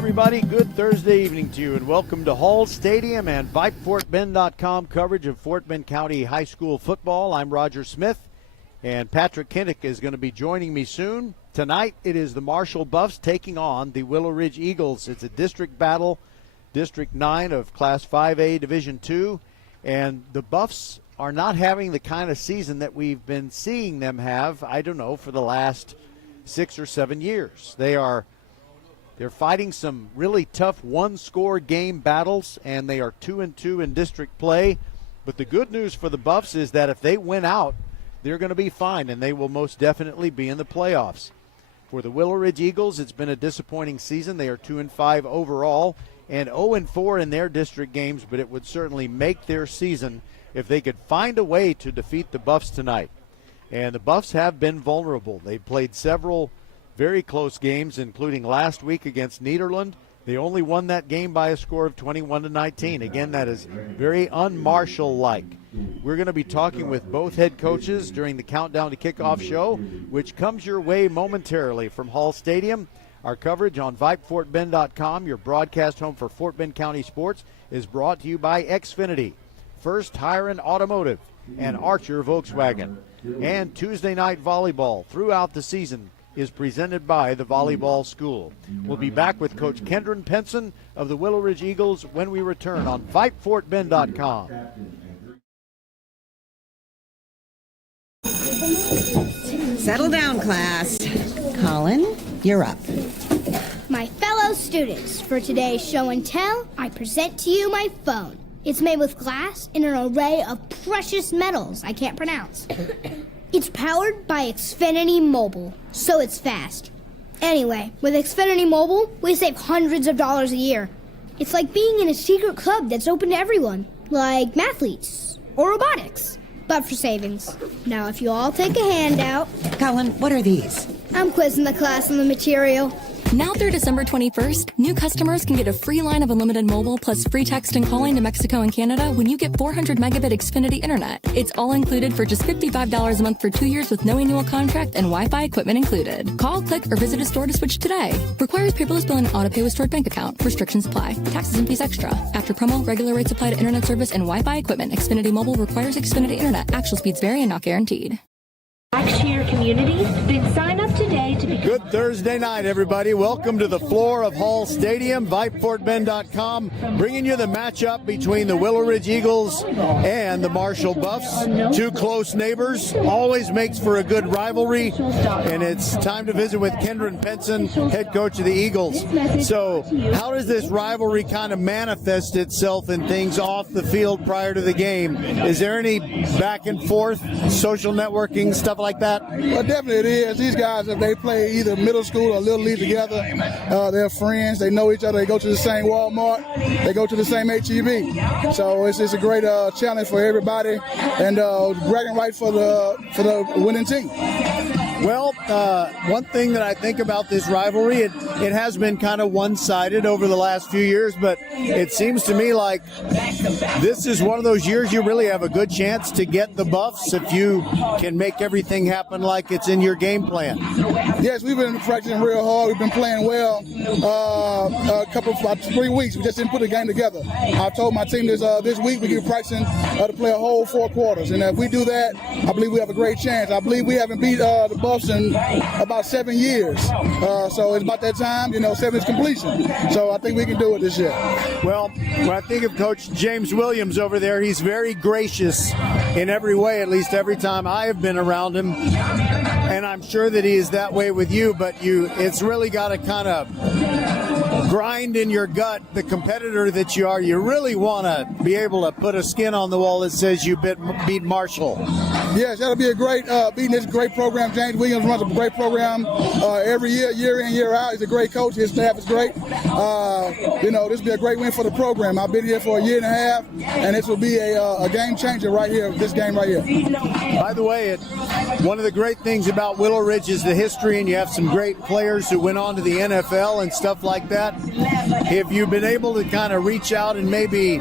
everybody. Good Thursday evening to you, and welcome to Hall Stadium and VypeFortBend.com coverage of Fort Bend County High School football. I'm Roger Smith, and Patrick Kinnick is going to be joining me soon. Tonight, it is the Marshall Buffs taking on the Willowridge Eagles. It's a district battle, District 9 of Class 5A Division II, and the Buffs are not having the kind of season that we've been seeing them have, I don't know, for the last 6 or 7 years. They're fighting some really tough one-score game battles, and they are 2-2 in district play. But the good news for the Buffs is that if they win out, they're going to be fine, and they will most definitely be in the playoffs. For the Willowridge Eagles, it's been a disappointing season. They are 2-5 overall and 0-4 in their district games, but it would certainly make their season if they could find a way to defeat the Buffs tonight. And the Buffs have been vulnerable. They've played several very close games, including last week against Nederland. They only won that game by a score of 21-19. Again, that is very un-Marshall-like. We're going to be talking with both head coaches during the Countdown to Kickoff show, which comes your way momentarily from Hall Stadium. Our coverage on VypeFortBend.com, your broadcast home for Fort Bend County sports, is brought to you by Xfinity, First Hiren Automotive, and Archer Volkswagen. And Tuesday night volleyball throughout the season is presented by the Volleyball School. We'll be back with Coach Kendron Penson of the Willowridge Eagles when we return on VypeFortBend.com. Settle down, class. Colin, you're up. My fellow students, for today's show and tell, I present to you my phone. It's made with glass and an array of precious metals I can't pronounce. It's powered by Xfinity Mobile, so it's fast. Anyway, with Xfinity Mobile, we save hundreds of dollars a year. It's like being in a secret club that's open to everyone, like mathletes or robotics, but for savings. Now, if you all take a handout... Colin, what are these? I'm quizzing the class on the material. Now through December 21st, new customers can get a free line of unlimited mobile plus free text and calling to Mexico and Canada when you get 400 megabit Xfinity internet. It's all included for just $55 a month for 2 years with no annual contract and Wi-Fi equipment included. Call, click, or visit a store to switch today. Requires paperless billing and auto pay with stored bank account. Restrictions apply. Taxes and fees extra. After promo, regular rates apply to internet service and Wi-Fi equipment. Xfinity Mobile requires Xfinity internet. Actual speeds vary and not guaranteed. Back to your community, then sign up today to become... Good Thursday night, everybody. Welcome to the floor of Hall Stadium, VypeFortBend.com, bringing you the matchup between the Willowridge Eagles and the Marshall Buffs. Two close neighbors, always makes for a good rivalry, and it's time to visit with Kendron Penson, head coach of the Eagles. So how does this rivalry kind of manifest itself in things off the field prior to the game? Is there any back and forth, social networking, stuff like that? Well, definitely it is. These guys, if they play either middle school or little league together, they're friends. They know each other. They go to the same Walmart. They go to the same HEB. So it's a great challenge for everybody, and bragging right for the winning team. Well, one thing that I think about this rivalry, it has been kind of one-sided over the last few years, but it seems to me like this is one of those years you really have a good chance to get the Buffs if you can make everything happen like it's in your game plan. Yes, we've been practicing real hard. We've been playing well about 3 weeks. We just didn't put a game together. I told my team this week we can be practicing to play a whole 4 quarters, and if we do that, I believe we have a great chance. I believe we haven't beat the Buffs in about 7 years. So it's about that time, 7 is completion. So I think we can do it this year. Well, when I think of Coach James Williams over there, he's very gracious in every way, at least every time I have been around him. And I'm sure that he is that way with you, but it's really got to kind of grind in your gut, the competitor that you are. You really want to be able to put a skin on the wall that says you beat Marshall. Yes, that'll be a great beating this great program. James Williams runs a great program every year in, year out. He's a great coach. His staff is great. This will be a great win for the program. I've been here for a year and a half, and this will be a game changer right here, this game right here. By the way, one of the great things about Willowridge is the history, and you have some great players who went on to the NFL and stuff like that. Have you been able to kind of reach out and maybe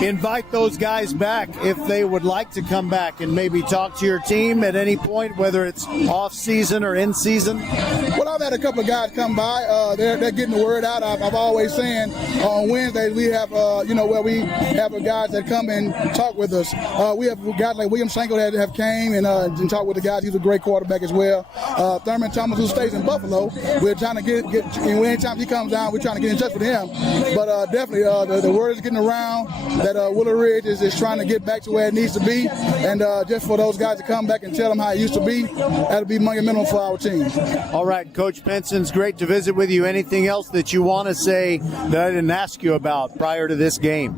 invite those guys back if they would like to come back and maybe talk to your team at any point, whether it's off season or in season? Well, I've had a couple of guys come by. They're getting the word out. I've always saying on Wednesdays we have, where we have guys that come and talk with us. We have guys like William Sanko that have came and talked with the guys. He's a great quarterback as well. Thurman Thomas, who stays in Buffalo, we're trying to get and anytime he comes down, we're trying to get in touch with him. But definitely, the word is getting around that Willowridge is trying to get back to where it needs to be. And just for those guys to come back and tell them how it used to be, that'll be monumental for our team. All right, Coach Penson's great to visit with you. Anything else that you want to say that I didn't ask you about prior to this game?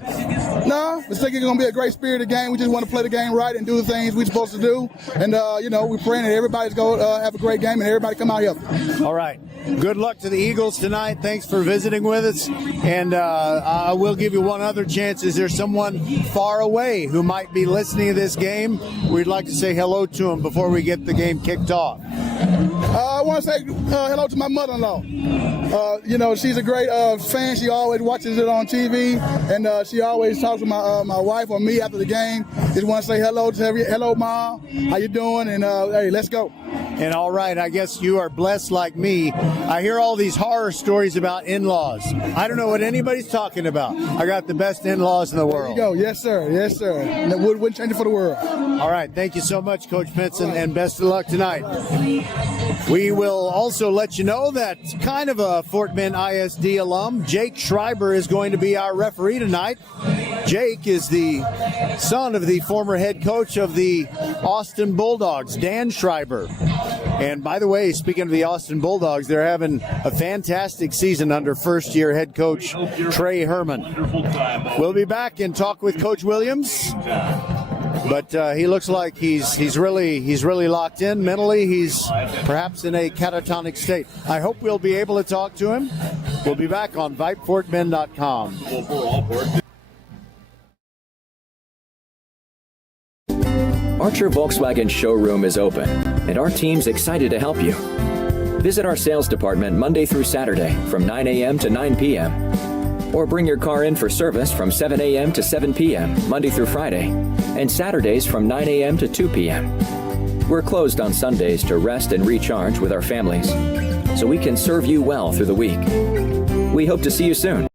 No, I think it's going to be a great spirited game. We just want to play the game right and do the things we're supposed to do. And, we're praying that everybody's going to have a great game and everybody come out healthy. All right. Good luck to the Eagles tonight. Thanks for visiting with us. And I will give you one other chance. Is there someone far away who might be listening to this game? We'd like to say hello to them before we get the game kicked off. I want to say hello to my mother-in-law. She's a great fan. She always watches it on TV, and she always talks to my wife or me after the game. Just want to say hello to every. Hello, Mom. How you doing? And hey, let's go. And all right, I guess you are blessed like me. I hear all these horror stories about in-laws. I don't know what anybody's talking about. I got the best in-laws in the world. There you go. Yes, sir. Yes, sir. And wouldn't change it for the world. All right. Thank you so much, Coach Penson, and best of luck tonight. We will also let you know that kind of a Fort Bend ISD alum, Jake Schreiber, is going to be our referee tonight. Jake is the son of the former head coach of the Austin Bulldogs, Dan Schreiber. And by the way, speaking of the Austin Bulldogs, they're having a fantastic season under first-year head coach Trey Herman. We'll be back and talk with Coach Williams, but he looks like he's really locked in mentally. He's perhaps in a catatonic state. I hope we'll be able to talk to him. We'll be back on VypeFortBend.com. Archer Volkswagen showroom is open, and our team's excited to help you. Visit our sales department Monday through Saturday from 9 a.m. to 9 p.m. Or bring your car in for service from 7 a.m. to 7 p.m. Monday through Friday, and Saturdays from 9 a.m. to 2 p.m. We're closed on Sundays to rest and recharge with our families, so we can serve you well through the week. We hope to see you soon.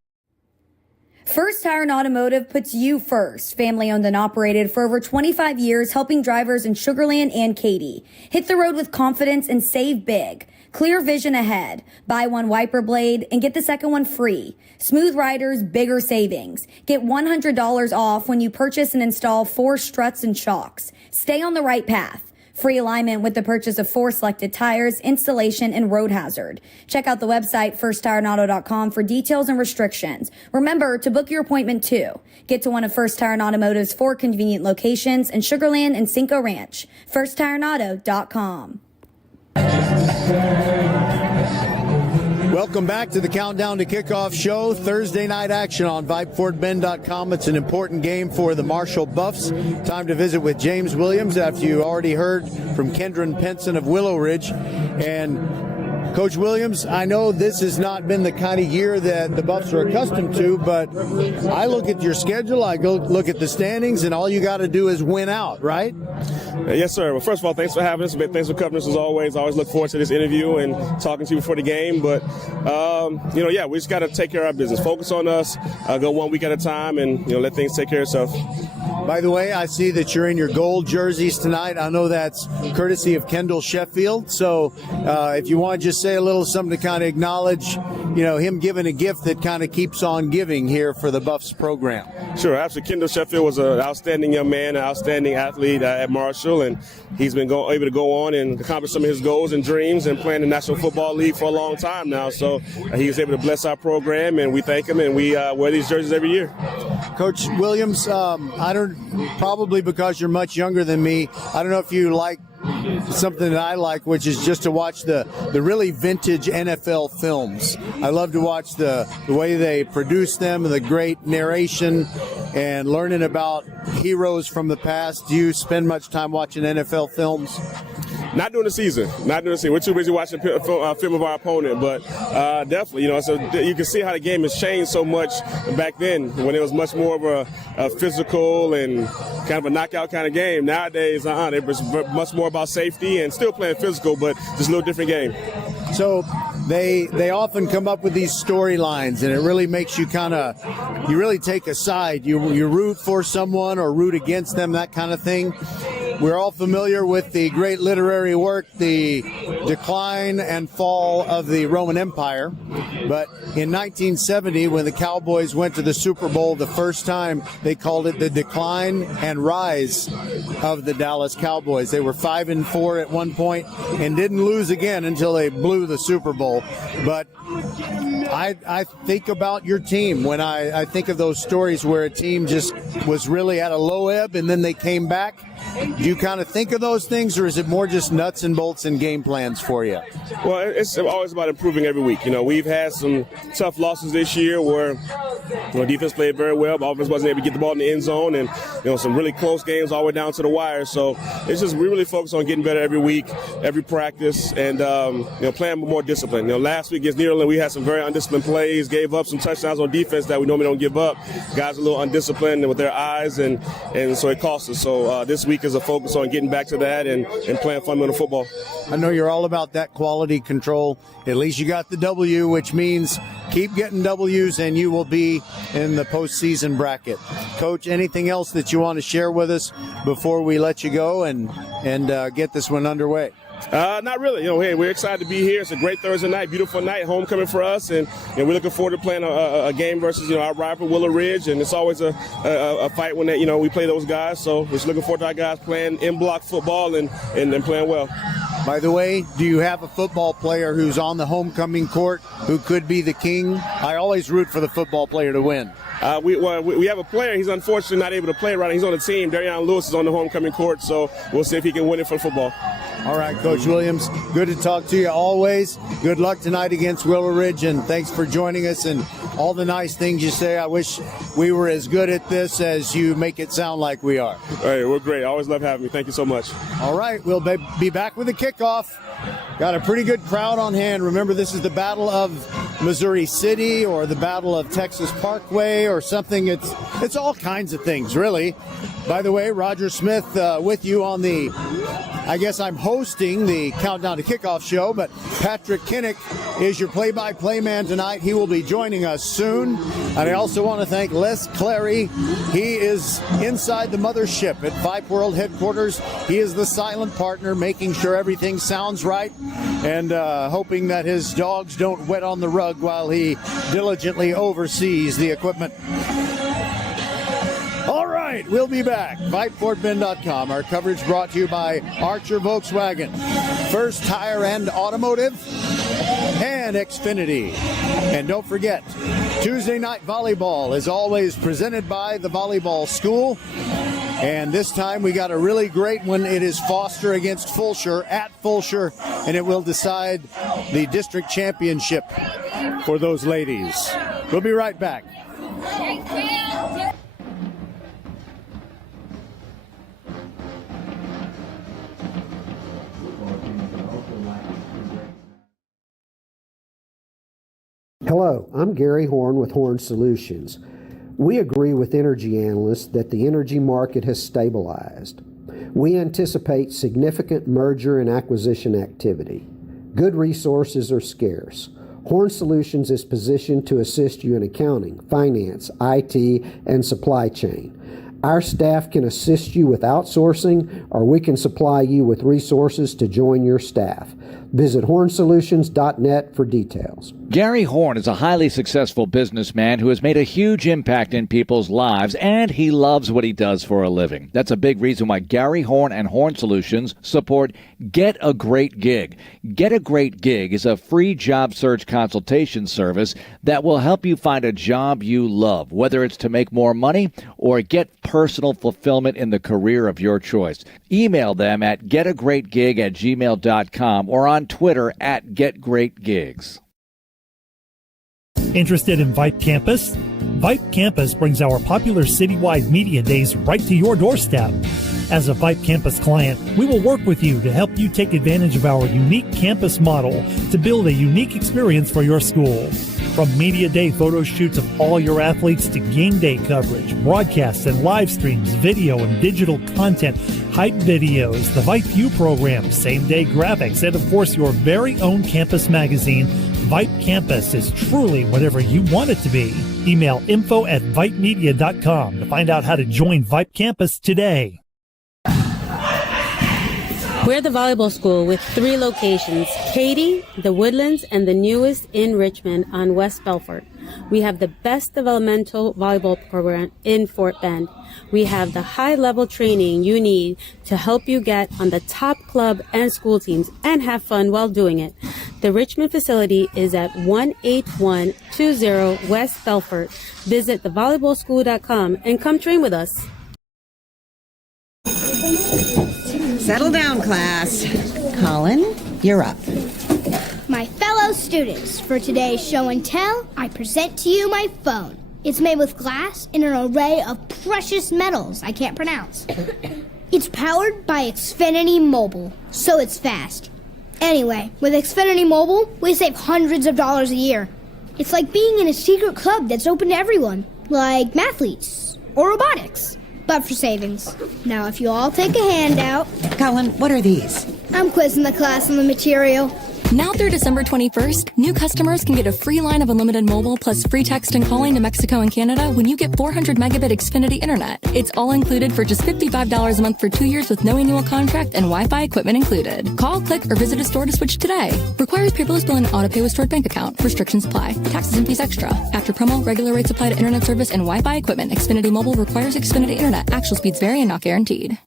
First Tire and Automotive puts you first. Family owned and operated for over 25 years, helping drivers in Sugar Land and Katy. Hit the road with confidence and save big. Clear vision ahead. Buy one wiper blade and get the second one free. Smooth riders, bigger savings. Get $100 off when you purchase and install 4 struts and shocks. Stay on the right path. Free alignment with the purchase of 4 selected tires, installation, and road hazard. Check out the website firsttireandauto.com for details and restrictions. Remember to book your appointment too. Get to one of First Tire and Automotive's 4 convenient locations in Sugar Land and Cinco Ranch. firsttireandauto.com. Welcome back to the Countdown to Kickoff show. Thursday night action on VypeFortBend.com. It's an important game for the Marshall Buffs. Time to visit with James Williams after you already heard from Kendron Penson of Willowridge. And Coach Williams, I know this has not been the kind of year that the Buffs are accustomed to, but I look at your schedule, I go look at the standings, and all you got to do is win out, right? Yes, sir. Well, first of all, thanks for having us. Thanks for covering us as always. I always look forward to this interview and talking to you before the game. But, we just got to take care of our business. Focus on us, go one week at a time, and, let things take care of itself. By the way, I see that you're in your gold jerseys tonight. I know that's courtesy of Kendall Sheffield. So if you want to just say a little something to kind of acknowledge, him giving a gift that kind of keeps on giving here for the Buffs program. Sure, absolutely. Kendall Sheffield was an outstanding young man, an outstanding athlete at Marshall, and he's been able to go on and accomplish some of his goals and dreams and play in the National Football League for a long time now. So he was able to bless our program, and we thank him, and we wear these jerseys every year. Coach Williams, probably because you're much younger than me, I don't know if you like something that I like, which is just to watch the really vintage NFL films. I love to watch the way they produce them and the great narration and learning about heroes from the past. Do you spend much time watching NFL films? Not during the season. We're too busy watching film of our opponent, but definitely, so you can see how the game has changed so much back then when it was much more of a physical and kind of a knockout kind of game. Nowadays, it was much more about safety and still playing physical, but just a little different game. So they often come up with these storylines, and it really makes you you really take a side. You root for someone or root against them, that kind of thing. We're all familiar with the great literary work, The Decline and Fall of the Roman Empire. But in 1970, when the Cowboys went to the Super Bowl the first time, they called it the Decline and Rise of the Dallas Cowboys. They were 5-4 at one point and didn't lose again until they blew the Super Bowl. But I think about your team when I think of those stories where a team just was really at a low ebb and then they came back. Do you kind of think of those things, or is it more just nuts and bolts and game plans for you? Well, it's always about improving every week. We've had some tough losses this year where defense played very well, but offense wasn't able to get the ball in the end zone, and some really close games all the way down to the wire. So it's just we really focus on getting better every week, every practice, and playing with more discipline. Last week against New Orleans, we had some very undisciplined plays, gave up some touchdowns on defense that we normally don't give up. Guys are a little undisciplined with their eyes, and so it costs us. So this week is a focus on getting back to that and playing fundamental football. I know you're all about that quality control. At least you got the W, which means keep getting W's and you will be in the postseason bracket. Coach, anything else that you want to share with us before we let you go and get this one underway? Not really. Hey, we're excited to be here. It's a great Thursday night, beautiful night, homecoming for us, and we're looking forward to playing a game versus our rival Willowridge, and it's always a fight when we play those guys. So we're just looking forward to our guys playing in-block football and playing well. By the way, do you have a football player who's on the homecoming court who could be the king? I always root for the football player to win. We have a player. He's unfortunately not able to play right now. He's on the team. Darian Lewis is on the homecoming court, so we'll see if he can win it for football. All right, Coach Williams, good to talk to you always. Good luck tonight against Willowridge, and thanks for joining us and all the nice things you say. I wish we were as good at this as you make it sound like we are. All right, we're great. Always love having me. Thank you so much. All right, we'll be back with the kickoff. Got a pretty good crowd on hand. Remember, this is the Battle of Missouri City or the Battle of Texas Parkway or something. It's all kinds of things, really. By the way, Roger Smith with you on the, I guess I'm hosting the Countdown to Kickoff show, but Patrick Kinnick is your play-by-play man tonight. He will be joining us soon. And I also want to thank Les Clary. He is inside the mothership at Vype World headquarters. He is the silent partner, making sure everything sounds right and hoping that his dogs don't wet on the rug while he diligently oversees the equipment. All right, we'll be back. VypeFortBend.com. Our coverage brought to you by Archer Volkswagen, First Tire and Automotive, and Xfinity. And don't forget, Tuesday night volleyball is always presented by the Volleyball School. And this time we got a really great one. It is Foster against Fulshear at Fulshear, and it will decide the district championship for those ladies. We'll be right back. Hello, I'm Gary Horn with Horn Solutions. We agree with energy analysts that the energy market has stabilized. We anticipate significant merger and acquisition activity. Good resources are scarce. Horn Solutions is positioned to assist you in accounting, finance, IT, and supply chain. Our staff can assist you with outsourcing, or we can supply you with resources to join your staff. Visit hornsolutions.net for details. Gary Horn is a highly successful businessman who has made a huge impact in people's lives, and he loves what he does for a living. That's a big reason why Gary Horn and Horn Solutions support Get a Great Gig. Get a Great Gig is a free job search consultation service that will help you find a job you love, whether it's to make more money or get personal fulfillment in the career of your choice. Email them at getagreatgig@gmail.com or on Twitter at getgreatgigs. Interested in Vype Campus? Vype Campus brings our popular citywide media days right to your doorstep. As a Vype Campus client, we will work with you to help you take advantage of our unique campus model to build a unique experience for your school. From media day photo shoots of all your athletes to game day coverage, broadcasts and live streams, video and digital content, hype videos, the Vype U program, same-day graphics, and of course your very own campus magazine, Vype Campus is truly whatever you want it to be. Email info@vypemedia.com to find out how to join Vype Campus today. We're the volleyball school with 3 locations, Katy, the Woodlands, and the newest in Richmond on West Belfort. We have the best developmental volleyball program in Fort Bend. We have the high-level training you need to help you get on the top club and school teams and have fun while doing it. The Richmond facility is at 18120 West Belfort. Visit thevolleyballschool.com and come train with us. Settle down, class. Colin, you're up. My fellow students, for today's show and tell, I present to you my phone. It's made with glass and an array of precious metals I can't pronounce. It's powered by Xfinity Mobile, so it's fast. Anyway, with Xfinity Mobile, we save hundreds of dollars a year. It's like being in a secret club that's open to everyone, like mathletes or robotics, but for savings. Now, if you all take a handout... Colin, what are these? I'm quizzing the class on the material. Now through December 21st, new customers can get a free line of unlimited mobile plus free text and calling to Mexico and Canada when you get 400 megabit Xfinity internet. It's all included for just $55 a month for 2 years with no annual contract and Wi-Fi equipment included. Call, click, or visit a store to switch today. Requires paperless bill and auto pay with stored bank account. Restrictions apply. Taxes and fees extra. After promo, regular rates apply to internet service and Wi-Fi equipment. Xfinity Mobile requires Xfinity internet. Actual speeds vary and not guaranteed.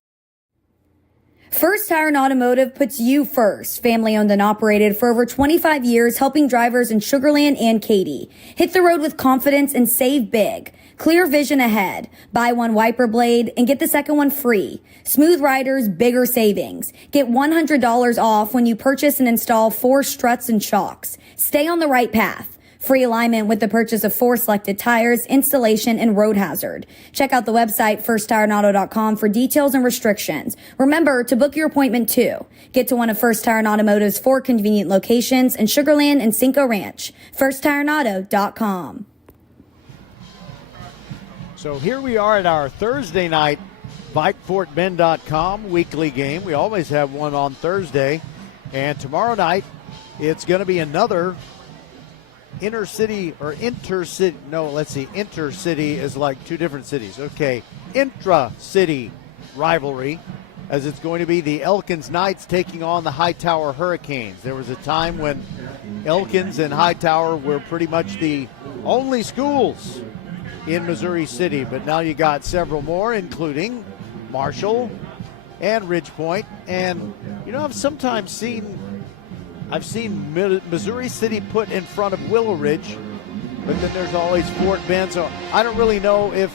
First Tire and Automotive puts you first. Family owned and operated for over 25 years, helping drivers in Sugar Land and Katy. Hit the road with confidence and save big. Clear vision ahead. Buy one wiper blade and get the second one free. Smooth riders, bigger savings. Get $100 off when you purchase and install 4 struts and shocks. Stay on the right path. Free alignment with the purchase of 4 selected tires, installation, and road hazard. Check out the website firsttireandauto.com for details and restrictions. Remember to book your appointment too. Get to one of First Tire and Automotive's 4 convenient locations in Sugar Land and Cinco Ranch. firsttireandauto.com. So here we are at our Thursday night VypeFortBend.com weekly game. We always have one on Thursday. And tomorrow night, it's going to be another intercity is like 2 different cities. Okay, intra-city rivalry, as it's going to be the Elkins Knights taking on the Hightower Hurricanes. There was a time when Elkins and Hightower were pretty much the only schools in Missouri City, but now you got several more, including Marshall and Ridgepoint. And, you know, I've seen Missouri City put in front of Willowridge, but then there's always Fort Bend. So I don't really know if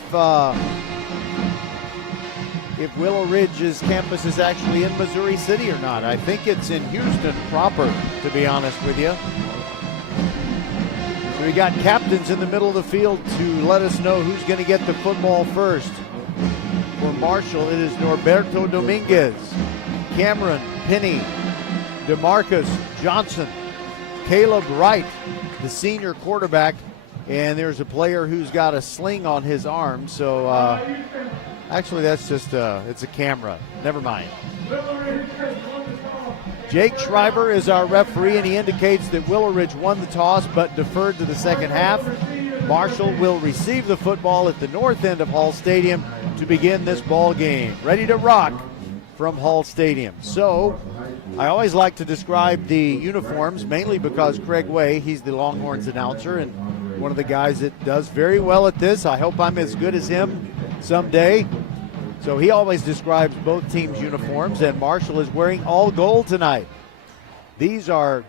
Willowridge's campus is actually in Missouri City or not. I think it's in Houston proper, to be honest with you. So we got captains in the middle of the field to let us know who's going to get the football first. For Marshall, it is Norberto Dominguez, Cameron Penny, DeMarcus Johnson, Caleb Wright, the senior quarterback, and there's a player who's got a sling on his arm. So actually that's just it's a camera. Never mind. Jake Schreiber is our referee, and he indicates that Willowridge won the toss but deferred to the second half. Marshall will receive the football at the north end of Hall Stadium to begin this ball game. Ready to rock from Hall Stadium. So I always like to describe the uniforms, mainly because Craig Way, he's the Longhorns announcer and one of the guys that does very well at this. I hope I'm as good as him someday. So he always describes both teams' uniforms, and Marshall is wearing all gold tonight. These are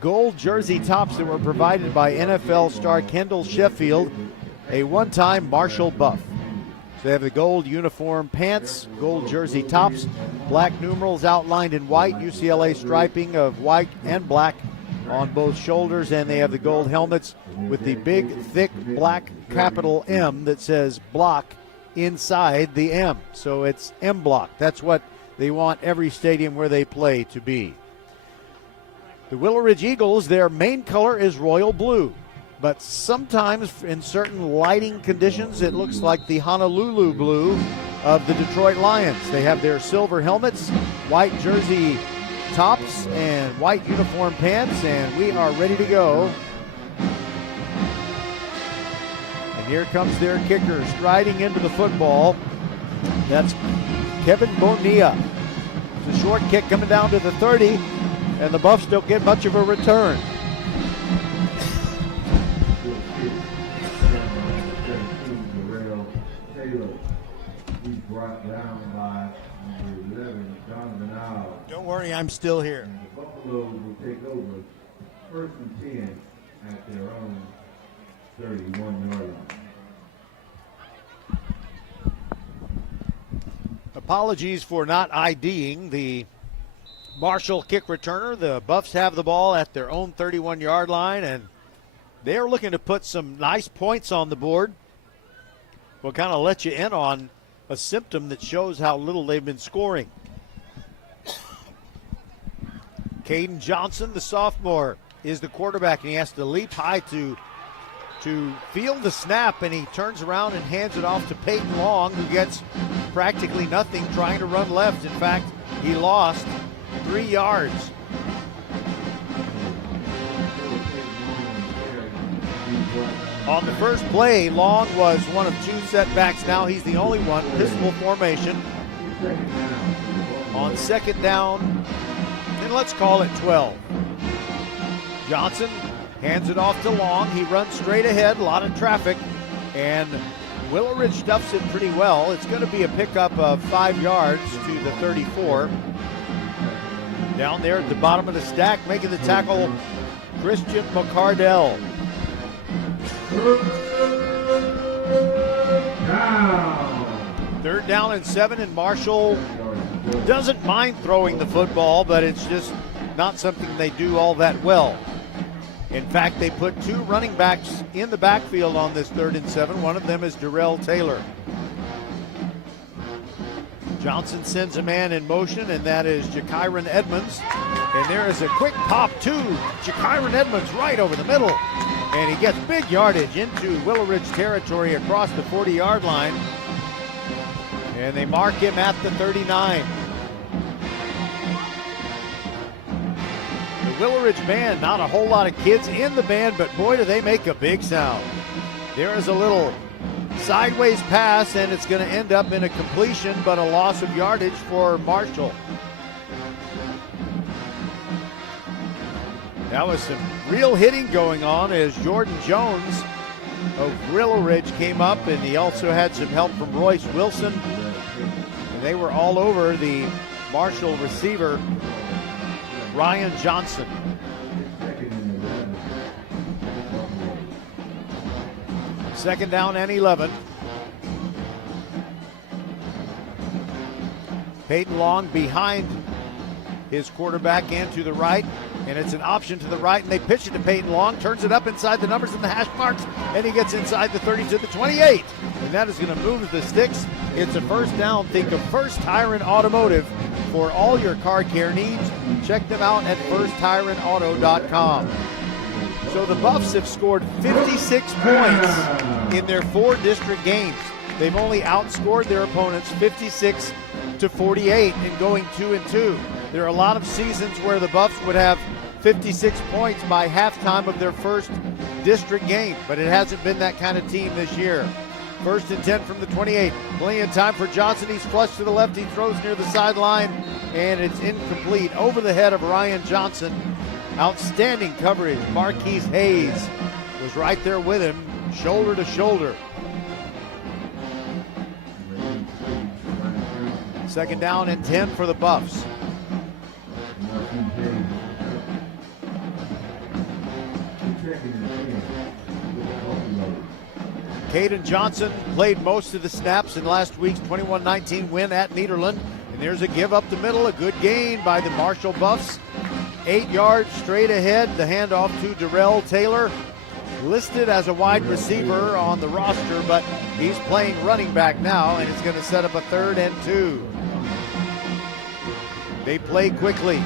gold jersey tops that were provided by NFL star Kendall Sheffield, a one-time Marshall buff. They have the gold uniform pants, gold jersey tops, black numerals outlined in white, UCLA striping of white and black on both shoulders, and they have the gold helmets with the big, thick, black capital M that says block inside the M. So it's M block. That's what they want every stadium where they play to be. The Willowridge Eagles, their main color is royal blue. But sometimes in certain lighting conditions, it looks like the Honolulu blue of the Detroit Lions. They have their silver helmets, white jersey tops, and white uniform pants, and we are ready to go. And here comes their kicker striding into the football. That's Kevin Bonilla. It's a short kick coming down to the 30, and the Buffs don't get much of a return. Don't worry, I'm still here. The Buffaloes will take over 1st and 10 at their own 31-yard line. Apologies for not IDing the Marshall kick returner. The Buffs have the ball at their own 31-yard line, and they're looking to put some nice points on the board. We'll kind of let you in on a symptom that shows how little they've been scoring. Caden Johnson, the sophomore, is the quarterback, and he has to leap high to field the snap, and he turns around and hands it off to Peyton Long, who gets practically nothing trying to run left. In fact, he lost 3 yards. On the first play, Long was one of 2 setbacks. Now he's the only one. Pistol formation. On second down, and let's call it 12. Johnson hands it off to Long. He runs straight ahead, a lot of traffic, and Willowridge stuffs it pretty well. It's going to be a pickup of 5 yards to the 34. Down there at the bottom of the stack, making the tackle, Christian McCardell. Third down and 7, and Marshall doesn't mind throwing the football, but it's just not something they do all that well. In fact, they put 2 running backs in the backfield on this 3rd and 7. One of them is Darrell Taylor. Johnson sends a man in motion, and that is Jakyron Edmonds. And there is a quick pop to Jakyron Edmonds right over the middle. And he gets big yardage into Willowridge territory across the 40-yard line. And they mark him at the 39. The Willowridge band, not a whole lot of kids in the band, but boy, do they make a big sound. There is a little sideways pass, and it's going to end up in a completion, but a loss of yardage for Marshall. That was some real hitting going on as Jordan Jones of Willowridge came up, and he also had some help from Royce Wilson. And they were all over the Marshall receiver, Ryan Johnson. Second down and 11. Peyton Long behind his quarterback and to the right, and it's an option to the right, and they pitch it to Peyton Long, turns it up inside the numbers and the hash marks, and he gets inside the 30 to the 28, and that is going to move the sticks. It's a first down. Think of First Tire and Automotive for all your car care needs. Check them out at firsttireandauto.com. So the Buffs have scored 56 points in their 4 district games. They've only outscored their opponents 56 to 48 in going 2-2. There are a lot of seasons where the Buffs would have 56 points by halftime of their first district game, but it hasn't been that kind of team this year. First and 10 from the 28. Plenty of time for Johnson. He's flushed to the left. He throws near the sideline, and it's incomplete. Over the head of Ryan Johnson. Outstanding coverage. Marquise Hayes was right there with him, shoulder to shoulder. Second down and 10 for the Buffs. Caden Johnson played most of the snaps in last week's 21-19 win at Nederland. And there's a give up the middle, a good gain by the Marshall Buffs. 8 yards straight ahead, the handoff to Darrell Taylor. listed as a wide receiver on the roster, but he's playing running back now, and it's going to set up a 3rd and 2. They play quickly,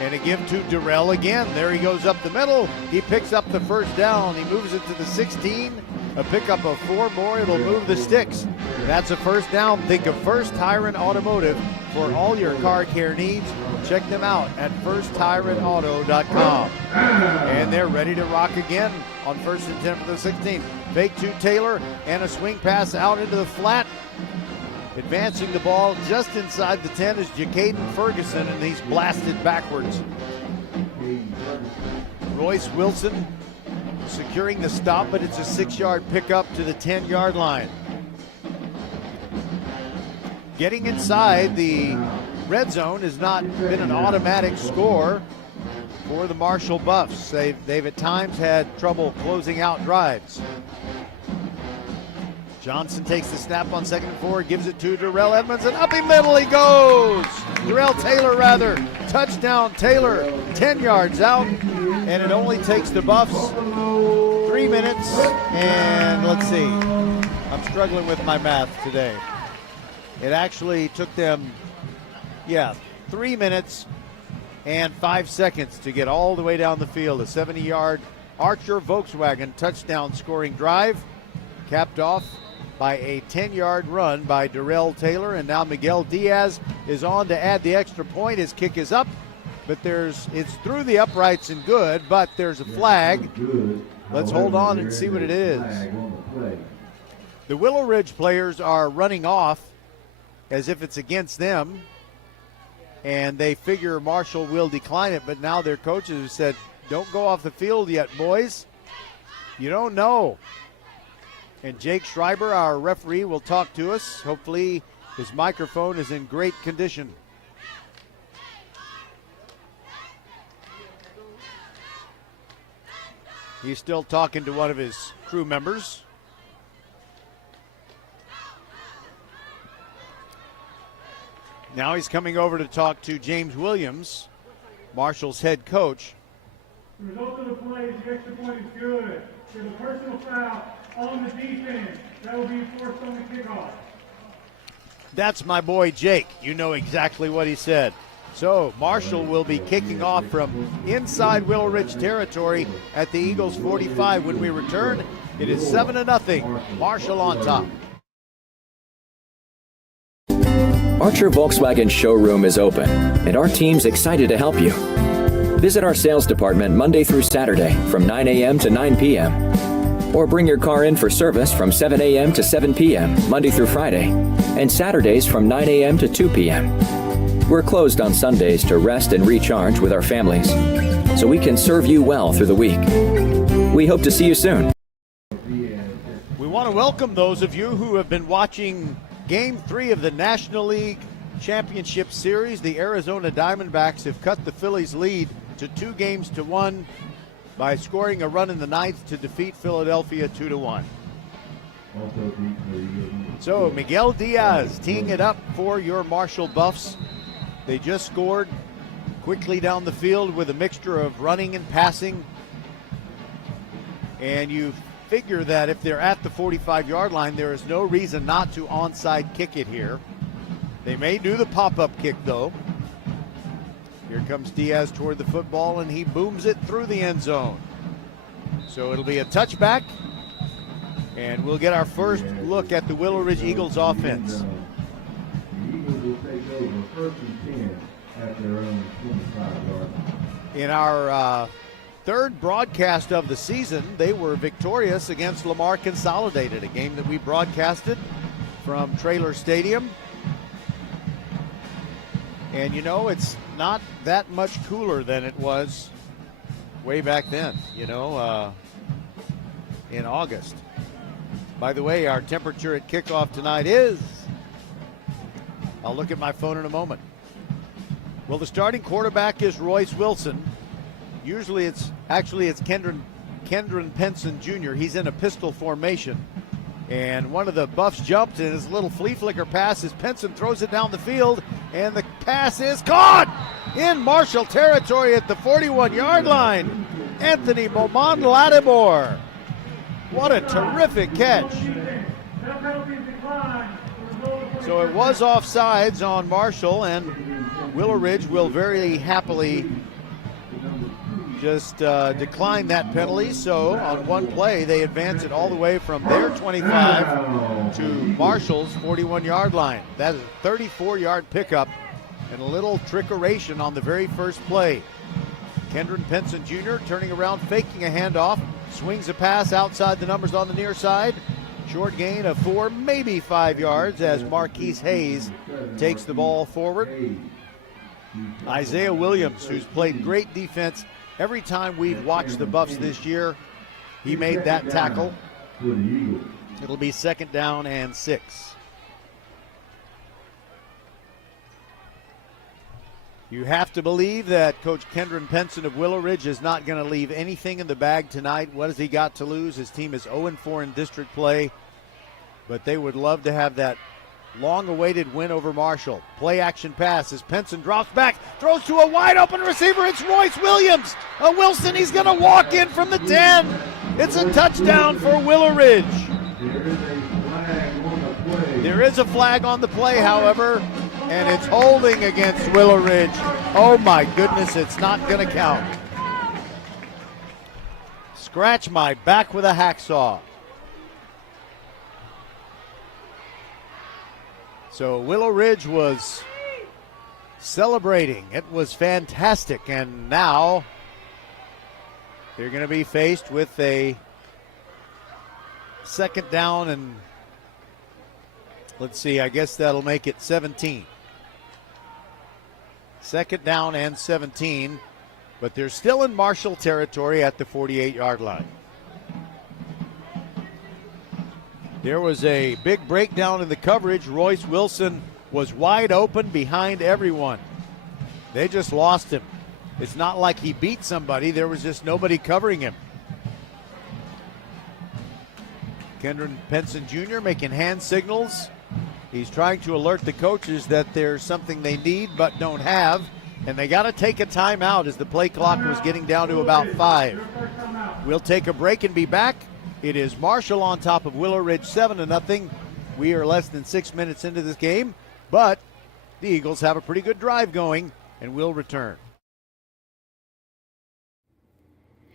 and a give to Durrell again. There he goes up the middle. He picks up the first down. He moves it to the 16. A pickup of 4 more. It'll move the sticks. That's a first down. Think of First Tyrant Automotive for all your car care needs. Check them out at firsttyrantauto.com. And they're ready to rock again on 1st and 10 for the 16. Fake to Taylor and a swing pass out into the flat. Advancing the ball just inside the 10 is Jacaden Ferguson, and he's blasted backwards. Royce Wilson securing the stop, but it's a 6-yard pickup to the 10-yard line. Getting inside the red zone has not been an automatic score for the Marshall Buffs. They've at times had trouble closing out drives. Johnson takes the snap on 2nd and 4, gives it to Darrell Edmonds, and up the middle he goes! Darrell Taylor, rather. Touchdown Taylor, 10 yards out, and it only takes the Buffs 3 minutes, and let's see. I'm struggling with my math today. It actually took them, 3 minutes and 5 seconds to get all the way down the field. A 70-yard Archer Volkswagen touchdown scoring drive, capped off by a 10-yard run by Darrell Taylor, and now Miguel Diaz is on to add the extra point. His kick is up, but it's through the uprights and good, but there's a flag. Let's hold on and see what it is. The Willowridge players are running off as if it's against them, and they figure Marshall will decline it, but now their coaches have said, don't go off the field yet, boys. You don't know. And Jake Schreiber, our referee, will talk to us. Hopefully his microphone is in great condition. He's still talking to one of his crew members. Now he's coming over to talk to James Williams, Marshall's head coach. The result of the play is the extra point is good. There's a personal foul on the defense. That will be enforced on the kickoff. That's my boy Jake. You know exactly what he said. So Marshall will be kicking off from inside Willowridge territory at the Eagles 45. When we return, it is 7-0. Marshall on top. Archer Volkswagen showroom is open, and our team's excited to help you. Visit our sales department Monday through Saturday from 9 a.m. to 9 p.m. Or bring your car in for service from 7 a.m. to 7 p.m. Monday through Friday, and Saturdays from 9 a.m. to 2 p.m. We're closed on Sundays to rest and recharge with our families, so we can serve you well through the week. We hope to see you soon. We want to welcome those of you who have been watching Game 3 of the National League Championship Series. The Arizona Diamondbacks have cut the Phillies' lead to 2-1 by scoring a run in the 9th to defeat Philadelphia 2-1. So Miguel Diaz teeing it up for your Marshall Buffs. They just scored quickly down the field with a mixture of running and passing. And you figure that if they're at the 45-yard line, there is no reason not to onside kick it here. They may do the pop-up kick, though. Here comes Diaz toward the football, and he booms it through the end zone. So it'll be a touchback, and we'll get our first look at the Willowridge Eagles offense. The Eagles will take over 1st and 10 at their own 25-yard line. In our third broadcast of the season, they were victorious against Lamar Consolidated, a game that we broadcasted from Traylor Stadium. And you know, it's not that much cooler than it was way back then, in August. By the way, our temperature at kickoff tonight is, I'll look at my phone in a moment. Well, the starting quarterback is Royce Wilson. Usually it's Kendron Penson Jr. He's in a pistol formation. And one of the Buffs jumped, and his little flea flicker pass as Penson throws it down the field, and the pass is caught in Marshall territory at the 41-yard line. Anthony Beaumont Lattimore What a terrific catch. So it was offsides on Marshall, and Willowridge will very happily just decline that penalty. So on one play, they advance it all the way from their 25 to Marshall's 41-yard line. That is a 34-yard pickup and a little trickeration on the very first play. Kendron Penson Jr. turning around, faking a handoff, swings a pass outside the numbers on the near side. Short gain of 4, maybe 5 yards as Marquise Hayes takes the ball forward. Isaiah Williams, who's played great defense every time we've watched the Buffs this year, he made that tackle. It'll be 2nd down and 6. You have to believe that Coach Kendron Penson of Willowridge is not going to leave anything in the bag tonight. What has he got to lose? His team is 0-4 in district play, but they would love to have that long-awaited win over Marshall. Play action pass as Penson drops back, throws to a wide-open receiver. It's Royce Williams. Wilson, he's going to walk in from the 10. It's a touchdown for Willowridge. There is a flag on the play, however, and it's holding against Willowridge. Oh my goodness, it's not going to count. Scratch my back with a hacksaw. So Willowridge was celebrating. It was fantastic, and now they're going to be faced with a 2nd down and, let's see, I guess that'll make it 17. 2nd down and 17, but they're still in Marshall territory at the 48-yard line. There was a big breakdown in the coverage. Royce Wilson was wide open behind everyone. They just lost him. It's not like he beat somebody. There was just nobody covering him. Kendron Penson Jr. making hand signals. He's trying to alert the coaches that there's something they need but don't have, and they got to take a timeout as the play clock was getting down to about 5. We'll take a break and be back. It is Marshall on top of Willowridge 7-0. We are less than 6 minutes into this game, but the Eagles have a pretty good drive going, and we'll return.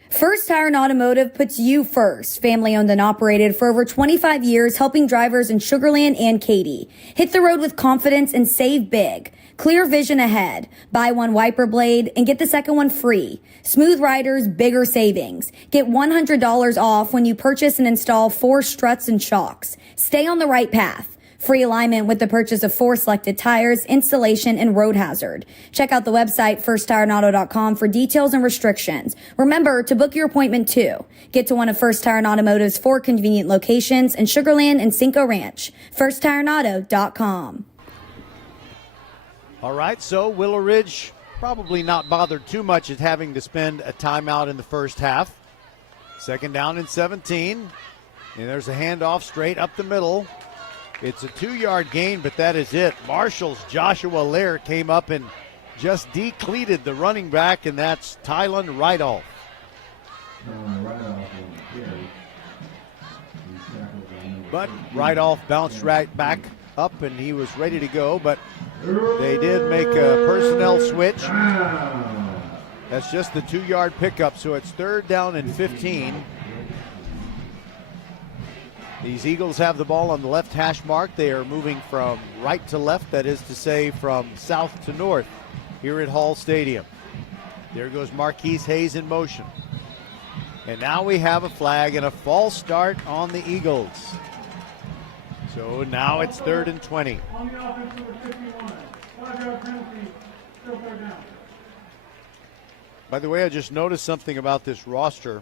First Tire and Automotive puts you first. Family owned and operated for over 25 years, helping drivers in Sugar Land and Katy. Hit the road with confidence and save big. Clear vision ahead. Buy one wiper blade and get the second one free. Smooth riders, bigger savings. Get $100 off when you purchase and install 4 struts and shocks. Stay on the right path. Free alignment with the purchase of 4 selected tires, installation, and road hazard. Check out the website firsttireandauto.com for details and restrictions. Remember to book your appointment too. Get to one of First Tire and Automotive's 4 convenient locations in Sugar Land and Cinco Ranch. firsttireandauto.com. All right, so Willowridge probably not bothered too much at having to spend a timeout in the first half. 2nd down and 17. And there's a handoff straight up the middle. It's a 2-yard gain, but that is it. Marshall's Joshua Lair came up and just decleated the running back, and that's Tylen Rideoff. But Rideoff bounced right back up, and he was ready to go, but they did make a personnel switch. That's just the 2-yard pickup, so it's 3rd down and 15. These Eagles have the ball on the left hash mark. They are moving from right to left, that is to say from south to north here at Hall Stadium. There goes Marquise Hayes in motion. And now we have a flag and a false start on the Eagles. So now it's 3rd and 20. On the offense, number 51. 5-yard penalty, still 3rd down. By the way, I just noticed something about this roster.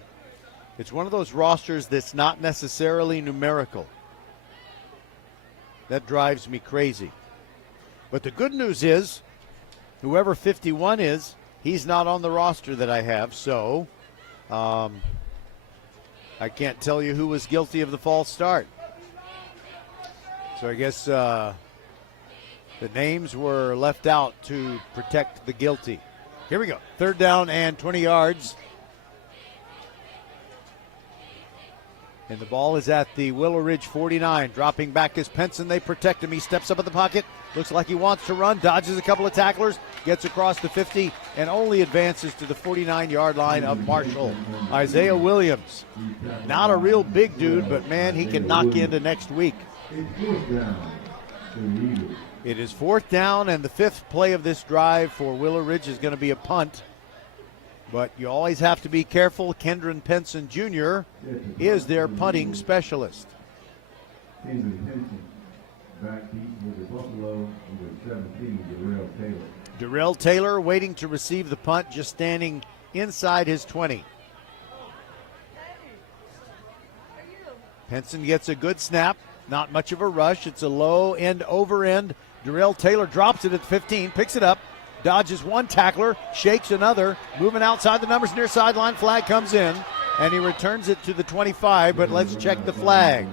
It's one of those rosters that's not necessarily numerical. That drives me crazy. But the good news is, whoever 51 is, he's not on the roster that I have. So, I can't tell you who was guilty of the false start. So I guess the names were left out to protect the guilty. Here we go. 3rd down and 20 yards. And the ball is at the Willowridge 49. Dropping back is Penson. They protect him. He steps up in the pocket. Looks like he wants to run. Dodges a couple of tacklers. Gets across the 50 and only advances to the 49-yard line of Marshall. Isaiah Williams. Not a real big dude, but man, he can knock into next week. It is 4th down, and the 5th play of this drive for Willowridge is going to be a punt. But you always have to be careful. Kendron Penson Jr. is their punting specialist. Darrell Taylor waiting to receive the punt, just standing inside his 20. Penson gets a good snap. Not much of a rush. It's a low end over end. Darrell Taylor drops it at 15, picks it up. Dodges one tackler, shakes another, moving outside the numbers near sideline. Flag comes in, and he returns it to the 25, but let's check the flag.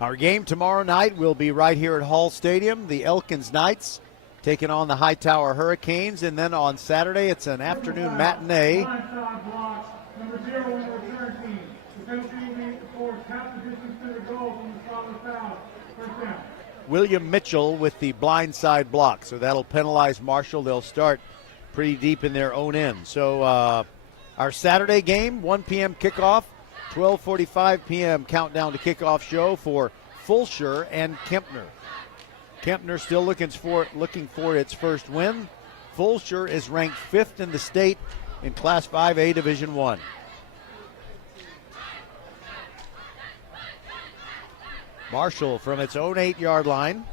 Our game tomorrow night will be right here at Hall Stadium. The Elkins Knights taking on the Hightower Hurricanes, and then on Saturday it's an afternoon matinee. Number 0 in the return team. The penalty will be for half the distance to the goal from the spot of the foul. First down. William Mitchell with the blindside block, so that'll penalize Marshall. They'll start pretty deep in their own end. So our Saturday game, 1 p.m. kickoff, 12:45 p.m. countdown to kickoff show for Fulshear and Kempner. Kempner still looking for its first win. Fulshear is ranked 5th in the state in Class 5A Division I. Marshall from its own 8-yard line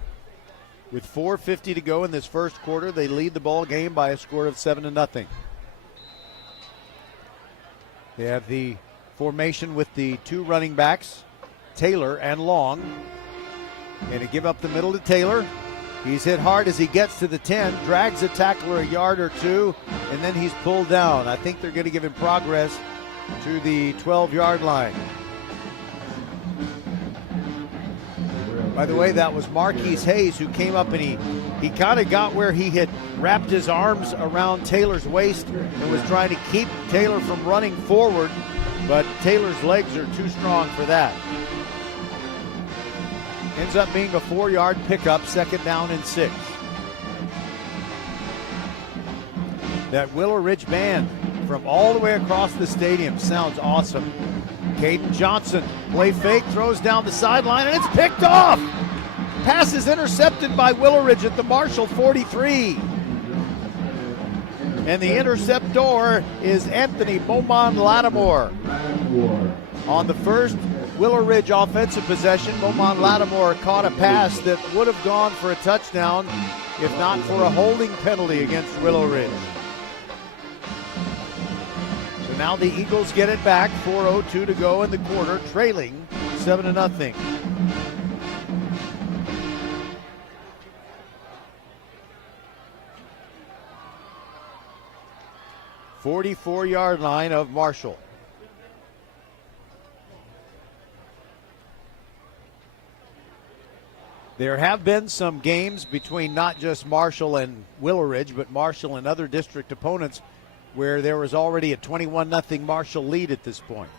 with 4:50 to go in this first quarter. They lead the ball game by a score of 7-0. They have the formation with the 2 running backs, Taylor and Long. And to give up the middle to Taylor. He's hit hard as he gets to the 10, drags a tackler a yard or two, and then he's pulled down. I think they're going to give him progress to the 12-yard line. By the way, that was Marquise Hayes who came up and he kind of got where he had wrapped his arms around Taylor's waist and was trying to keep Taylor from running forward, but Taylor's legs are too strong for that. Ends up being a 4-yard pickup, 2nd down and 6. That Willowridge band from all the way across the stadium sounds awesome. Caden Johnson, play fake, throws down the sideline, and it's picked off. Pass is intercepted by Willowridge at the Marshall 43. And the interceptor is Anthony Beaumont Lattimore. On the first Willowridge offensive possession, Beaumont Lattimore caught a pass that would have gone for a touchdown if not for a holding penalty against Willowridge. So now the Eagles get it back, 4:02 to go in the quarter, trailing 7-0. "44-yard line of Marshall." There have been some games between not just Marshall and Willowridge, but Marshall and other district opponents where there was already a 21-0 Marshall lead at this point.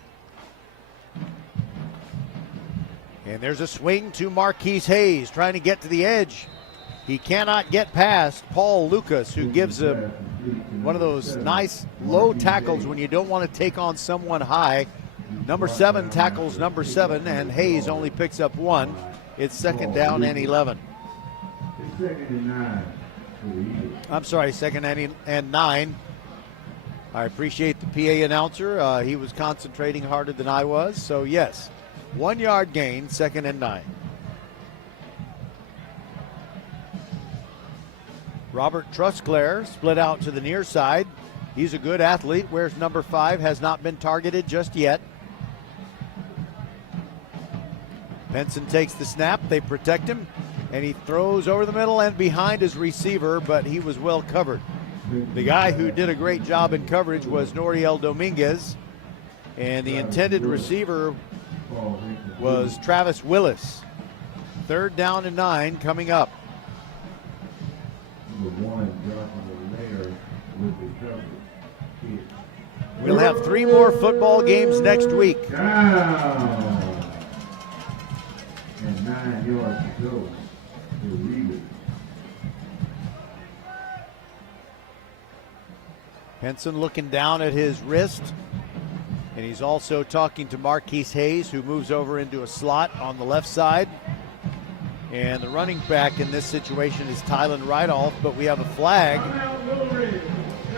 And there's a swing to Marquise Hayes trying to get to the edge. He cannot get past Paul Lucas, who gives him one of those nice low tackles when you don't want to take on someone high. Number 7 tackles number 7, and Hayes only picks up 1. It's 2nd down and 11. I'm sorry, 2nd and 9. I appreciate the PA announcer. He was concentrating harder than I was. So, yes, 1-yard gain, 2nd and 9. Robert Trusclair split out to the near side. He's a good athlete. Wears number 5, has not been targeted just yet. Penson takes the snap. They protect him, and he throws over the middle and behind his receiver, but he was well covered. The guy who did a great job in coverage was Noriel Dominguez, and the intended receiver was Travis Willis. 3rd down and 9 coming up. Number 1, Jonathan Mayer with the We'll have 3 more football games next week. Down. And 9 yards to go for Reed. Henson looking down at his wrist. And he's also talking to Marquise Hayes, who moves over into a slot on the left side. And the running back in this situation is Tylen Rideoff, but we have a flag.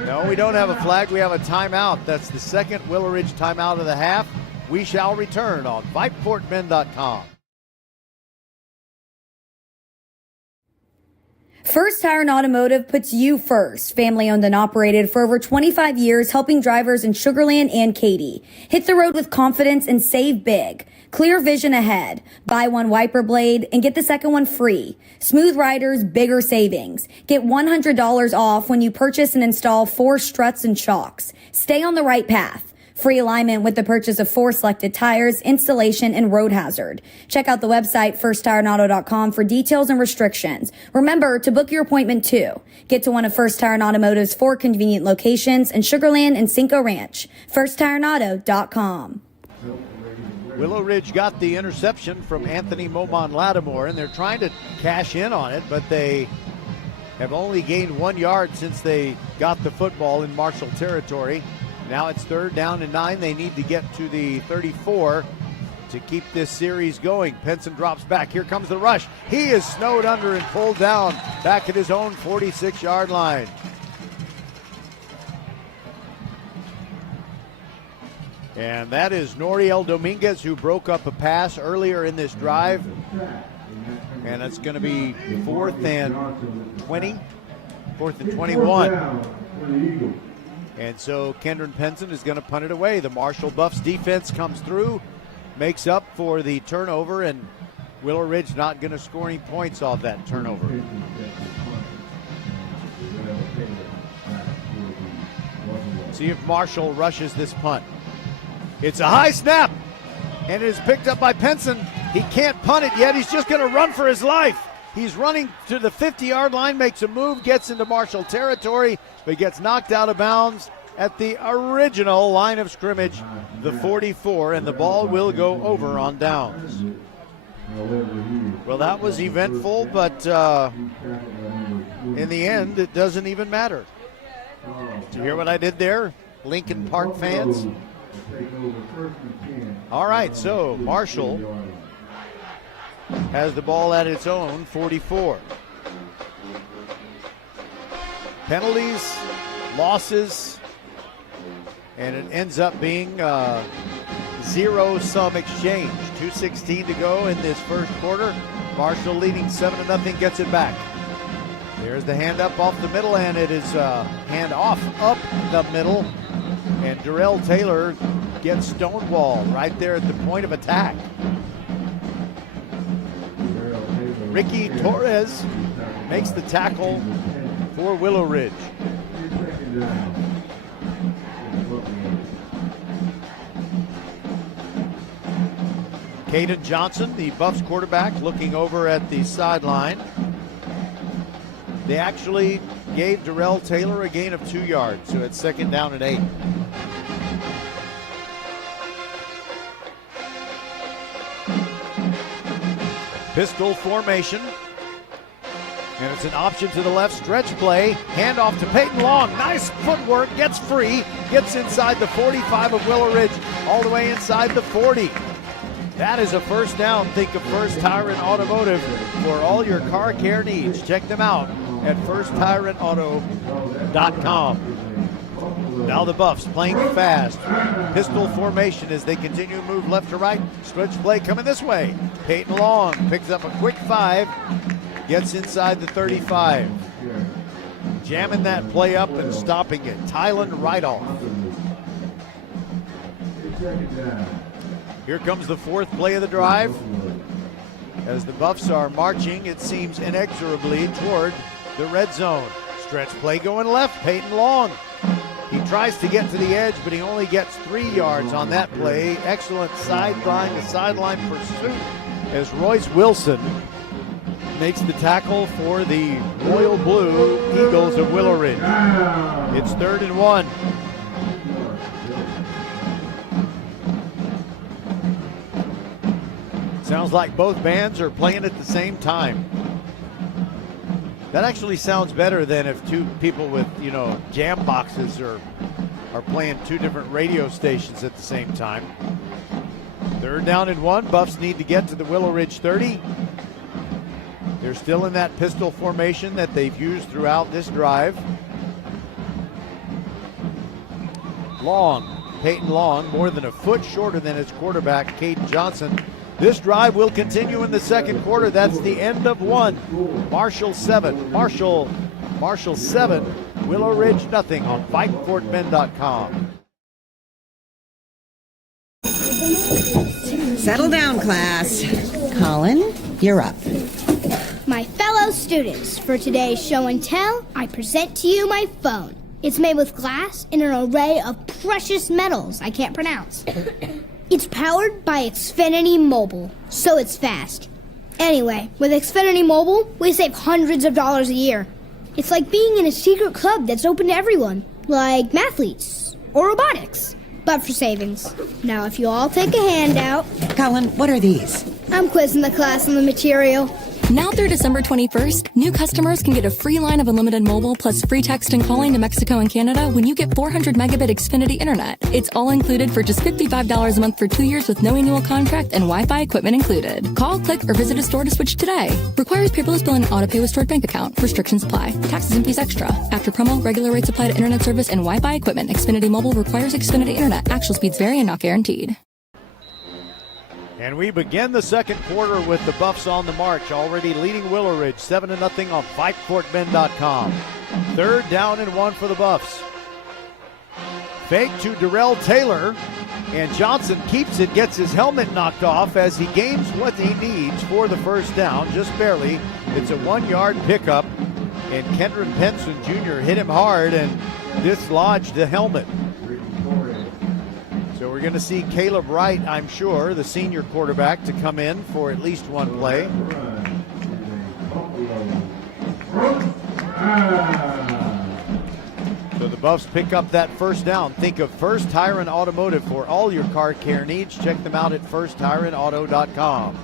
No, we don't have a flag. We have a timeout. That's the second Willowridge timeout of the half. We shall return on VypeFortBend.com. First Tire and Automotive puts you first. Family owned and operated for over 25 years, helping drivers in Sugar Land and Katy. Hit the road with confidence and save big. Clear vision ahead. Buy one wiper blade and get the second one free. Smooth riders, bigger savings. Get $100 off when you purchase and install 4 struts and shocks. Stay on the right path. Free alignment with the purchase of 4 selected tires, installation, and road hazard. Check out the website firsttireandauto.com for details and restrictions. Remember to book your appointment too. Get to one of First Tire and Automotive's 4 convenient locations in Sugar Land and Cinco Ranch. firsttireandauto.com. Willowridge got the interception from Anthony Momon Lattimore, and they're trying to cash in on it, but they have only gained 1 yard since they got the football in Marshall territory. Now it's 3rd down and 9. They need to get to the 34 to keep this series going. Penson drops back. Here comes the rush. He is snowed under and pulled down back at his own 46-yard line. And that is Noriel Dominguez, who broke up a pass earlier in this drive. And it's going to be 4th and 20, 4th and 21. And so Kendron Penson is going to punt it away. The Marshall Buffs defense comes through, makes up for the turnover, and Willowridge not going to score any points off that turnover. See if Marshall rushes this punt. It's a high snap, and it is picked up by Penson. He can't punt it yet. He's just going to run for his life. He's running to the 50-yard line, makes a move, gets into Marshall territory, but gets knocked out of bounds at the original line of scrimmage, the 44, and the ball will go over on downs. Well, that was eventful, but in the end, it doesn't even matter. Did you hear what I did there, Lincoln Park fans? All right, so Marshall has the ball at its own 44. Penalties, losses, and it ends up being a zero-sum exchange. 2:16 to go in this first quarter. Marshall leading 7-0, gets it back. There's the hand up off the middle, and it is hand off up the middle. And Darrell Taylor gets stonewalled right there at the point of attack. Ricky Torres makes the tackle for Willowridge. Caden Johnson, the Buffs quarterback, looking over at the sideline. They actually gave Darrell Taylor a gain of 2 yards, so it's 2nd down and 8. Pistol formation. And it's an option to the left, stretch play, handoff to Peyton Long. Nice footwork, gets free, gets inside the 45 of Willowridge, all the way inside the 40. That is a first down. Think of First Tire and Automotive for all your car care needs. Check them out at firsttireandauto.com. Now the Buffs playing fast. Pistol formation as they continue to move left to right. Stretch play coming this way. Peyton Long picks up a quick 5. Gets inside the 35. Jamming that play up and stopping it. Tylen Rideoff. Here comes the 4th play of the drive. As the Buffs are marching, it seems inexorably toward the red zone. Stretch play going left. Peyton Long. He tries to get to the edge, but he only gets 3 yards on that play. Excellent sideline to sideline pursuit as Royce Wilson makes the tackle for the Royal Blue Eagles of Willowridge. It's 3rd and 1. Sounds like both bands are playing at the same time. That actually sounds better than if two people with, jam boxes are playing two different radio stations at the same time. 3rd down and 1. Buffs need to get to the Willowridge 30. They're still in that pistol formation that they've used throughout this drive. Peyton Long, more than a foot shorter than his quarterback, Caden Johnson. This drive will continue in the second quarter. That's the end of 1. Marshall 7. Marshall 7. Willowridge nothing on VypeFortBend.com. Settle down, class. Colin, you're up. My fellow students, for today's show and tell, I present to you my phone. It's made with glass and an array of precious metals I can't pronounce. It's powered by Xfinity Mobile, so it's fast. Anyway, with Xfinity Mobile, we save hundreds of dollars a year. It's like being in a secret club that's open to everyone, like mathletes or robotics, but for savings. Now, if you all take a handout... Colin, what are these? I'm quizzing the class on the material. Now through December 21st, new customers can get a free line of unlimited mobile plus free text and calling to Mexico and Canada when you get 400 megabit Xfinity internet. It's all included for just $55 a month for 2 years with no annual contract and Wi-Fi equipment included. Call, click, or visit a store to switch today. Requires paperless bill and auto pay with stored bank account. Restrictions apply. Taxes and fees extra. After promo, regular rates apply to internet service and Wi-Fi equipment. Xfinity Mobile requires Xfinity internet. Actual speeds vary and not guaranteed. And we begin the second quarter with the Buffs on the march, already leading Willowridge 7-0 on VypeFortBend.com. 3rd down and 1 for the Buffs. Fake to Darrell Taylor, and Johnson keeps it, gets his helmet knocked off as he gains what he needs for the first down, just barely. It's a 1-yard pickup, and Kendron Penson Jr. hit him hard and dislodged the helmet. So we're going to see Caleb Wright, I'm sure, the senior quarterback, to come in for at least one play. So the Buffs pick up that first down. Think of First Tire and Automotive for all your car care needs. Check them out at firsttireandauto.com.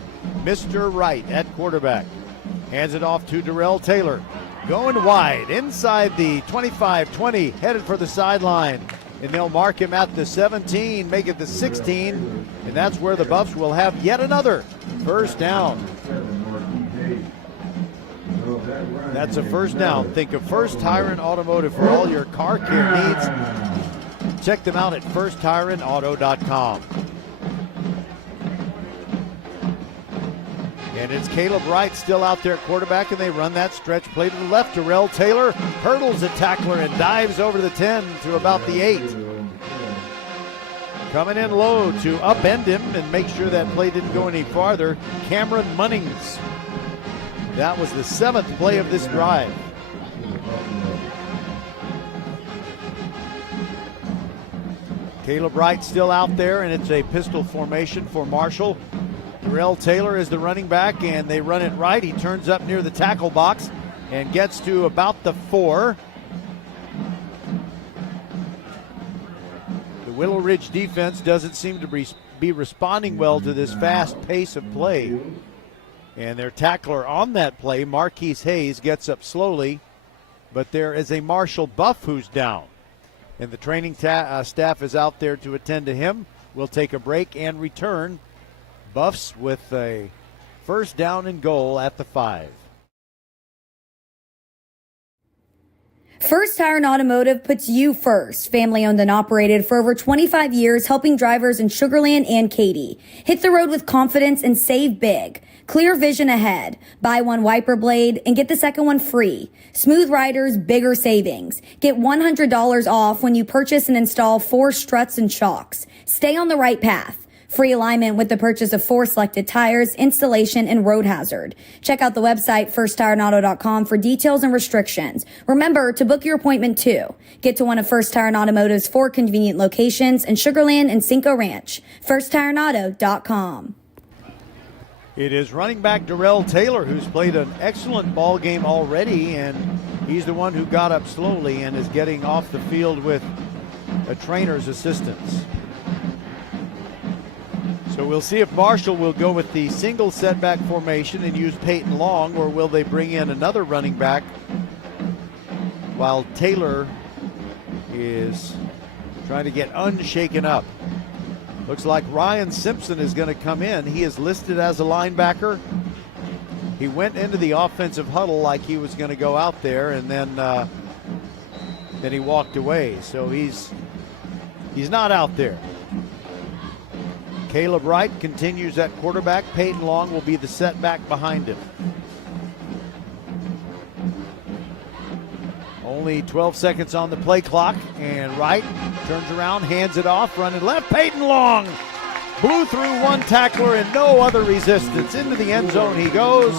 Mr. Wright at quarterback. Hands it off to Darrell Taylor. Going wide inside the 25-20, headed for the sideline. And they'll mark him at the 17, make it the 16, and that's where the Buffs will have yet another first down. That's a first down. Think of First Tire and Automotive for all your car care needs. Check them out at firsttireandauto.com. And it's Caleb Wright still out there at quarterback, and they run that stretch play to the left. Darrell Taylor hurdles a tackler and dives over the 10 to about the 8. Coming in low to upend him and make sure that play didn't go any farther, Cameron Munnings. That was the 7th play of this drive. Caleb Wright still out there, and it's a pistol formation for Marshall. Darrell Taylor is the running back, and they run it right. He turns up near the tackle box and gets to about the 4. The Willowridge defense doesn't seem to be responding well to this fast pace of play. And their tackler on that play, Marquise Hayes, gets up slowly, but there is a Marshall Buff who's down. And the training staff is out there to attend to him. We'll take a break and return. Buffs with a first down and goal at the 5. First Tire and Automotive puts you first. Family owned and operated for over 25 years, helping drivers in Sugar Land and Katy. Hit the road with confidence and save big. Clear vision ahead. Buy one wiper blade and get the second one free. Smooth riders, bigger savings. Get $100 off when you purchase and install 4 struts and shocks. Stay on the right path. Free alignment with the purchase of 4 selected tires, installation, and road hazard. Check out the website firsttireandauto.com for details and restrictions. Remember to book your appointment too. Get to one of First Tire and Automotive's 4 convenient locations in Sugar Land and Cinco Ranch. firsttireandauto.com. It is running back Darrell Taylor, who's played an excellent ball game already, and he's the one who got up slowly and is getting off the field with a trainer's assistance. So we'll see if Marshall will go with the single setback formation and use Peyton Long, or will they bring in another running back while Taylor is trying to get unshaken up. Looks like Ryan Simpson is going to come in. He is listed as a linebacker. He went into the offensive huddle like he was going to go out there, and then he walked away. So he's not out there. Caleb Wright continues at quarterback. Peyton Long will be the setback behind him. Only 12 seconds on the play clock, and Wright turns around, hands it off, running left. Peyton Long blew through one tackler and no other resistance. Into the end zone he goes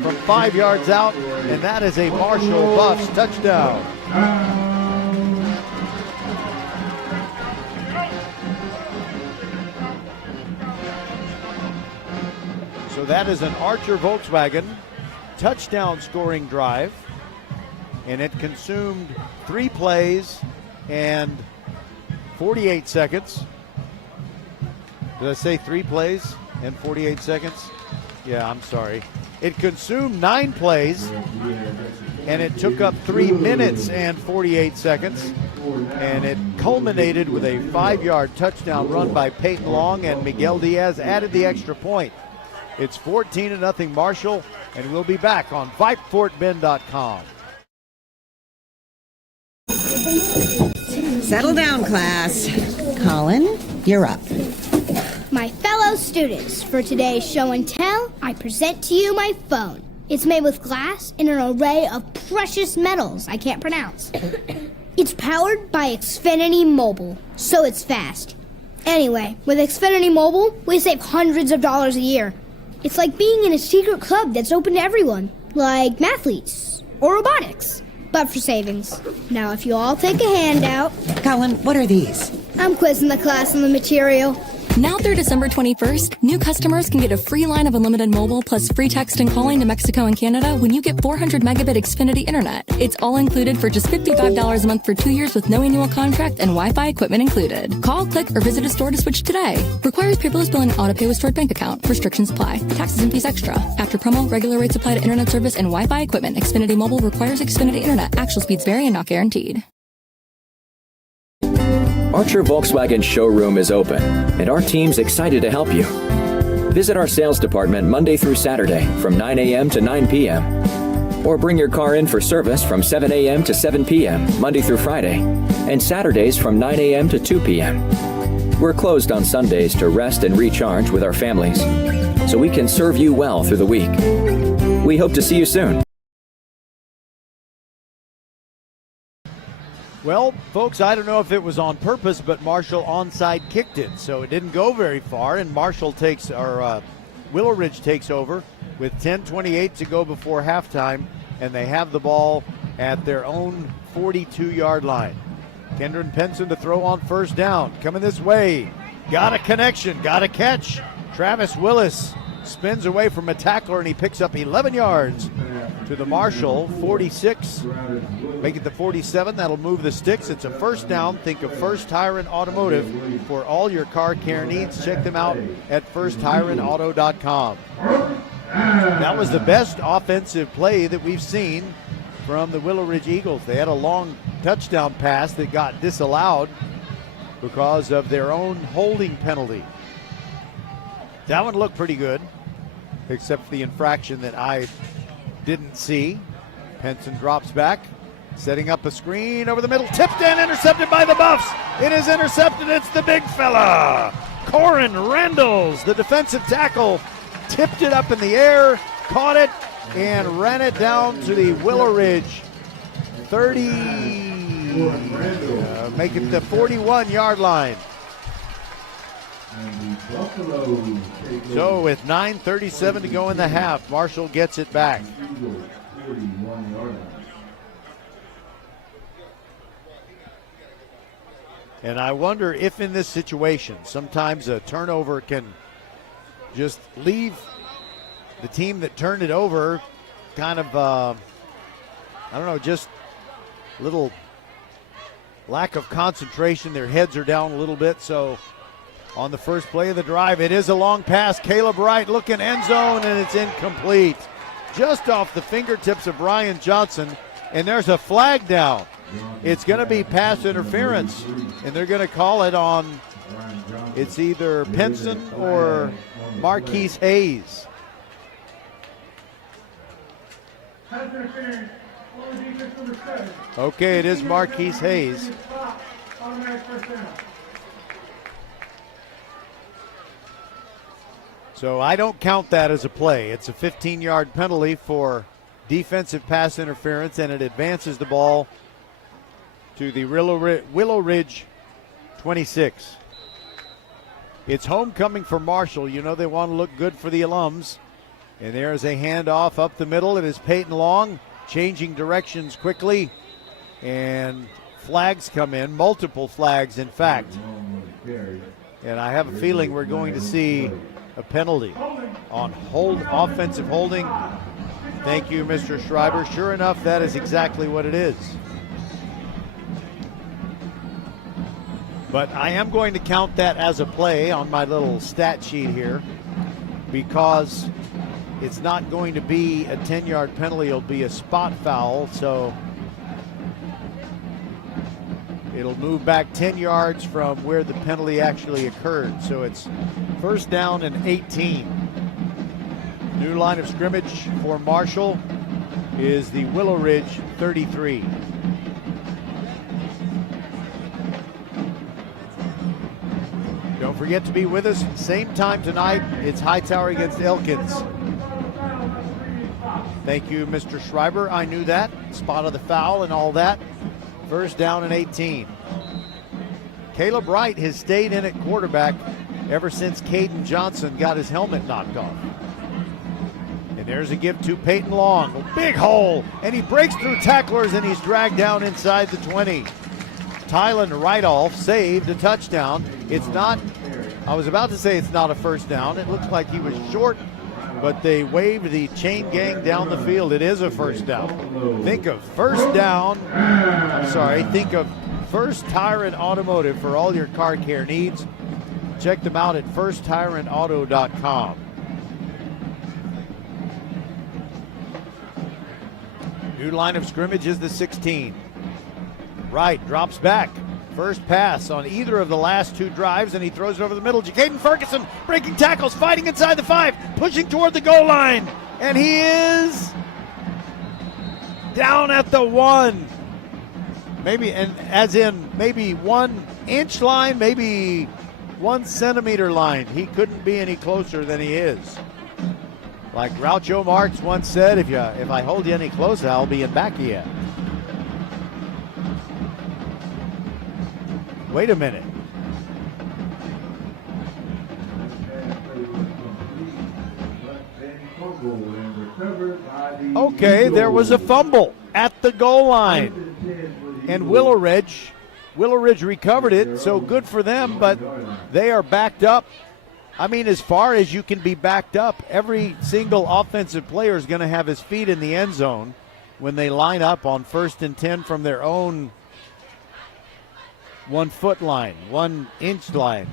from 5 yards out, and that is a Marshall Buffs touchdown. So that is an Archer Volkswagen touchdown scoring drive, and it consumed 3 plays and 48 seconds. Did I say 3 plays and 48 seconds? Yeah, I'm sorry. It consumed 9 plays, and it took up 3 minutes and 48 seconds, and it culminated with a 5-yard touchdown run by Peyton Long, and Miguel Diaz added the extra point. It's 14-0 Marshall, and we'll be back on VypeFortBend.com. Settle down, class. Colin, you're up. My fellow students, for today's show and tell, I present to you my phone. It's made with glass and an array of precious metals I can't pronounce. It's powered by Xfinity Mobile, so it's fast. Anyway, with Xfinity Mobile, we save hundreds of dollars a year. It's like being in a secret club that's open to everyone, like mathletes or robotics, but for savings. Now, if you all take a handout. Colin, what are these? I'm quizzing the class on the material. Now through December 21st, new customers can get a free line of unlimited mobile plus free text and calling to Mexico and Canada when you get 400 megabit Xfinity internet. It's all included for just $55 a month for 2 years with no annual contract and Wi-Fi equipment included. Call, click, or visit a store to switch today. Requires paperless billing and auto pay with stored bank account. Restrictions apply. Taxes and fees extra. After promo, regular rates apply to internet service and Wi-Fi equipment. Xfinity Mobile requires Xfinity internet. Actual speeds vary and not guaranteed. Archer Volkswagen showroom is open, and our team's excited to help you. Visit our sales department Monday through Saturday from 9 a.m. to 9 p.m. Or bring your car in for service from 7 a.m. to 7 p.m. Monday through Friday, and Saturdays from 9 a.m. to 2 p.m. We're closed on Sundays to rest and recharge with our families, so we can serve you well through the week. We hope to see you soon. Well, folks, I don't know if it was on purpose, but Marshall onside kicked it, so it didn't go very far, and Willowridge takes over with 10:28 to go before halftime, and they have the ball at their own 42-yard line. Kendron Penson to throw on first down, coming this way. Got a connection, got a catch. Travis Willis spins away from a tackler, and he picks up 11 yards to the Marshall 46. Make it the 47. That'll move the sticks. It's a first down. Think of First Tire and Automotive for all your car care needs. Check them out at firsttireandauto.com. That was the best offensive play that we've seen from the Willowridge Eagles. They had a long touchdown pass that got disallowed because of their own holding penalty. That one looked pretty good, except for the infraction that I didn't see. Penson drops back, setting up a screen over the middle, tipped and intercepted by the Buffs. It is intercepted. It's the big fella, Corin Randalls, the defensive tackle, tipped it up in the air, caught it, and ran it down to the Willowridge 30, make it the 41-yard line. So with 9:37 to go in the half, Marshall gets it back. And I wonder if in this situation, sometimes a turnover can just leave the team that turned it over kind of, I don't know, just a little lack of concentration. Their heads are down a little bit. So on the first play of the drive, it is a long pass. Caleb Wright looking end zone, and it's incomplete. Just off the fingertips of Ryan Johnson, and there's a flag down. It's going to be pass interference, and they're going to call it on, it's either Penson or Marquise Hayes. Okay, it is Marquise Hayes. So I don't count that as a play. It's a 15-yard penalty for defensive pass interference, and it advances the ball to the Willow Ridge 26. It's homecoming for Marshall. You know they want to look good for the alums. And there's a handoff up the middle. It is Peyton Long changing directions quickly. And flags come in, multiple flags, in fact. And I have a feeling we're going to see a penalty on offensive holding. Thank you, Mr. Schreiber. Sure enough, that is exactly what it is. But I am going to count that as a play on my little stat sheet here, because it's not going to be a 10-yard penalty. It'll be a spot foul, so it'll move back 10 yards from where the penalty actually occurred. So it's first down and 18. New line of scrimmage for Marshall is the Willow Ridge 33. Don't forget to be with us. Same time tonight. It's Hightower against Elkins. Thank you, Mr. Schreiber. I knew that. Spot of the foul and all that. First down and 18. Caleb Wright has stayed in at quarterback ever since Caden Johnson got his helmet knocked off. And there's a give to Peyton Long. A big hole, and he breaks through tacklers, and he's dragged down inside the 20. Tylen Rydolph saved a touchdown. It's not, I was about to say it's not a first down. It looks like he was short, but they waved the chain gang down the field. It is a first down. Think of first down, think of First Tire and Automotive for all your car care needs. Check them out at firsttireandauto.com. New line of scrimmage is the 16. Wright drops back. First pass on either of the last two drives, and he throws it over the middle. Jacaden Ferguson breaking tackles, fighting inside the 5, pushing toward the goal line, and he is down at the 1. Maybe, and as in maybe 1 inch line, maybe 1 centimeter line. He couldn't be any closer than he is. Like Groucho Marx once said, if I hold you any closer, I'll be in back of you. Wait a minute. Okay, there was a fumble at the goal line. And Willowridge recovered it, so good for them, but they are backed up. I mean, as far as you can be backed up, every single offensive player is going to have his feet in the end zone when they line up on 1st and 10 from their own 1 foot line, 1 inch line,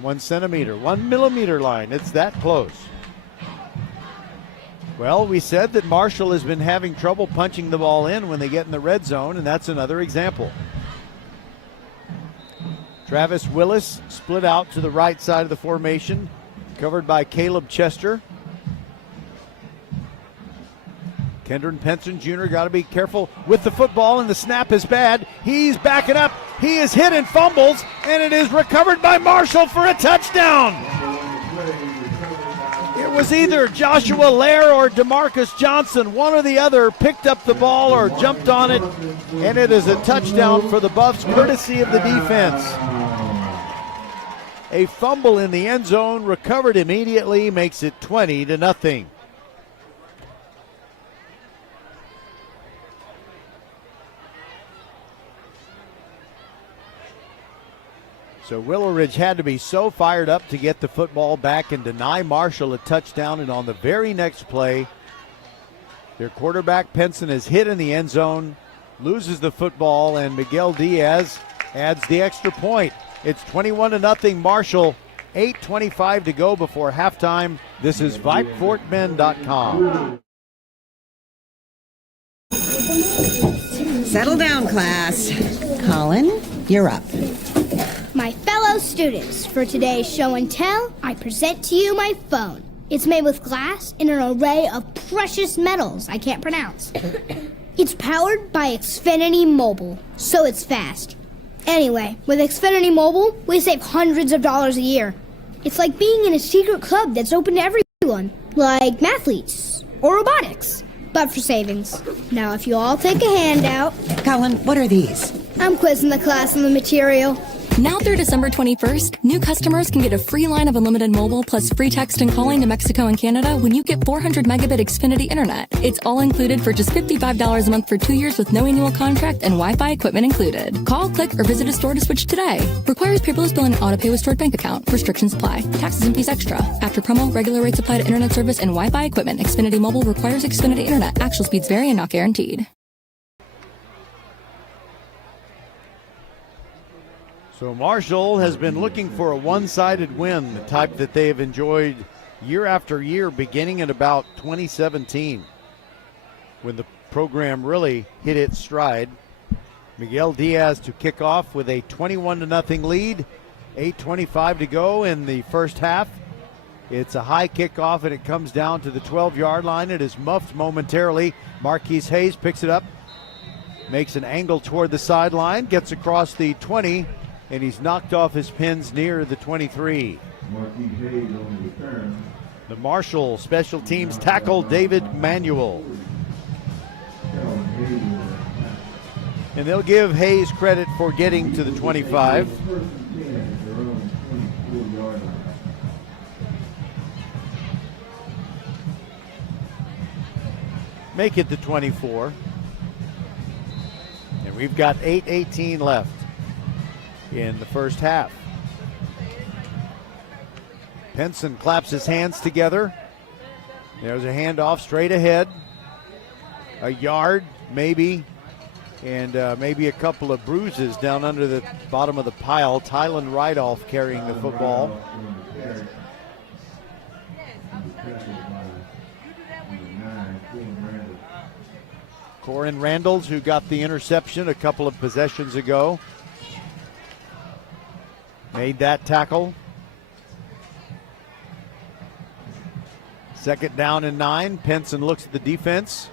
1 centimeter, 1 millimeter line. It's that close. Well, we said that Marshall has been having trouble punching the ball in when they get in the red zone, and that's another example. Travis Willis split out to the right side of the formation, covered by Caleb Chester. Kendron Penson Jr. got to be careful with the football, and the snap is bad. He's backing up. He is hit and fumbles, and it is recovered by Marshall for a touchdown. It was either Joshua Lair or DeMarcus Johnson. One or the other picked up the ball or jumped on it, and it is a touchdown for the Buffs, courtesy of the defense. A fumble in the end zone, recovered immediately, makes it 20-0. So Willowridge had to be so fired up to get the football back and deny Marshall a touchdown. And on the very next play, their quarterback Penson is hit in the end zone, loses the football, and Miguel Diaz adds the extra point. It's 21-0 Marshall. 8:25 to go before halftime. This is VypeFortBend.com. Settle down, class. Colin, you're up. My fellow students, for today's show and tell, I present to you my phone. It's made with glass and an array of precious metals I can't pronounce. It's powered by Xfinity Mobile, so it's fast. Anyway, with Xfinity Mobile, we save hundreds of dollars a year. It's like being in a secret club that's open to everyone, like mathletes or robotics, but for savings. Now, if you all take a handout... Colin, what are these? I'm quizzing the class on the material. Now through December 21st, new customers can get a free line of unlimited mobile plus free text and calling to Mexico and Canada when you get 400 megabit Xfinity internet. It's all included for just $55 a month for 2 years with no annual contract and Wi-Fi equipment included. Call, click, or visit a store to switch today. Requires paperless billing and auto pay with stored bank account. Restrictions apply. Taxes and fees extra. After promo, regular rates apply to internet service and Wi-Fi equipment. Xfinity Mobile requires Xfinity internet. Actual speeds vary and not guaranteed. So Marshall has been looking for a one-sided win, the type that they have enjoyed year after year, beginning in about 2017, when the program really hit its stride. Miguel Diaz to kick off with a 21-0 lead, 8:25 to go in the first half. It's a high kickoff, and it comes down to the 12-yard line. It is muffed momentarily. Marquise Hayes picks it up, makes an angle toward the sideline, gets across the 20, and he's knocked off his pins near the 23. The Marshall special teams tackle David Manuel. And they'll give Hayes credit for getting to the 25. Make it the 24. And we've got 8:18 left in the first half. Penson claps his hands together. There's a handoff straight ahead. A yard, maybe, and maybe a couple of bruises down under the bottom of the pile. Tylen Rideoff carrying the football. Corin Randalls, who got the interception a couple of possessions ago, made that tackle. Second down and 9. Penson looks at the defense.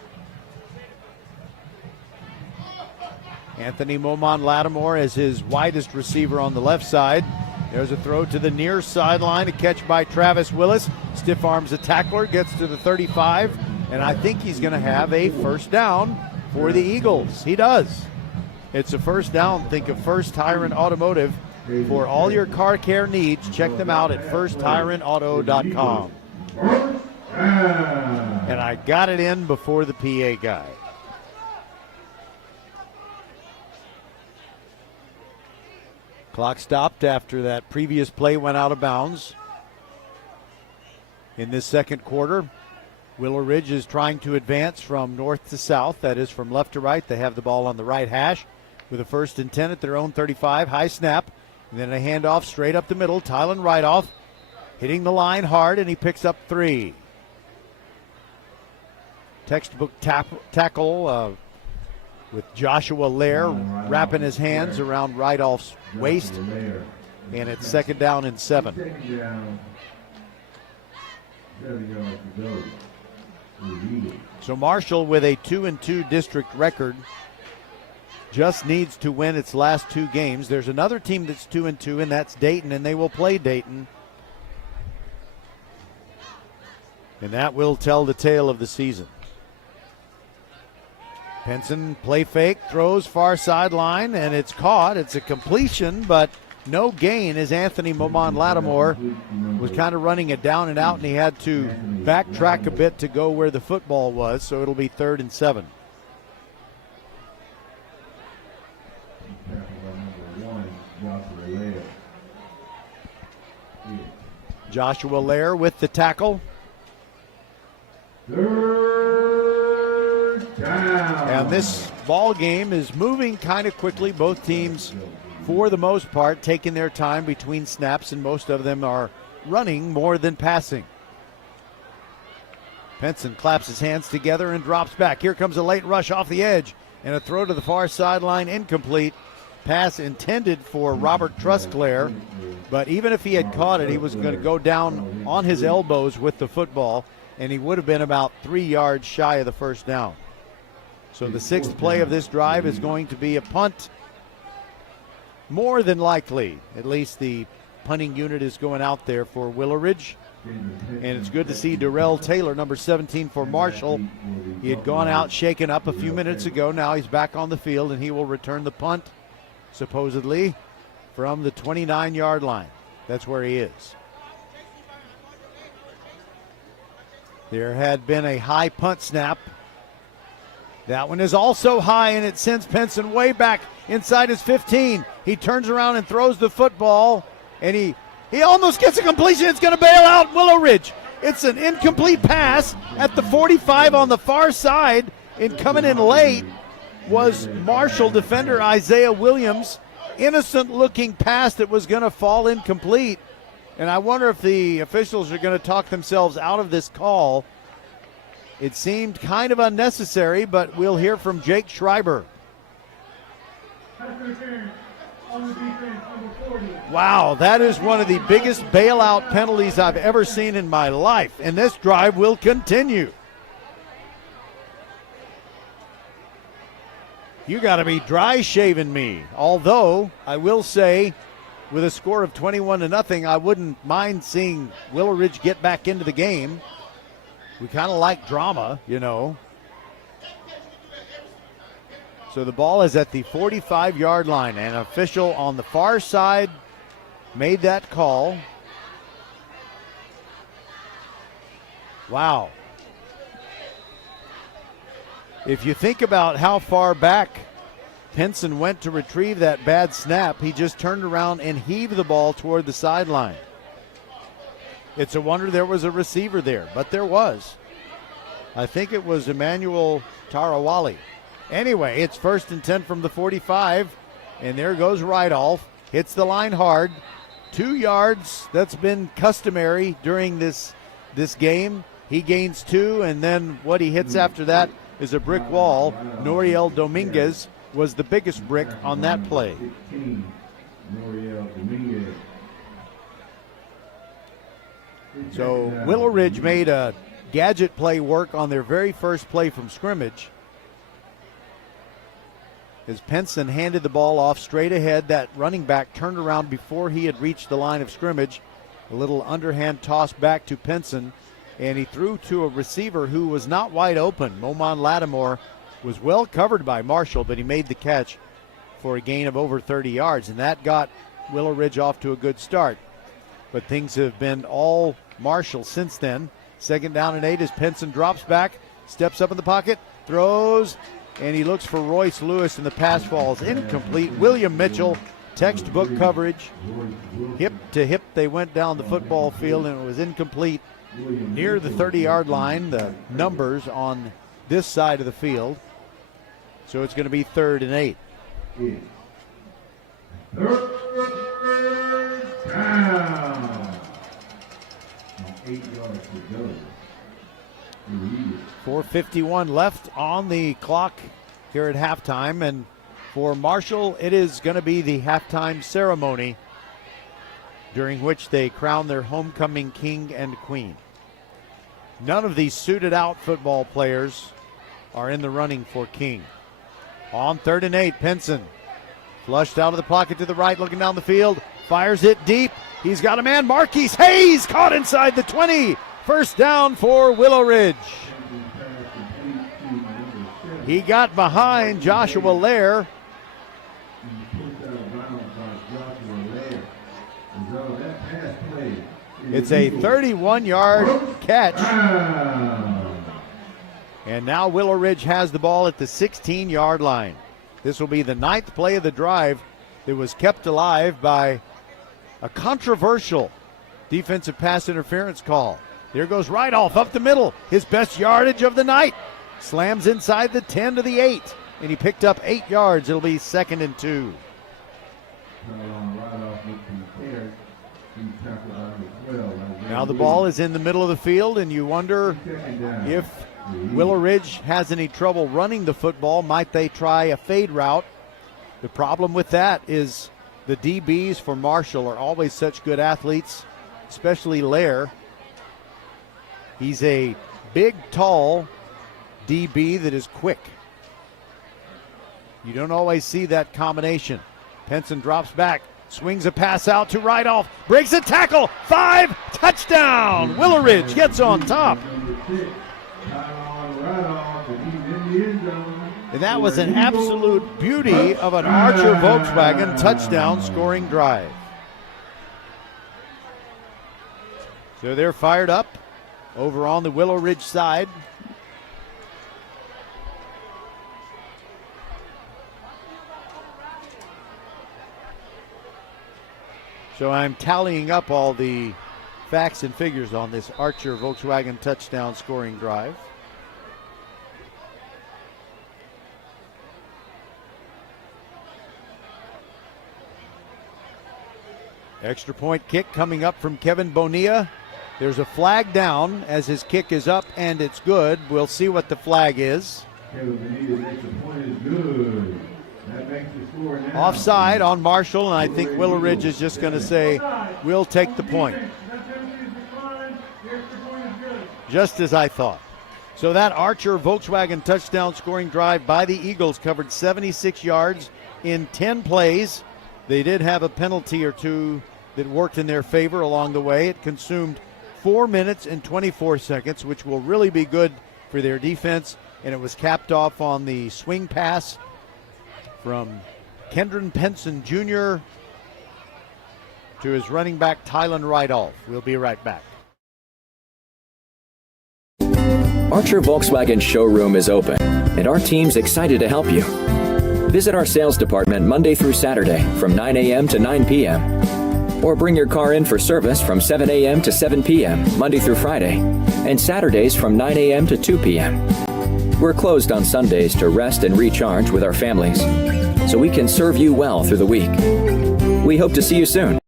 Anthony Momon Lattimore as his widest receiver on the left side. There's a throw to the near sideline, a catch by Travis Willis. Stiff arms a tackler, gets to the 35, and I think he's going to have a first down for the Eagles. He does. It's a first down. Think of First Tyrant Automotive. For all your car care needs, check them out at firsttyrantauto.com. And I got it in before the PA guy. Clock stopped after that previous play went out of bounds. In this second quarter, Willowridge is trying to advance from north to south, that is from left to right. They have the ball on the right hash with a 1st and 10 at their own 35. High snap, and then a handoff straight up the middle. Tylen Rideoff hitting the line hard, and he picks up 3. Textbook tackle with Joshua Lair wrapping his hands around Rideoff's waist, and it's second down and 7. So Marshall, with a 2-2 district record, just needs to win its last 2 games. There's another team that's 2-2, and that's Dayton, and they will play Dayton. And that will tell the tale of the season. Penson play fake, throws far sideline, and it's caught. It's a completion, but no gain as Anthony Momon Lattimore was kind of running it down and out, and he had to backtrack a bit to go where the football was, so it'll be 3rd and 7. Joshua Lair with the tackle. Third down. And this ball game is moving kind of quickly. Both teams, for the most part, taking their time between snaps, and most of them are running more than passing. Penson claps his hands together and drops back. Here comes a late rush off the edge, and a throw to the far sideline, incomplete. Pass intended for Robert Trusclair, but even if he had caught it, he was going to go down on his elbows with the football, and he would have been about 3 yards shy of the first down. So the sixth play of this drive is going to be a punt, more than likely. At least the punting unit is going out there for Willowridge. And it's good to see Darrell Taylor, number 17 for Marshall. He had gone out shaken up a few minutes ago. Now he's back on the field, and he will return the punt, supposedly, from the 29-yard line. That's where he is. There had been a high punt snap. That one is also high, and it sends Penson way back inside his 15. He turns around and throws the football, and he almost gets a completion. It's going to bail out Willowridge. It's an incomplete pass at the 45 on the far side, and coming in late was Marshall defender Isaiah Williams. Innocent-looking pass that was going to fall incomplete. And I wonder if the officials are going to talk themselves out of this call. It seemed kind of unnecessary, but we'll hear from Jake Schreiber. Wow, that is one of the biggest bailout penalties I've ever seen in my life, and this drive will continue. You got to be dry shaving me. Although, I will say, with a score of 21-0, I wouldn't mind seeing Willowridge get back into the game. We kind of like drama, you know. So the ball is at the 45-yard line. An official on the far side made that call. Wow. If you think about how far back Penson went to retrieve that bad snap, he just turned around and heaved the ball toward the sideline. It's a wonder there was a receiver there, but there was. I think it was Emmanuel Tarawali. Anyway, it's 1st and 10 from the 45, and there goes Rydolph. Hits the line hard. 2 yards, that's been customary during this game. He gains 2, and then what he hits after that is a brick wall. Noriel Dominguez was the biggest brick on that play. So Willowridge made a gadget play work on their very first play from scrimmage. As Penson handed the ball off straight ahead, that running back turned around before he had reached the line of scrimmage. A little underhand toss back to Penson, and he threw to a receiver who was not wide open. Momon Lattimore was well covered by Marshall, but he made the catch for a gain of over 30 yards, and that got Willowridge off to a good start. But things have been all Marshall since then. 2nd down and 8 as Penson drops back, steps up in the pocket, throws, and he looks for Royce Lewis, and the pass falls incomplete. William Mitchell, textbook coverage. Hip to hip they went down the football field, and it was incomplete near the 30-yard line. The numbers on this side of the field. So it's going to be 3rd and 8. Third down. 8 yards to go. 4:51 left on the clock here at halftime, and for Marshall, it is going to be the halftime ceremony during which they crown their homecoming king and queen. None of these suited out football players are in the running for king. On 3rd and 8, Penson flushed out of the pocket to the right, looking down the field, fires it deep. He's got a man, Marquise Hayes, caught inside the 20. First down for Willowridge. He got behind Joshua Lair. It's a 31-yard catch. And now Willowridge has the ball at the 16-yard line. This will be the 9th play of the drive that was kept alive by a controversial defensive pass interference call. There goes Rideoff up the middle. His best yardage of the night. Slams inside the 10 to the 8. And he picked up 8 yards. It'll be 2nd and 2. Now the ball is in the middle of the field, and you wonder if Willowridge has any trouble running the football. Might they try a fade route? The problem with that is the DBs for Marshall are always such good athletes, especially Lair. He's a big, tall DB that is quick. You don't always see that combination. Penson drops back, swings a pass out to Rideoff, breaks a tackle, 5, touchdown! Willowridge gets on top. And that was an absolute beauty of an Archer Volkswagen touchdown scoring drive. So they're fired up over on the Willowridge side. So I'm tallying up all the facts and figures on this Archer Volkswagen touchdown scoring drive. Extra point kick coming up from Kevin Bonilla. There's a flag down as his kick is up, and it's good. We'll see what the flag is. Kevin Bonilla's extra point is good. That makes the score now. Offside on Marshall, and I think Willowridge is just going to say, we'll take the point. Just as I thought. So that Archer Volkswagen touchdown scoring drive by the Eagles covered 76 yards in 10 plays. They did have a penalty or two that worked in their favor along the way. It consumed 4 minutes and 24 seconds, which will really be good for their defense. And it was capped off on the swing pass from Kendron Penson Jr. to his running back, Tylen Rideoff. We'll be right back. Archer Volkswagen showroom is open, and our team's excited to help you. Visit our sales department Monday through Saturday from 9 a.m. to 9 p.m. Or bring your car in for service from 7 a.m. to 7 p.m. Monday through Friday, and Saturdays from 9 a.m. to 2 p.m. We're closed on Sundays to rest and recharge with our families, so we can serve you well through the week. We hope to see you soon.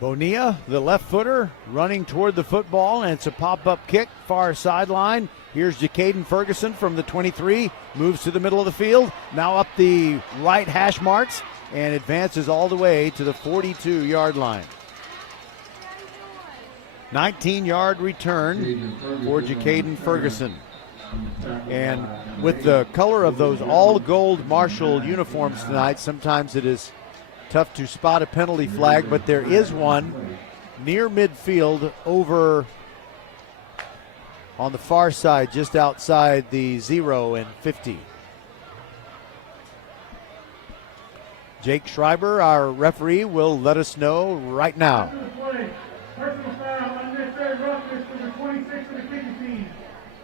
Bonilla, the left footer, running toward the football, and it's a pop-up kick, far sideline. Here's Jacaden Ferguson from the 23, moves to the middle of the field, now up the right hash marks, and advances all the way to the 42-yard line. 19-yard return for Jacaden Ferguson. And with the color of those all-gold Marshall uniforms tonight, sometimes it is tough to spot a penalty flag, but there is one near midfield over on the far side, just outside the 0 and 50. Jake Schreiber, our referee, will let us know right now. Personal foul, unnecessary roughness for the 26 of the kicking team.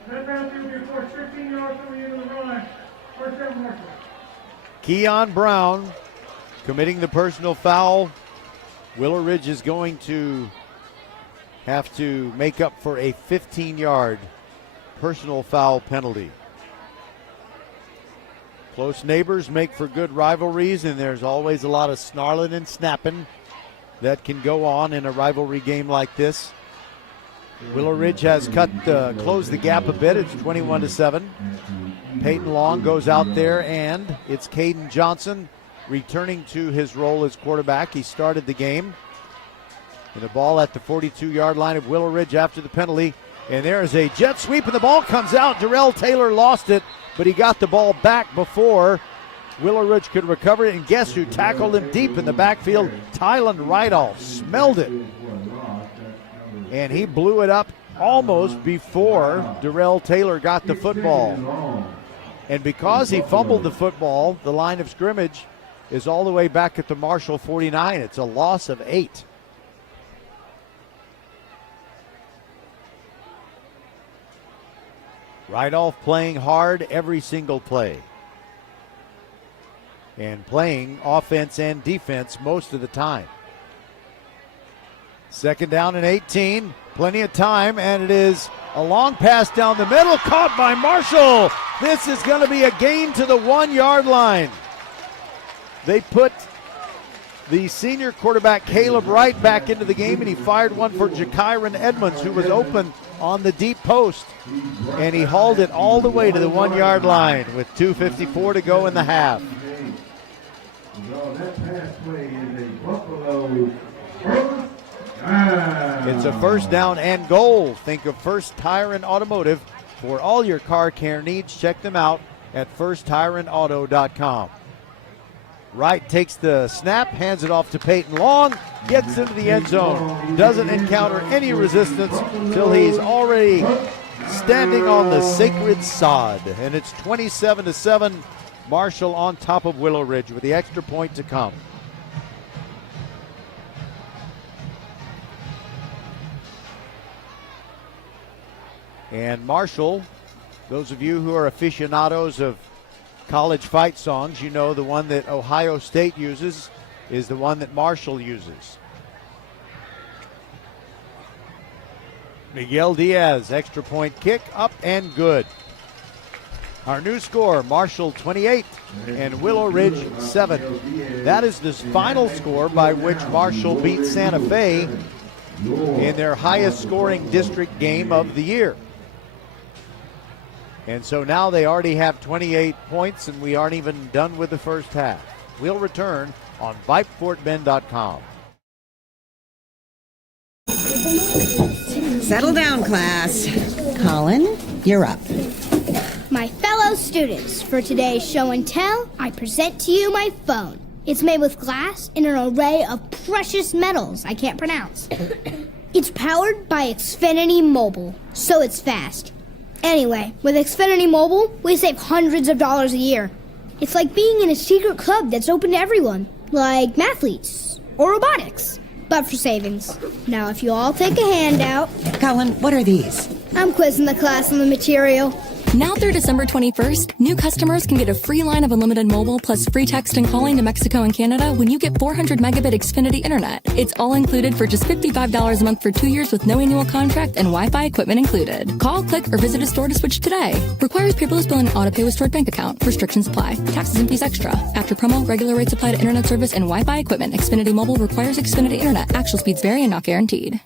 That penalty will be forced 15 yards from the end of the run. First down, Marshall. Keon Brown committing the personal foul. Willowridge is going to have to make up for a 15-yard personal foul penalty. Close neighbors make for good rivalries, and there's always a lot of snarling and snapping that can go on in a rivalry game like this. Willowridge has closed the gap a bit. It's 21-7. Peyton Long goes out there, and it's Caden Johnson returning to his role as quarterback. He started the game. And the ball at the 42-yard line of Willowridge after the penalty. And there is a jet sweep, and the ball comes out. Darrell Taylor lost it, but he got the ball back before Willowridge could recover it. And guess who tackled him deep in the backfield? Tylen Rideoff smelled it. And he blew it up almost before Darrell Taylor got the football. And because he fumbled the football, the line of scrimmage is all the way back at the Marshall 49. It's a loss of 8. Rideoff playing hard every single play. and playing offense and defense most of the time. 2nd down and 18. Plenty of time, and it is a long pass down the middle, caught by Marshall. This is going to be a gain to the 1-yard line. They put the senior quarterback Caleb Wright back into the game, and he fired one for Jakyron Edmonds, who was open on the deep post, and he hauled it all the way to the 1-yard line with 2:54 to go in the half. That pass play is a Buffalo It's a 1st down and goal. Think of First Tire and Automotive for all your car care needs. Check them out at firsttireandauto.com. Wright takes the snap, hands it off to Peyton Long, gets into the end zone, doesn't encounter any resistance till he's already standing on the sacred sod. And it's 27-7, Marshall on top of Willowridge with the extra point to come. And Marshall, those of you who are aficionados of college fight songs, you know the one that Ohio State uses is the one that Marshall uses. Miguel Diaz, extra point kick, up and good. Our new score, Marshall 28 and Willowridge 7. That is the final score by which Marshall beat Santa Fe in their highest scoring district game of the year. And so now they already have 28 points, and we aren't even done with the first half. We'll return on VypeFortBend.com. Settle down, class. Colin, you're up. My fellow students, for today's show and tell, I present to you my phone. It's made with glass and an array of precious metals I can't pronounce. It's powered by Xfinity Mobile, so it's fast. Anyway, with Xfinity Mobile, we save hundreds of dollars a year. It's like being in a secret club that's open to everyone, like mathletes or robotics, but for savings. Now, if you all take a handout... Colin, what are these? I'm quizzing the class on the material. Now through December 21st, new customers can get a free line of unlimited mobile plus free text and calling to Mexico and Canada when you get 400 megabit Xfinity internet. It's all included for just $55 a month for 2 years with no annual contract and Wi-Fi equipment included. Call, click, or visit a store to switch today. Requires paperless bill and autopay with stored bank account. Restrictions apply. Taxes and fees extra. After promo, regular rates apply to internet service and Wi-Fi equipment. Xfinity Mobile requires Xfinity internet. Actual speeds vary and not guaranteed.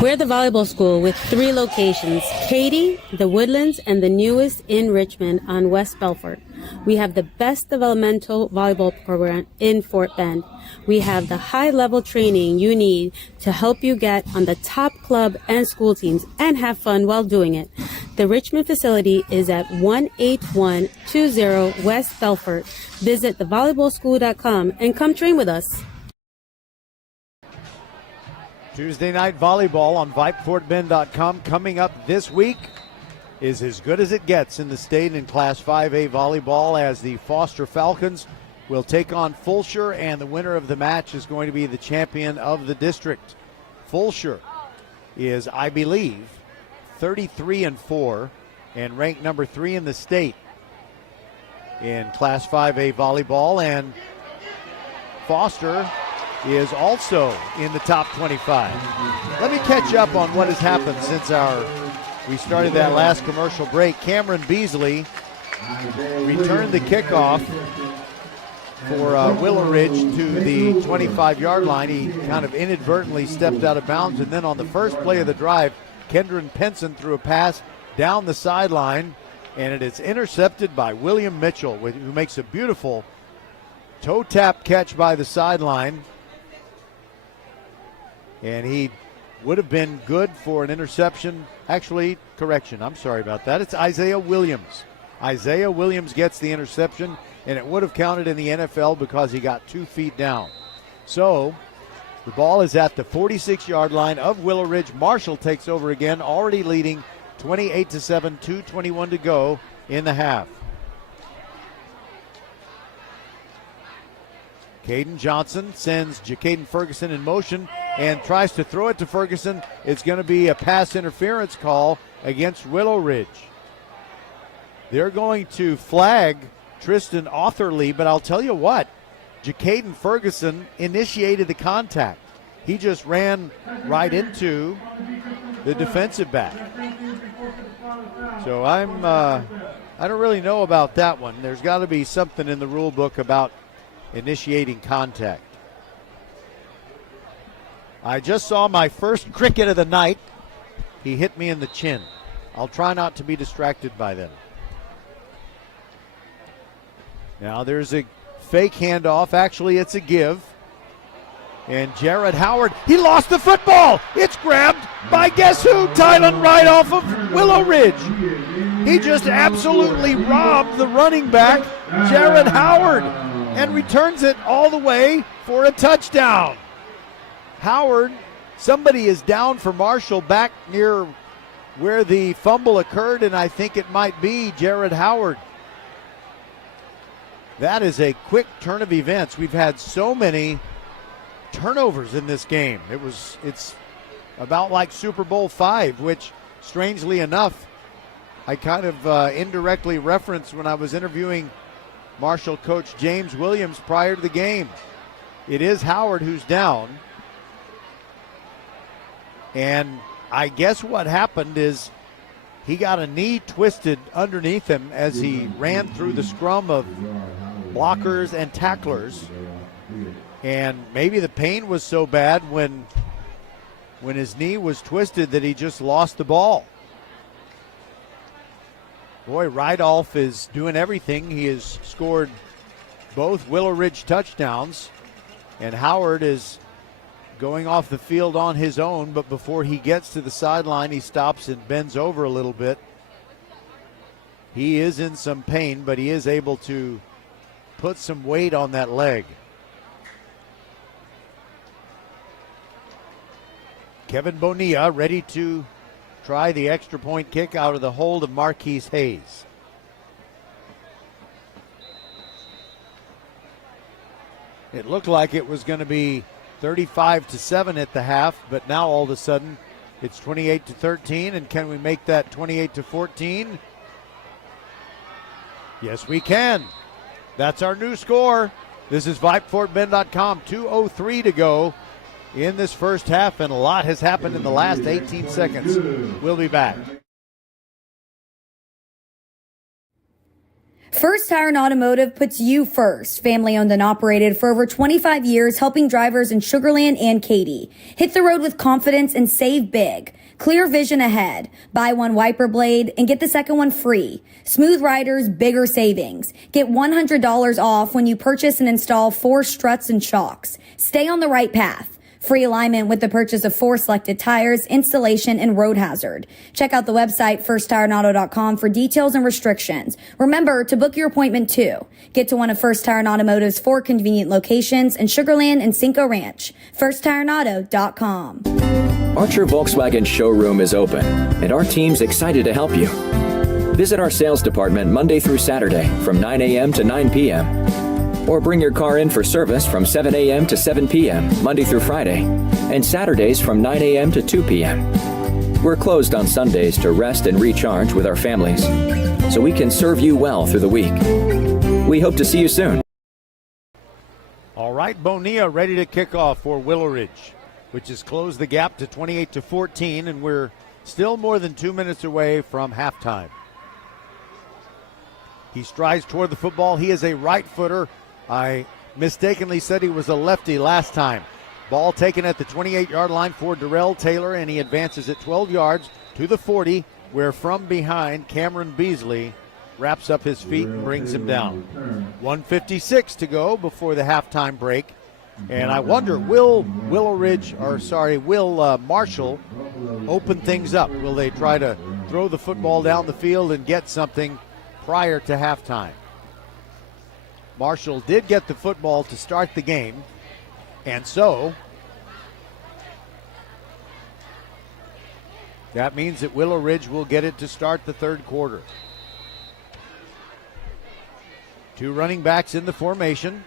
We're the volleyball school with 3 locations, Katy, the Woodlands, and the newest in Richmond on West Belfort. We have the best developmental volleyball program in Fort Bend. We have the high-level training you need to help you get on the top club and school teams and have fun while doing it. The Richmond facility is at 18120 West Belfort. Visit thevolleyballschool.com and come train with us. Tuesday night volleyball on VypeFortBend.com coming up this week is as good as it gets in the state in Class 5A volleyball, as the Foster Falcons will take on Fulshire, and the winner of the match is going to be the champion of the district. Fulshire is, I believe, 33-4 and ranked number 3 in the state in Class 5A volleyball, and Foster is also in the top 25. Let me catch up on what has happened since we started that last commercial break. Cameron Beasley returned the kickoff for Willowridge to the 25-yard line. He kind of inadvertently stepped out of bounds, and then on the first play of the drive, Kendron Penson threw a pass down the sideline, and it is intercepted by William Mitchell, who makes a beautiful toe tap catch by the sideline. And he would have been good for an interception. Actually, correction, I'm sorry about that. It's Isaiah Williams. Isaiah Williams gets the interception, and it would have counted in the NFL because he got 2 feet down. So the ball is at the 46-yard line of Willowridge. Marshall takes over again, already leading 28-7, 2:21 to go in the half. Caden Johnson sends Jacaden Ferguson in motion and tries to throw it to Ferguson. It's going to be a pass interference call against Willowridge. They're going to flag Tristan Otherly, but I'll tell you what, Jacaden Ferguson initiated the contact. He just ran right into the defensive back. So I don't really know about that one. There's got to be something in the rule book about initiating contact. I just saw my first cricket of the night. He hit me in the chin. I'll try not to be distracted by them. Now there's a fake handoff. Actually, it's a give. And Jared Howard, he lost the football. It's grabbed by guess who? Tylen Wright off of Willowridge. He just absolutely robbed the running back, Jared Howard, and returns it all the way for a touchdown. Howard, somebody is down for Marshall back near where the fumble occurred, and I think it might be Jared Howard. That is a quick turn of events. We've had so many turnovers in this game. It's about like Super Bowl V, which strangely enough I kind of indirectly referenced when I was interviewing Marshall coach James Williams prior to the game. It is Howard who's down, and I guess what happened is he got a knee twisted underneath him as he ran through the scrum of blockers and tacklers. And maybe the pain was so bad when his knee was twisted that he just lost the ball. Boy, Rydolph is doing everything. He has scored both Willowridge touchdowns, and Howard is going off the field on his own, but before he gets to the sideline, he stops and bends over a little bit. He is in some pain, but he is able to put some weight on that leg. Kevin Bonilla ready to try the extra point kick out of the hold of Marquise Hayes. It looked like it was going to be 35-7 at the half, but now all of a sudden it's 28-13, and can we make that 28-14? Yes, we can. That's our new score. This is VypeFortBend.com. 2:03 to go in this first half, and a lot has happened in the last 18 seconds. We'll be back. First Tire and Automotive puts you first. Family owned and operated for over 25 years, helping drivers in Sugar Land and Katy. Hit the road with confidence and save big. Clear vision ahead. Buy one wiper blade and get the second one free. Smooth riders, bigger savings. Get $100 off when you purchase and install 4 struts and shocks. Stay on the right path. Free alignment with the purchase of 4 selected tires, installation, and road hazard. Check out the website firsttireandauto.com for details and restrictions. Remember to book your appointment too. Get to one of First Tire and Automotive's 4 convenient locations in Sugar Land and Cinco Ranch. firsttireandauto.com. Archer Volkswagen showroom is open, and our team's excited to help you. Visit our sales department Monday through Saturday from 9 a.m. to 9 p.m. Or bring your car in for service from 7 a.m. to 7 p.m. Monday through Friday, and Saturdays from 9 a.m. to 2 p.m. We're closed on Sundays to rest and recharge with our families, so we can serve you well through the week. We hope to see you soon. All right, Bonilla ready to kick off for Willowridge, which has closed the gap to 28-14, and we're still more than 2 minutes away from halftime. He strides toward the football. He is a right footer. I mistakenly said he was a lefty last time. Ball taken at the 28-yard line for Darrell Taylor, and he advances it 12 yards to the 40, where from behind, Cameron Beasley wraps up his feet and brings him down. 1:56 to go before the halftime break. And I wonder, will Marshall open things up? Will they try to throw the football down the field and get something prior to halftime? Marshall did get the football to start the game, and so that means that Willowridge will get it to start the third quarter. 2 running backs in the formation.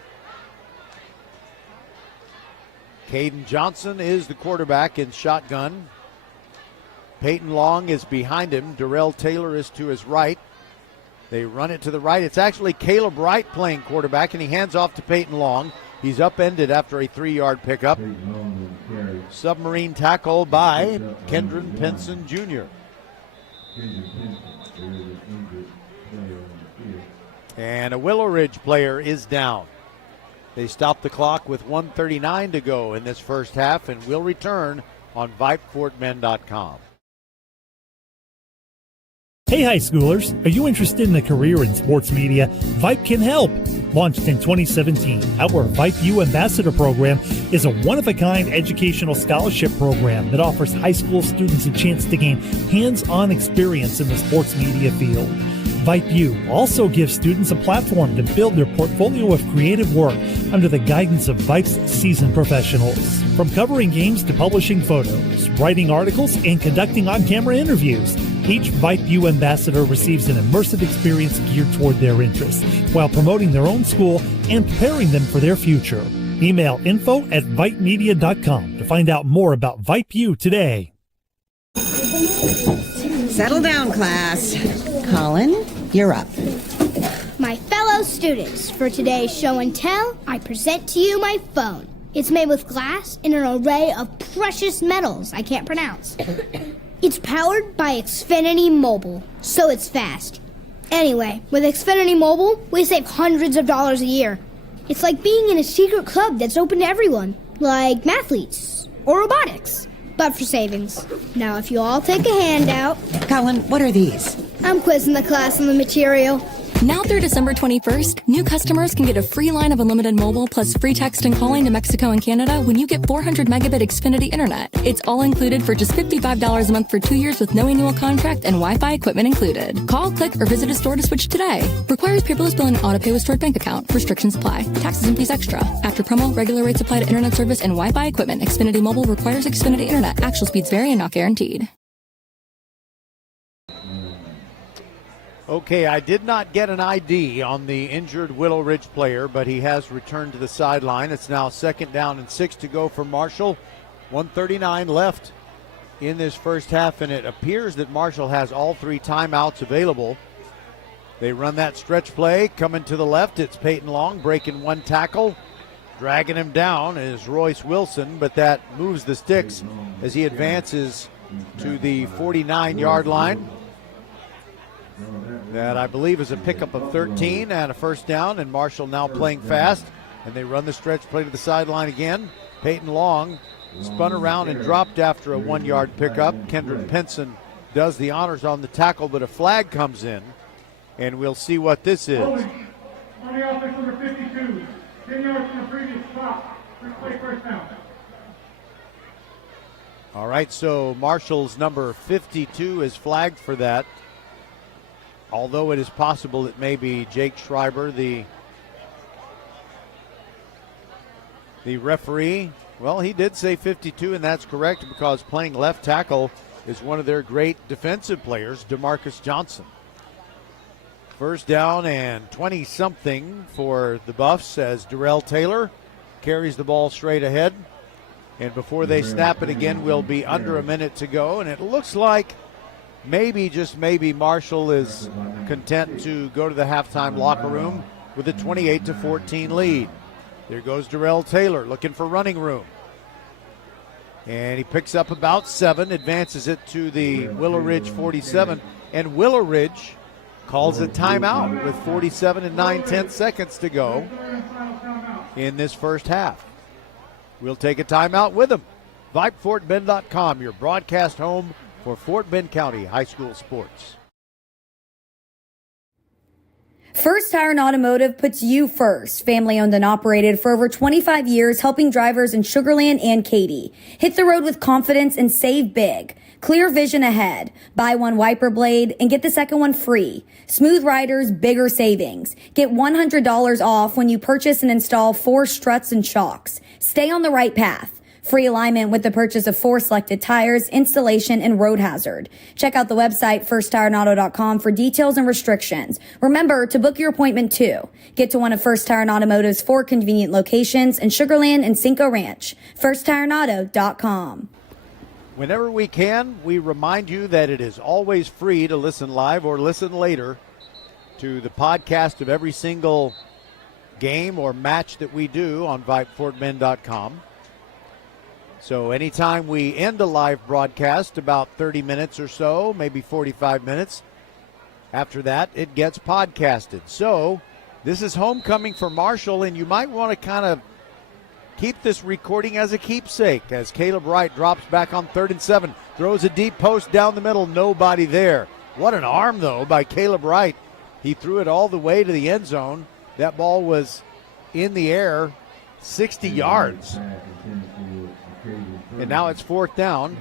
Caden Johnson is the quarterback in shotgun. Peyton Long is behind him. Darrell Taylor is to his right. They run it to the right. It's actually Caleb Wright playing quarterback, and he hands off to Peyton Long. He's upended after a 3-yard pickup. Submarine tackle by Kendron Pinson Jr. And a Willowridge player is down. They stop the clock with 1:39 to go in this first half, and will return on VypeFortBend.com. Hey high schoolers, are you interested in a career in sports media? Vype can help. Launched in 2017, our Vype U Ambassador Program is a one-of-a-kind educational scholarship program that offers high school students a chance to gain hands-on experience in the sports media field. Vype U also gives students a platform to build their portfolio of creative work under the guidance of Vype's seasoned professionals. From covering games to publishing photos, writing articles, and conducting on-camera interviews, each Vype U ambassador receives an immersive experience geared toward their interests while promoting their own school and preparing them for their future. Email info@vypemedia.com to find out more about Vype U today. Settle down, class. Colin, you're up. My fellow students, for today's show and tell, I present to you my phone. It's made with glass and an array of precious metals I can't pronounce. It's powered by Xfinity Mobile, so it's fast. Anyway, with Xfinity Mobile, we save hundreds of dollars a year. It's like being in a secret club that's open to everyone, like mathletes or robotics, but for savings. Now, if you all take a handout... Colin, what are these? I'm quizzing the class on the material. Now through December 21st, new customers can get a free line of unlimited mobile plus free text and calling to Mexico and Canada when you get 400 megabit Xfinity internet. It's all included for just $55 a month for 2 years with no annual contract and Wi-Fi equipment included. Call, click, or visit a store to switch today. Requires paperless bill and auto pay with stored bank account. Restrictions apply. Taxes and fees extra. After promo, regular rates apply to internet service and Wi-Fi equipment. Xfinity Mobile requires Xfinity internet. Actual speeds vary and not guaranteed. Okay, I did not get an ID on the injured Willowridge player, but he has returned to the sideline. It's now 2nd down and 6 to go for Marshall. 1:39 left in this first half, and it appears that Marshall has all 3 timeouts available. They run that stretch play, coming to the left. It's Peyton Long breaking 1 tackle. Dragging him down is Royce Wilson, but that moves the sticks as he advances to the 49-yard line. That I believe is a pickup of 13 and a first down, and Marshall now playing fast, and they run the stretch play to the sideline again. Peyton Long spun around and dropped after a 1-yard pickup. Kendron Pinson does the honors on the tackle, but a flag comes in, and we'll see what this is. On the offense, number 52, 10 yards from the previous stop. First play, first down. All right, so Marshall's number 52 is flagged for that. Although it is possible it may be Jake Schreiber, the referee. Well, he did say 52, and that's correct because playing left tackle is one of their great defensive players, DeMarcus Johnson. First down and 20-something for the Buffs as Darrell Taylor carries the ball straight ahead. And before they snap it again, we'll be under a minute to go, and it looks like maybe, just maybe, Marshall is content to go to the halftime locker room with a 28-14 lead. There goes Darrell Taylor looking for running room. And he picks up about 7, advances it to the Willowridge 47. And Willowridge calls a timeout with 47 and 9/10 seconds to go in this first half. We'll take a timeout with them. VypeFortBend.com, your broadcast home for Fort Bend County High School sports. First Tire and Automotive puts you first. Family owned and operated for over 25 years, helping drivers in Sugar Land and Katy. Hit the road with confidence and save big. Clear vision ahead. Buy one wiper blade and get the second one free. Smooth riders, bigger savings. Get $100 off when you purchase and install 4 struts and shocks. Stay on the right path. Free alignment with the purchase of 4 selected tires, installation, and road hazard. Check out the website firsttireandauto.com for details and restrictions. Remember to book your appointment too. Get to one of First Tire and Automotive's 4 convenient locations in Sugar Land and Cinco Ranch. firsttireandauto.com. Whenever we can, we remind you that it is always free to listen live or listen later to the podcast of every single game or match that we do on VypeFortBend.com. So anytime we end a live broadcast, about 30 minutes or so, maybe 45 minutes, after that, it gets podcasted. So this is homecoming for Marshall, and you might want to kind of keep this recording as a keepsake as Caleb Wright drops back on 3rd and 7, throws a deep post down the middle, nobody there. What an arm, though, by Caleb Wright. He threw it all the way to the end zone. That ball was in the air 60 yards. And now it's 4th down.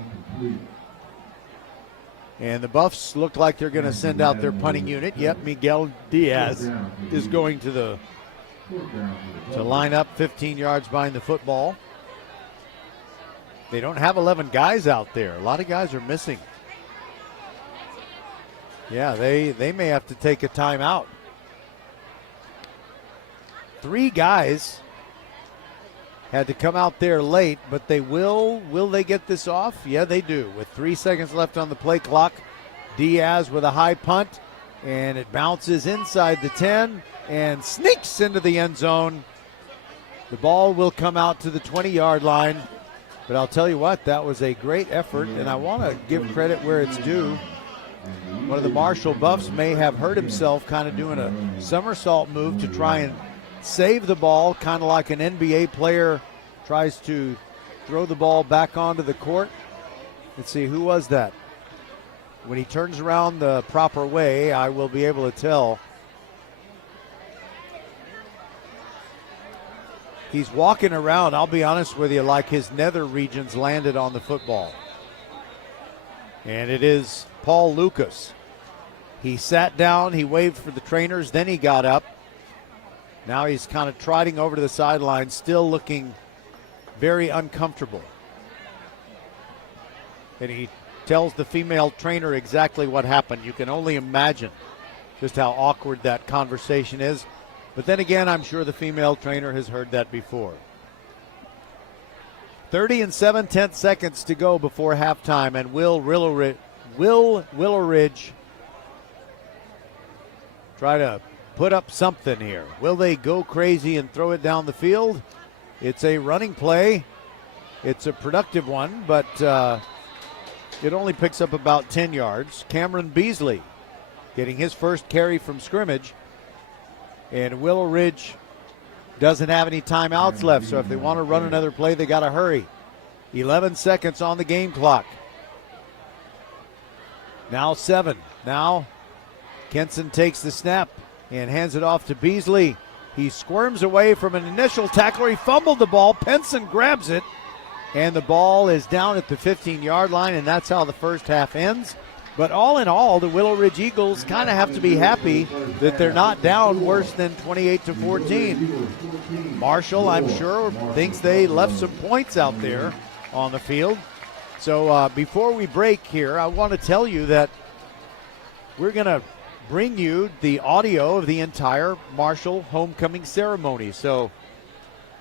And the Buffs look like they're going to send out their punting unit. Yep, Miguel Diaz is going to line up 15 yards behind the football. They don't have 11 guys out there. A lot of guys are missing. Yeah, they may have to take a timeout. 3 guys had to come out there late, but they will they get this off? Yeah, they do. With 3 seconds left on the play clock, Diaz with a high punt, and it bounces inside the 10 and sneaks into the end zone. The ball will come out to the 20-yard line, but I'll tell you what, that was a great effort, and I want to give credit where it's due. One of the Marshall Buffs may have hurt himself kind of doing a somersault move to try and save the ball, kind of like an NBA player tries to throw the ball back onto the court. Let's see, who was that? When he turns around the proper way, I will be able to tell. He's walking around, I'll be honest with you, like his nether regions landed on the football. And it is Paul Lucas. He sat down, he waved for the trainers, then he got up. Now he's kind of trotting over to the sideline, still looking very uncomfortable. And he tells the female trainer exactly what happened. You can only imagine just how awkward that conversation is. But then again, I'm sure the female trainer has heard that before. 30 and 7/10 seconds to go before halftime, and Will Willowridge try to put up something here. Will they go crazy and throw it down the field? It's a running play. It's a productive one, but it only picks up about 10 yards. Cameron Beasley getting his first carry from scrimmage. And Willowridge doesn't have any timeouts left, so if they want to run another play, they got to hurry. 11 seconds on the game clock. Now 7. Now Kenson takes the snap and hands it off to Beasley. He squirms away from an initial tackler. He fumbled the ball. Penson grabs it, and the ball is down at the 15-yard line, and that's how the first half ends. But all in all, the Willowridge Eagles kind of have to be happy that they're not down worse than 28-14. Marshall, I'm sure, thinks they left some points out there on the field. So before we break here, I want to tell you that we're going to bring you the audio of the entire Marshall homecoming ceremony. So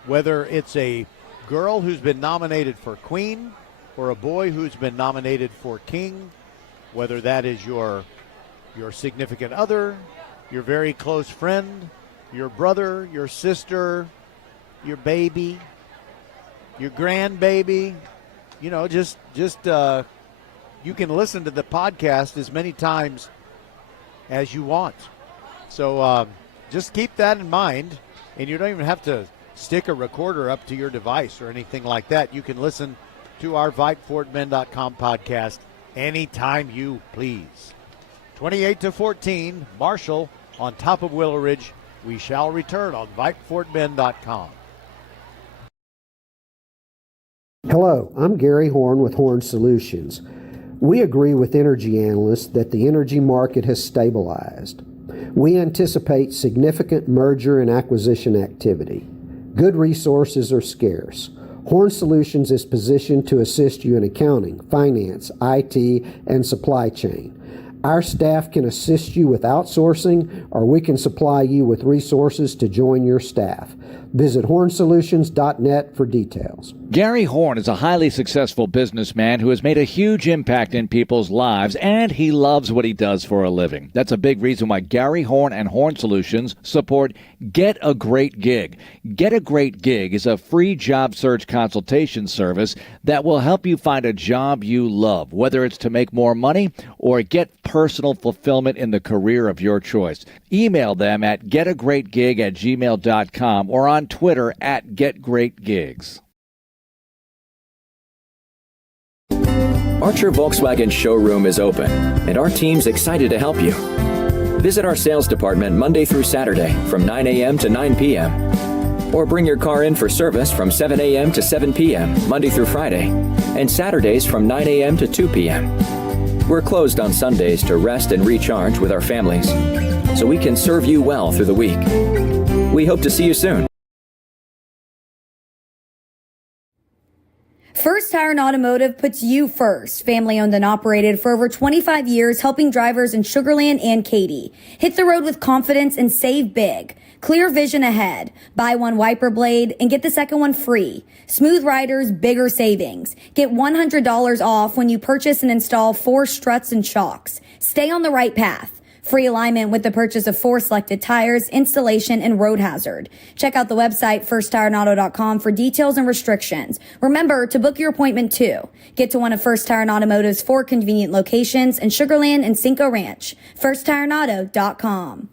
whether it's a girl who's been nominated for Queen or a boy who's been nominated for King, whether that is your significant other, your very close friend, your brother, your sister, your baby, your grandbaby, you know, just you can listen to the podcast as many times as you want. So just keep that in mind, and you don't even have to stick a recorder up to your device or anything like that. You can listen to our VypeFortBend.com podcast anytime you please. 28-14, Marshall on top of Willowridge. We shall return on VypeFortBend.com. Hello, I'm Gary Horn with Horn Solutions. We agree with energy analysts that the energy market has stabilized. We anticipate significant merger and acquisition activity. Good resources are scarce. Horn Solutions is positioned to assist you in accounting, finance, IT, and supply chain. Our staff can assist you with outsourcing, or we can supply you with resources to join your staff. Visit hornsolutions.net for details. Gary Horn is a highly successful businessman who has made a huge impact in people's lives, and he loves what he does for a living. That's a big reason why Gary Horn and Horn Solutions support Get a Great Gig. Get a Great Gig is a free job search consultation service that will help you find a job you love, whether it's to make more money or get personal fulfillment in the career of your choice. Email them at getagreatgig@gmail.com or on Twitter at getgreatgigs. Archer Volkswagen showroom is open, and our team's excited to help you. Visit our sales department Monday through Saturday from 9 a.m. to 9 p.m. Or bring your car in for service from 7 a.m. to 7 p.m. Monday through Friday, and Saturdays from 9 a.m. to 2 p.m. We're closed on Sundays to rest and recharge with our families, so we can serve you well through the week. We hope to see you soon. First Tire and Automotive puts you first. Family owned and operated for over 25 years, helping drivers in Sugar Land and Katy. Hit the road with confidence and save big. Clear vision ahead. Buy one wiper blade and get the second one free. Smooth riders, bigger savings. Get $100 off when you purchase and install 4 struts and shocks. Stay on the right path. Free alignment with the purchase of 4 selected tires, installation, and road hazard. Check out the website firsttireandauto.com for details and restrictions. Remember to book your appointment too. Get to one of First Tire and Automotive's 4 convenient locations in Sugar Land and Cinco Ranch. firsttireandauto.com.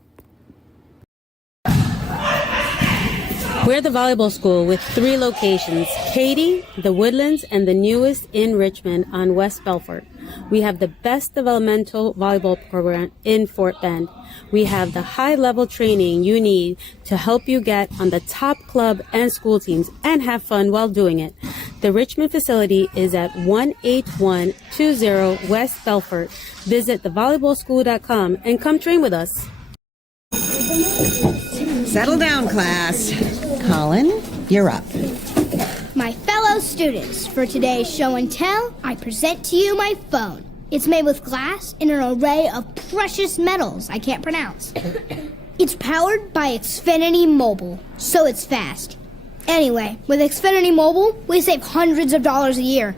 We're the volleyball school with 3 locations, Katy, the Woodlands, and the newest in Richmond on West Belfort. We have the best developmental volleyball program in Fort Bend. We have the high-level training you need to help you get on the top club and school teams and have fun while doing it. The Richmond facility is at 18120 West Belfort. Visit thevolleyballschool.com and come train with us. Settle down, class. Colin, you're up. My fellow students, for today's show and tell, I present to you my phone. It's made with glass and an array of precious metals I can't pronounce. It's powered by Xfinity Mobile, so it's fast. Anyway, with Xfinity Mobile, we save hundreds of dollars a year.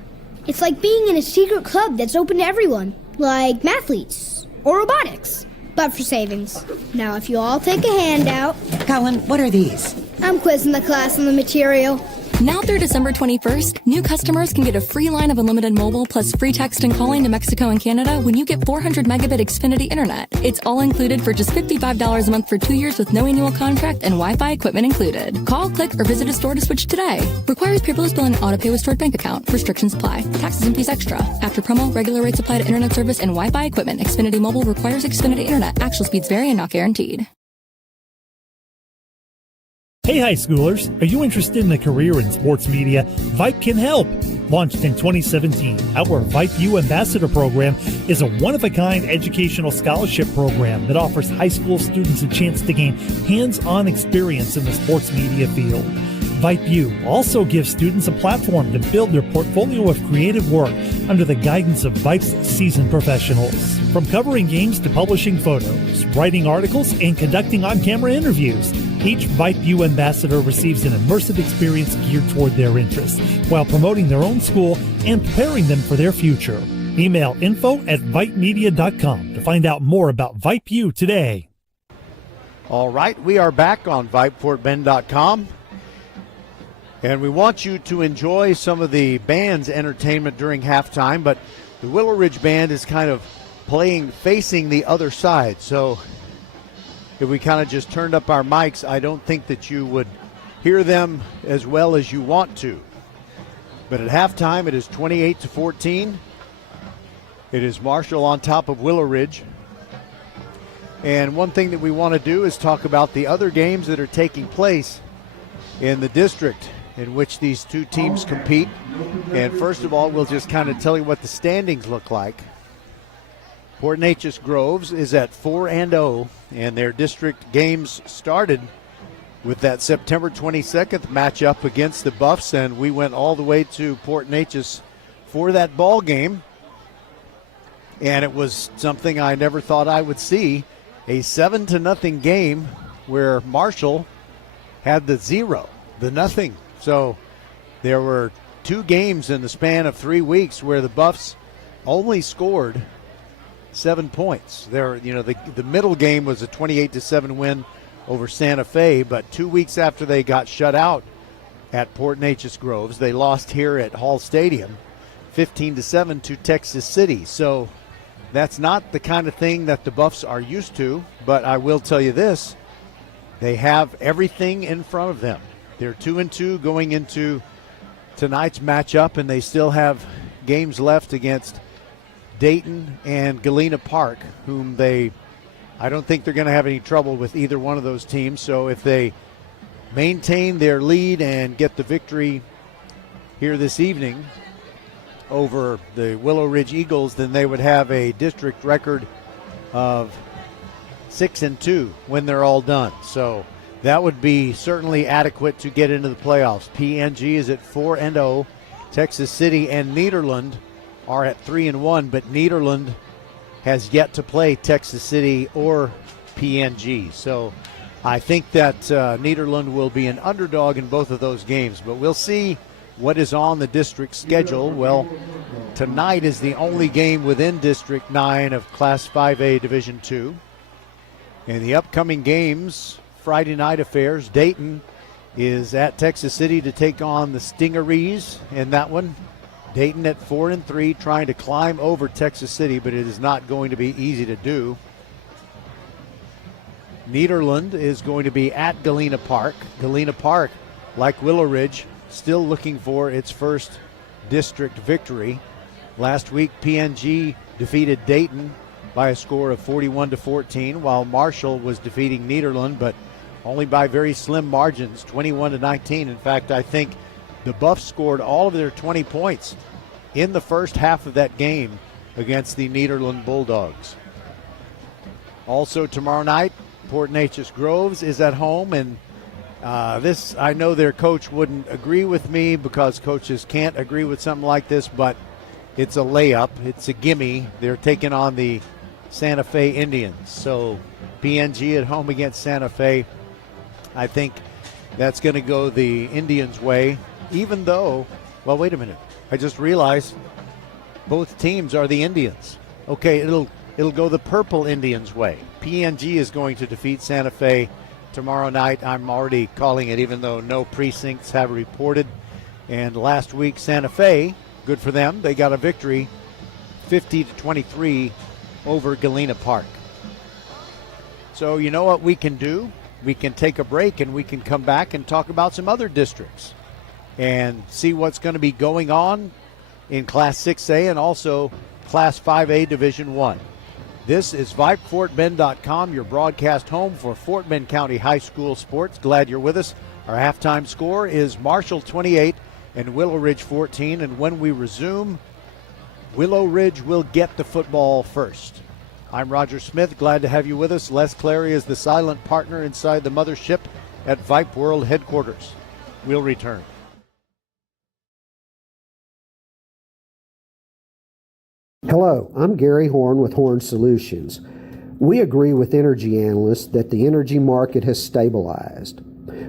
It's like being in a secret club that's open to everyone, like mathletes or robotics, but for savings. Now, if you all take a handout... Colin, what are these? I'm quizzing the class on the material. Now through December 21st, new customers can get a free line of unlimited mobile plus free text and calling to Mexico and Canada when you get 400 megabit Xfinity internet. It's all included for just $55 a month for 2 years with no annual contract and Wi-Fi equipment included. Call, click, or visit a store to switch today. Requires paperless bill and auto-pay with stored bank account. Restrictions apply. Taxes and fees extra. After promo, regular rates apply to internet service and Wi-Fi equipment. Xfinity Mobile requires Xfinity internet. Actual speeds vary and not guaranteed. Hey high schoolers, are you interested in a career in sports media? Vype can help. Launched in 2017, our Vype U Ambassador Program is a one-of-a-kind educational scholarship program that offers high school students a chance to gain hands-on experience in the sports media field. Vype U also gives students a platform to build their portfolio of creative work under the guidance of Vype's seasoned professionals. From covering games to publishing photos, writing articles, and conducting on-camera interviews, each Vype U ambassador receives an immersive experience geared toward their interests while promoting their own school and preparing them for their future. Email info@vypemedia.com to find out more about Vype U today. All right, we are back on VypeFortBend.com. And we want you to enjoy some of the band's entertainment during halftime, but the Willowridge band is kind of facing the other side. So if we kind of just turned up our mics, I don't think that you would hear them as well as you want to. But at halftime, it is 28-14. It is Marshall on top of Willowridge. And one thing that we want to do is talk about the other games that are taking place in the district in which these two teams compete. And first of all, we'll just kind of tell you what the standings look like. Port Neches Groves is at 4-0, and their district games started with that September 22nd matchup against the Buffs, and we went all the way to Port Neches for that ball game. And it was something I never thought I would see, a 7-0 game where Marshall had the 0, the nothing. So there were 2 games in the span of 3 weeks where the Buffs only scored 7 points. The middle game was a 28-7 win over Santa Fe, but 2 weeks after they got shut out at Port Neches Groves, they lost here at Hall Stadium 15-7 to Texas City. So that's not the kind of thing that the Buffs are used to, but I will tell you this, they have everything in front of them. They're 2-2 going into tonight's matchup, and they still have games left against Dayton and Galena Park, whom I don't think they're going to have any trouble with either one of those teams. So if they maintain their lead and get the victory here this evening over the Willowridge Eagles, then they would have a district record of 6-2 when they're all done. So that would be certainly adequate to get into the playoffs. PNG is at 4-0. Texas City and Nederland are at 3-1, but Nederland has yet to play Texas City or PNG. So I think that Nederland will be an underdog in both of those games, but we'll see what is on the district schedule. Well, tonight is the only game within District 9 of Class 5A Division II. In the upcoming games, Friday night affairs, Dayton is at Texas City to take on the Stingarees in that one. Dayton at 4-3, trying to climb over Texas City, but it is not going to be easy to do. Nederland is going to be at Galena Park. Galena Park, like Willowridge, still looking for its first district victory. Last week, PNG defeated Dayton by a score of 41-14, while Marshall was defeating Nederland, but only by very slim margins, 21-19. In fact, I think the Buffs scored all of their 20 points in the first half of that game against the Nederland Bulldogs. Also tomorrow night, Port Neches Groves is at home, and this, I know their coach wouldn't agree with me because coaches can't agree with something like this, but it's a layup. It's a gimme. They're taking on the Santa Fe Indians. So PNG at home against Santa Fe. I think that's going to go the Indians' way, even though, well, wait a minute. I just realized both teams are the Indians. Okay, it'll go the Purple Indians' way. PNG is going to defeat Santa Fe tomorrow night. I'm already calling it, even though no precincts have reported. And last week, Santa Fe, good for them, they got a victory 50-23 over Galena Park. So you know what we can do? We can take a break and we can come back and talk about some other districts and see what's going to be going on in Class 6A and also Class 5A Division 1. This is VypeFortBend.com, your broadcast home for Fort Bend County High School sports. Glad you're with us. Our halftime score is Marshall 28 and Willowridge 14. And when we resume, Willowridge will get the football first. I'm Roger Smith. Glad to have you with us. Les Clary is the silent partner inside the mothership at Vype World headquarters. We'll return. Hello, I'm Gary Horn with Horn Solutions. We agree with energy analysts that the energy market has stabilized.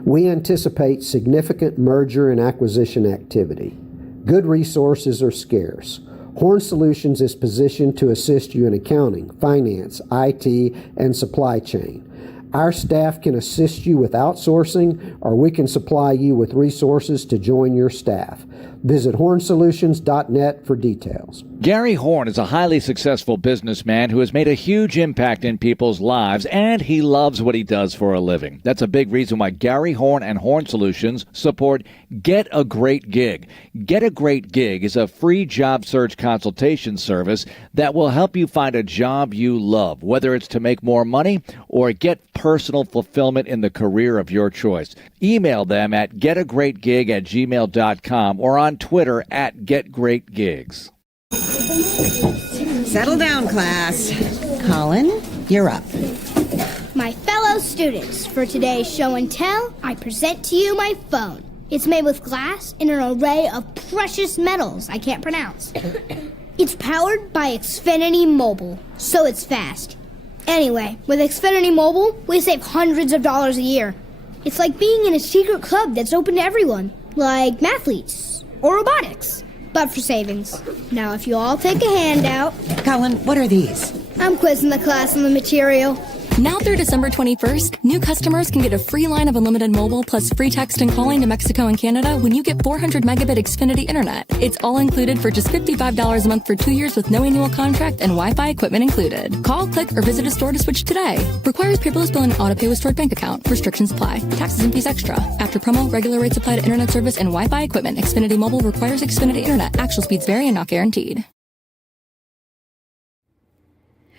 We anticipate significant merger and acquisition activity. Good resources are scarce. Horn Solutions is positioned to assist you in accounting, finance, IT, and supply chain. Our staff can assist you with outsourcing, or we can supply you with resources to join your staff. Visit hornsolutions.net for details. Gary Horn is a highly successful businessman who has made a huge impact in people's lives, and he loves what he does for a living. That's a big reason why Gary Horn and Horn Solutions support Get a Great Gig. Get a Great Gig is a free job search consultation service that will help you find a job you love, whether it's to make more money or get personal fulfillment in the career of your choice. Email them at getagreatgig@gmail.com or on Twitter at getgreatgigs. Settle down, class. Colin, you're up. My fellow students, for today's show and tell, I present to you my phone. It's made with glass and an array of precious metals I can't pronounce. It's powered by Xfinity Mobile, so it's fast. Anyway, with Xfinity Mobile, we save hundreds of dollars a year. It's like being in a secret club that's open to everyone, like mathletes or robotics, but for savings. Now, if you all take a handout. Colin, what are these? I'm quizzing the class on the material. Now through December 21st, new customers can get a free line of unlimited mobile plus free text and calling to Mexico and Canada when you get 400 megabit Xfinity internet. It's all included for just $55 a month for 2 years with no annual contract and Wi-Fi equipment included. Call, click, or visit a store to switch today. Requires paperless billing and auto pay with stored bank account. Restrictions apply. Taxes and fees extra. After promo, regular rates apply to internet service and Wi-Fi equipment. Xfinity Mobile requires Xfinity internet. Actual speeds vary and not guaranteed.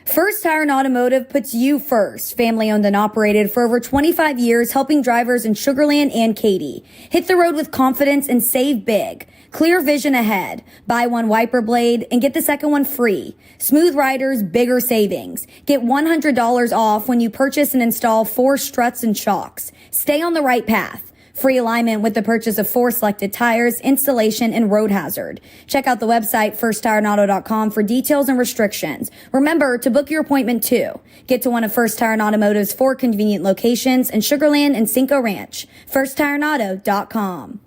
First Tire Automotive puts you first. Family owned and operated for over 25 years, helping drivers in Sugar Land and Katy. Hit the road with confidence and save big. Clear vision ahead. Buy one wiper blade and get the second one free. Smooth riders, bigger savings. Get $100 off when you purchase and install 4 struts and shocks. Stay on the right path. Free alignment with the purchase of 4 selected tires, installation, and road hazard. Check out the website firsttireandauto.com for details and restrictions. Remember to book your appointment too. Get to one of First Tire and Automotive's 4 convenient locations in Sugar Land and Cinco Ranch. firsttireandauto.com.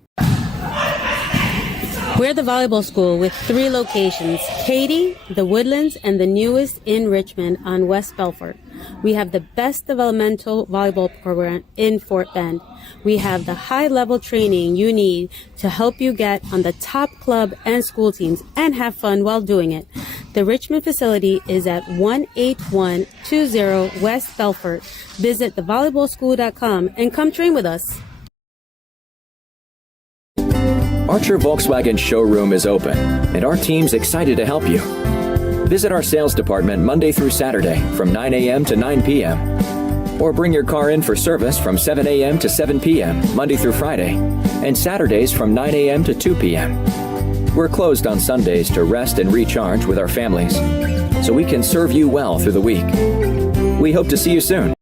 We're the volleyball school with 3 locations, Katy, the Woodlands, and the newest in Richmond on West Belfort. We have the best developmental volleyball program in Fort Bend. We have the high-level training you need to help you get on the top club and school teams and have fun while doing it. The Richmond facility is at 18120 West Belfort. Visit thevolleyballschool.com and come train with us. Archer Volkswagen showroom is open, and our team's excited to help you. Visit our sales department Monday through Saturday from 9 a.m. to 9 p.m. Or bring your car in for service from 7 a.m. to 7 p.m. Monday through Friday, and Saturdays from 9 a.m. to 2 p.m. We're closed on Sundays to rest and recharge with our families, so we can serve you well through the week. We hope to see you soon.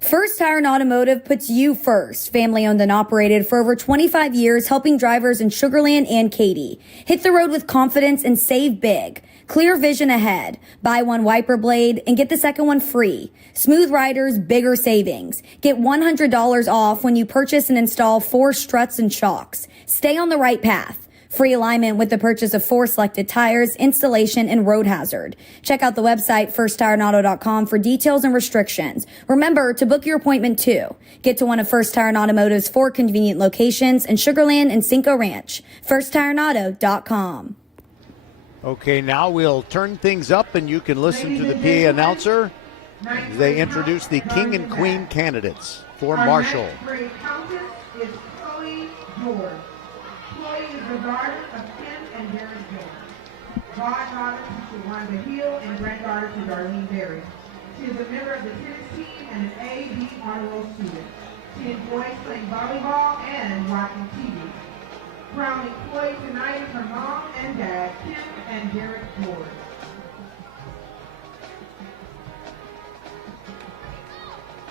First Tire and Automotive puts you first. Family owned and operated for over 25 years, helping drivers in Sugar Land and Katy. Hit the road with confidence and save big. Clear vision ahead. Buy one wiper blade and get the second one free. Smooth riders, bigger savings. Get $100 off when you purchase and install 4 struts and shocks. Stay on the right path. Free alignment with the purchase of 4 selected tires, installation, and road hazard. Check out the website firsttireandauto.com for details and restrictions. Remember to book your appointment too. Get to one of First Tire and Automotive's 4 convenient locations in Sugar Land and Cinco Ranch. firsttireandauto.com. Okay, now we'll turn things up and you can listen to the PA announcer as they introduce the King and Queen candidates for Marshall. Grade countess is Chloe George. Chloe is the daughter of Tim and Darren Jones, goddaughter to Wanda Hill and granddaughter to Darlene Berry. She is a member of the tennis team and an A.B. honor roll student. She enjoys playing volleyball and watching TV. Crowning Chloe tonight is her mom and dad, Tim and Derek George.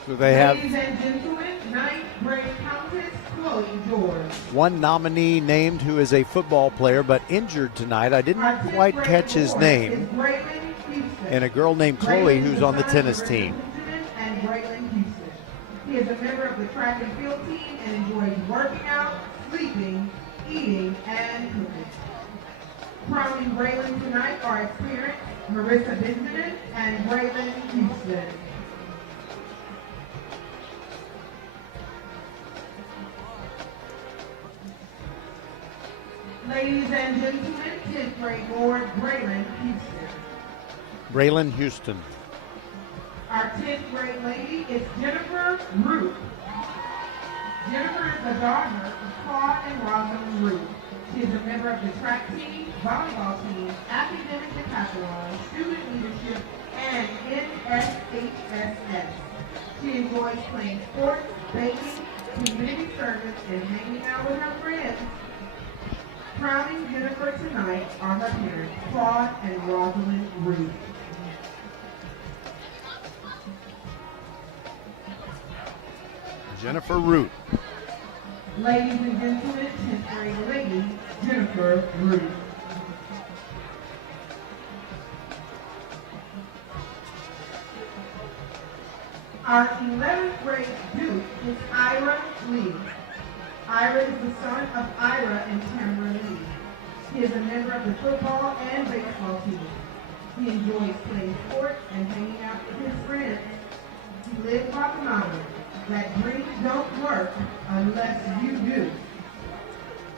So they have Ladies and gentlemen, 9th grade countess Chloe George. one nominee named who is a football player but injured tonight. I didn't quite catch his name. And a girl named Chloe who's on the tennis team. And Braylon Houston. He is a member of the track and field team and enjoys working out, sleeping, eating, and cooking. Crowning Braylon tonight are experienced Marissa Benjamin and Braylon Houston. Ladies and gentlemen, 10th grade board, Braylon Houston. Braylon Houston. Our 10th grade lady is Jennifer Root. Jennifer is the daughter of Claude and Rosalind Root. She is a member of the track team, volleyball team, academic decathlon, student leadership, and NSHSS. She enjoys playing sports, baking, community service, and hanging out with her friends. Crowning Jennifer tonight are her parents, Claude and Rosalind Root. Jennifer Root. Ladies and gentlemen, 10th grade lady, Jennifer Root. Our 11th grade Duke is Ira Lee. Ira is the son of Ira and Tamara Lee. He is a member of the football and baseball team. He enjoys playing sports and hanging out with his friends. He lives by the motto that dreams don't work unless you do.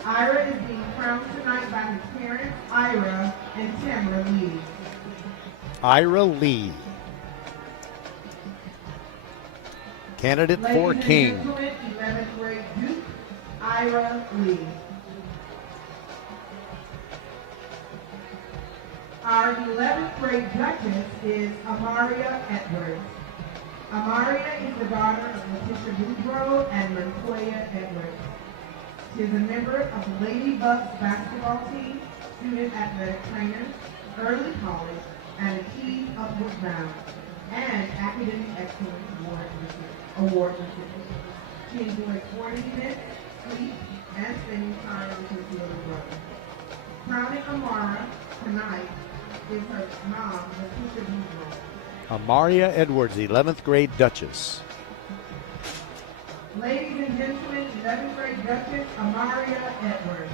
Ira is being crowned tonight by his parents, Ira and Tamara Lee. Ira Lee. Candidate for king. 11th grade Duke, Ira Lee. Our 11th grade Duchess is Amaria Edwards. Amaria is the daughter of Letitia Boudreaux and Montoya Edwards. She is a member of the Lady Bucks basketball team, student athletic trainer, early college, and a key upward bound, and academic excellence award recipient. She enjoys sporting events, sleep, and spending time with his little brother. Crowning Amara tonight is her mom, Letitia Boudreaux. Amaria Edwards, 11th grade Duchess. Ladies and gentlemen, 11th grade Duchess, Amaria Edwards.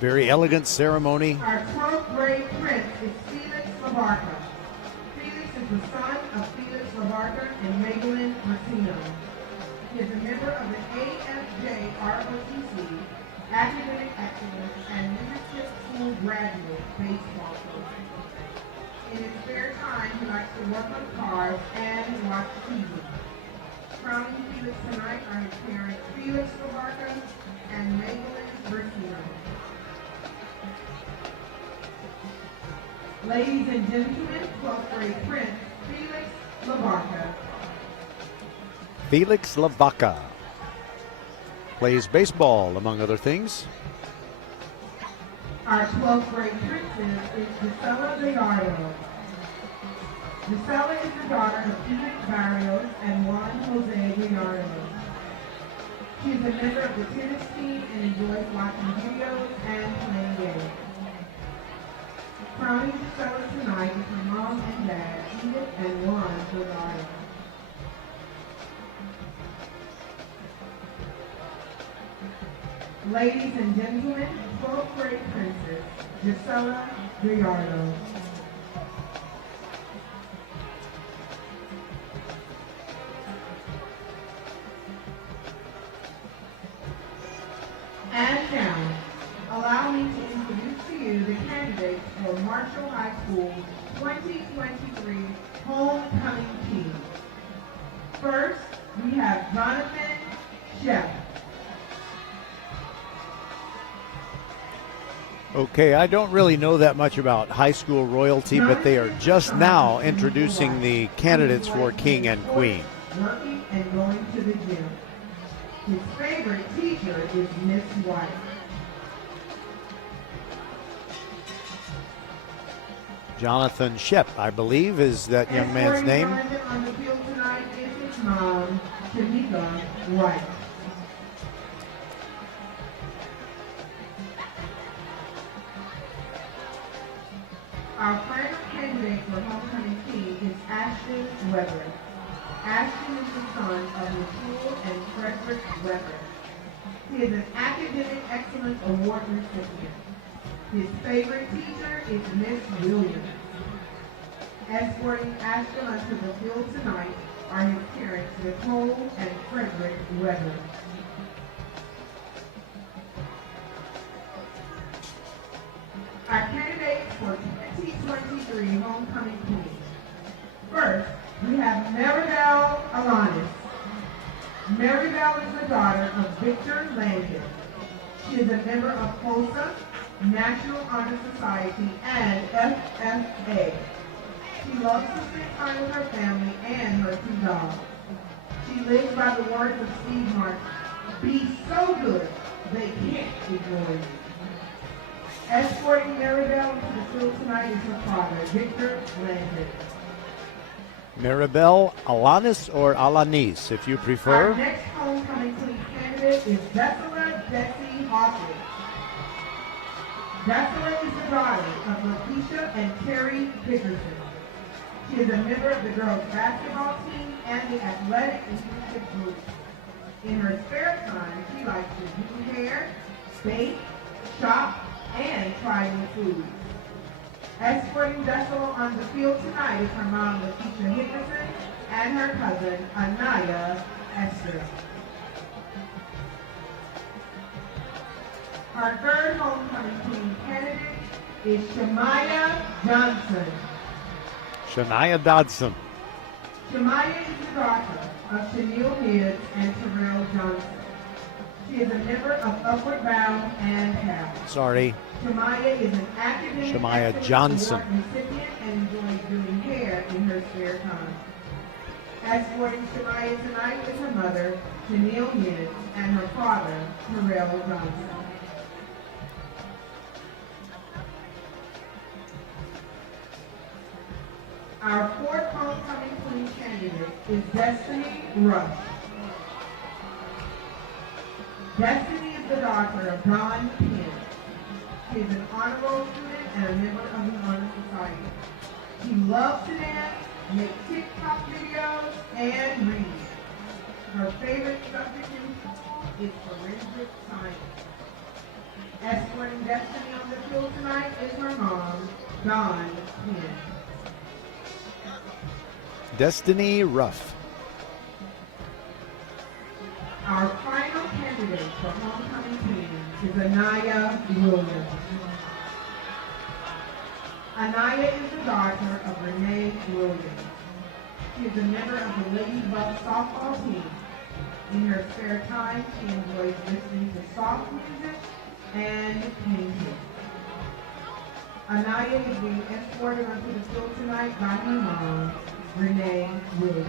Very elegant ceremony. Our 12th grade prince is Felix Labarca. Felix is the son of Felix Labarca and Maybelline Martino. He is a member of the AFJ ROTC, Academic Excellence, and Leadership School Graduate Baseball Program. In his spare time, he likes to work on cars and watch TV. Crowning Felix tonight are his parents, Felix Labarca and Maybelline Martino. Ladies and gentlemen, 12th grade prince, Felix Labarca. Felix Lavaca plays baseball, among other things. Our 12th grade princess is Gisela Gallardo. Gisela is the daughter of Felix Barrios and Juan Jose Gallardo. She is a member of the tennis team and enjoys watching videos and playing games. Crowning Gisela tonight is her mom and dad, Edith and Juan Gallardo. Ladies and gentlemen, 12th grade princess, Gisela Gallardo. And now, allow me to introduce to you the candidates for Marshall High School 2023 Homecoming Team. First, we have Jonathan Shep. Okay, I don't really know that much about high school royalty, but they are just now introducing the candidates for king and queen. Working and going to the gym. His favorite teacher is Miss White. Jonathan Shep, I believe, is that young man's name. On the field tonight is his mom, Tamika White. Our final candidate for homecoming team is Ashton Weber. Ashton is the son of Nicole and Frederick Weber. He is an Academic Excellence Award recipient. His favorite teacher is Miss Williams. Escorting Ashton onto the field tonight are his parents, Nicole and Frederick Weber. Our candidates for 2023 homecoming team. First, we have Maribel Alanis. Maribel is the daughter of Victor Landon. She is a member of COSA, National Honor Society, and FFA. She loves to spend time with her family and her two dogs. She lives by the words of Steve Martin, "Be so good, they can't ignore you." Escorting Maribel into the field tonight is her father, Victor Landon. Maribel Alanis or Alanis, if you prefer. Our next homecoming queen candidate is Dessela Bessie Hawkins. Dessela is the daughter of Lakeisha and Terry Dickerson. She is a member of the girls basketball team and the athletic leadership group. In her spare time, she likes to do hair, bake, shop, and try new foods. Escorting Dessel on the field tonight is her mom, Lakeisha Hickerson, and her cousin, Anaya Esther. Our third homecoming queen candidate is Shemaya Johnson. Shania Dodson. Shemaya is the daughter of Chanel Mids and Terrell Johnson. She is a member of Upward Bound and HAL. Sorry. Shemaya is an academic Shemaya Johnson. recipient and enjoys doing hair in her spare time. Escorting Shemaya tonight is her mother, Chanel Mids, and her father, Terrell Johnson. Our fourth homecoming queen candidate is Destiny Rush. Destiny is the daughter of Don Penn. She is an honor roll student and a member of the Honor Society. She loves to dance, make TikTok videos, and read. Her favorite subject in school is forensic science. Escorting Destiny on the field tonight is her mom, Dawn Penn. Destiny Ruff. Our final candidate for homecoming queen is Anaya Williams. Anaya is the daughter of Renee Williams. She is a member of the Lady Buck softball team. In her spare time, she enjoys listening to soft music and painting. Anaya is being escorted onto the field tonight by her mom, Renee Williams.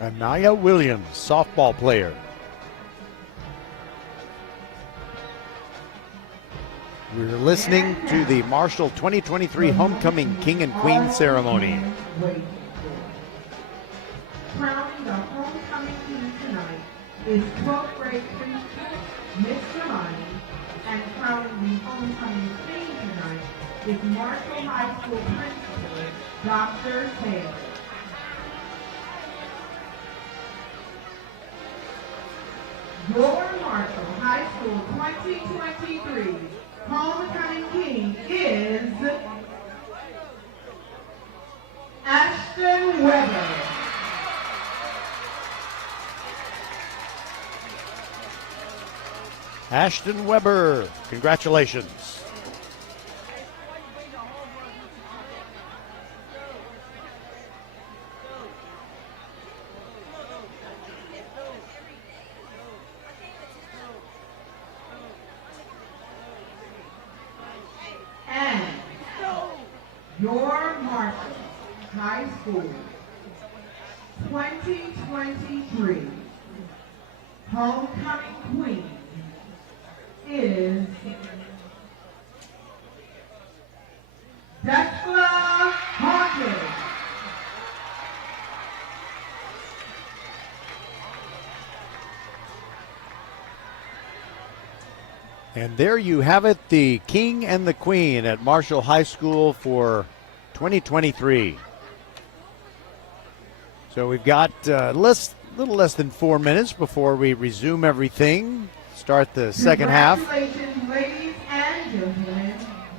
Anaya Williams, softball player. We're listening to the Marshall 2023 Homecoming King and Queen ceremony. Crowning the homecoming king tonight is 12th grade preschool Miss Hermione, and crowning the homecoming queen tonight is Marshall High School principal Dr. Taylor. Your Marshall High School 2023 homecoming king is Ashton Weber. Ashton Weber, congratulations. And your Marshall High School 2023 homecoming queen is Tesla Hawkins. And there you have it, the king and the queen at Marshall High School for 2023. So we've got a little less than 4 minutes before we resume everything, start the second half. Congratulations, ladies and gentlemen.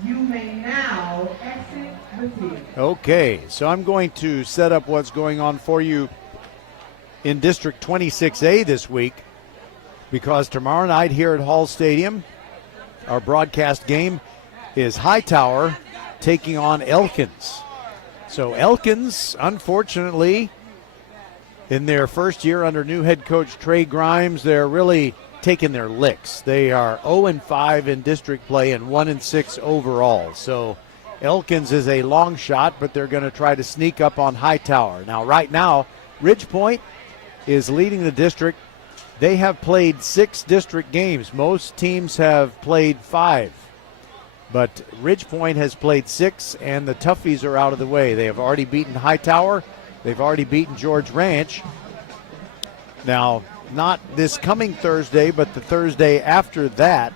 You may now exit the field. Okay, so I'm going to set up what's going on for you in District 26A this week, because tomorrow night here at Hall Stadium, our broadcast game is Hightower taking on Elkins. So Elkins, unfortunately, in their first year under new head coach Trey Grimes, they're really taking their licks. They are 0-5 in district play and 1-6 overall. So Elkins is a long shot, but they're going to try to sneak up on Hightower. Now, right now, Ridge Point is leading the district. They have played 6 district games. Most teams have played 5. But Ridge Point has played 6, and the Toughies are out of the way. They have already beaten Hightower. They've already beaten George Ranch. Now, not this coming Thursday, but the Thursday after that,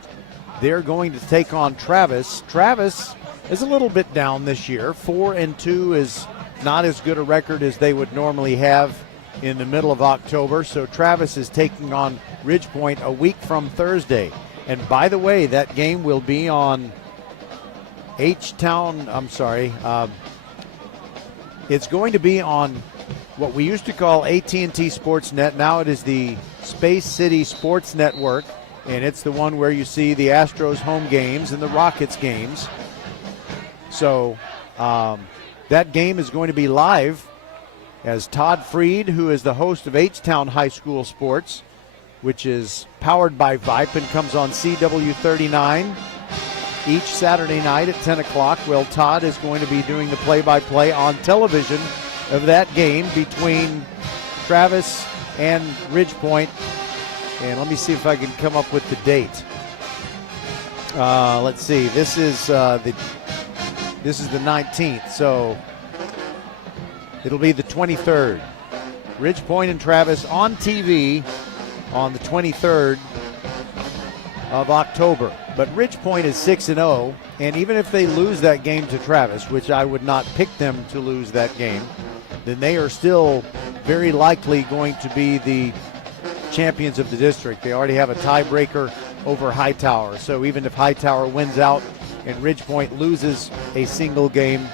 they're going to take on Travis. Travis is a little bit down this year. 4-2 is not as good a record as they would normally have in the middle of October. So Travis is taking on Ridgepoint a week from Thursday. And by the way, that game will be on it's going to be on what we used to call AT&T Sportsnet. Now it is the Space City Sports Network, and it's the one where you see the Astros home games and the Rockets games. So that game is going to be live as Todd Freed, who is the host of H-Town High School Sports, which is powered by Vype and comes on CW39 each Saturday night at 10 o'clock. Well, Todd is going to be doing the play-by-play on television of that game between Travis and Ridgepoint. And let me see if I can come up with the date. Let's see. This is the 19th, so it'll be the 23rd. Ridgepoint and Travis on TV on the 23rd of October. But Ridgepoint is 6-0, and even if they lose that game to Travis, which I would not pick them to lose that game, then they are still very likely going to be the champions of the district. They already have a tiebreaker over Hightower. So even if Hightower wins out and Ridgepoint loses a single game,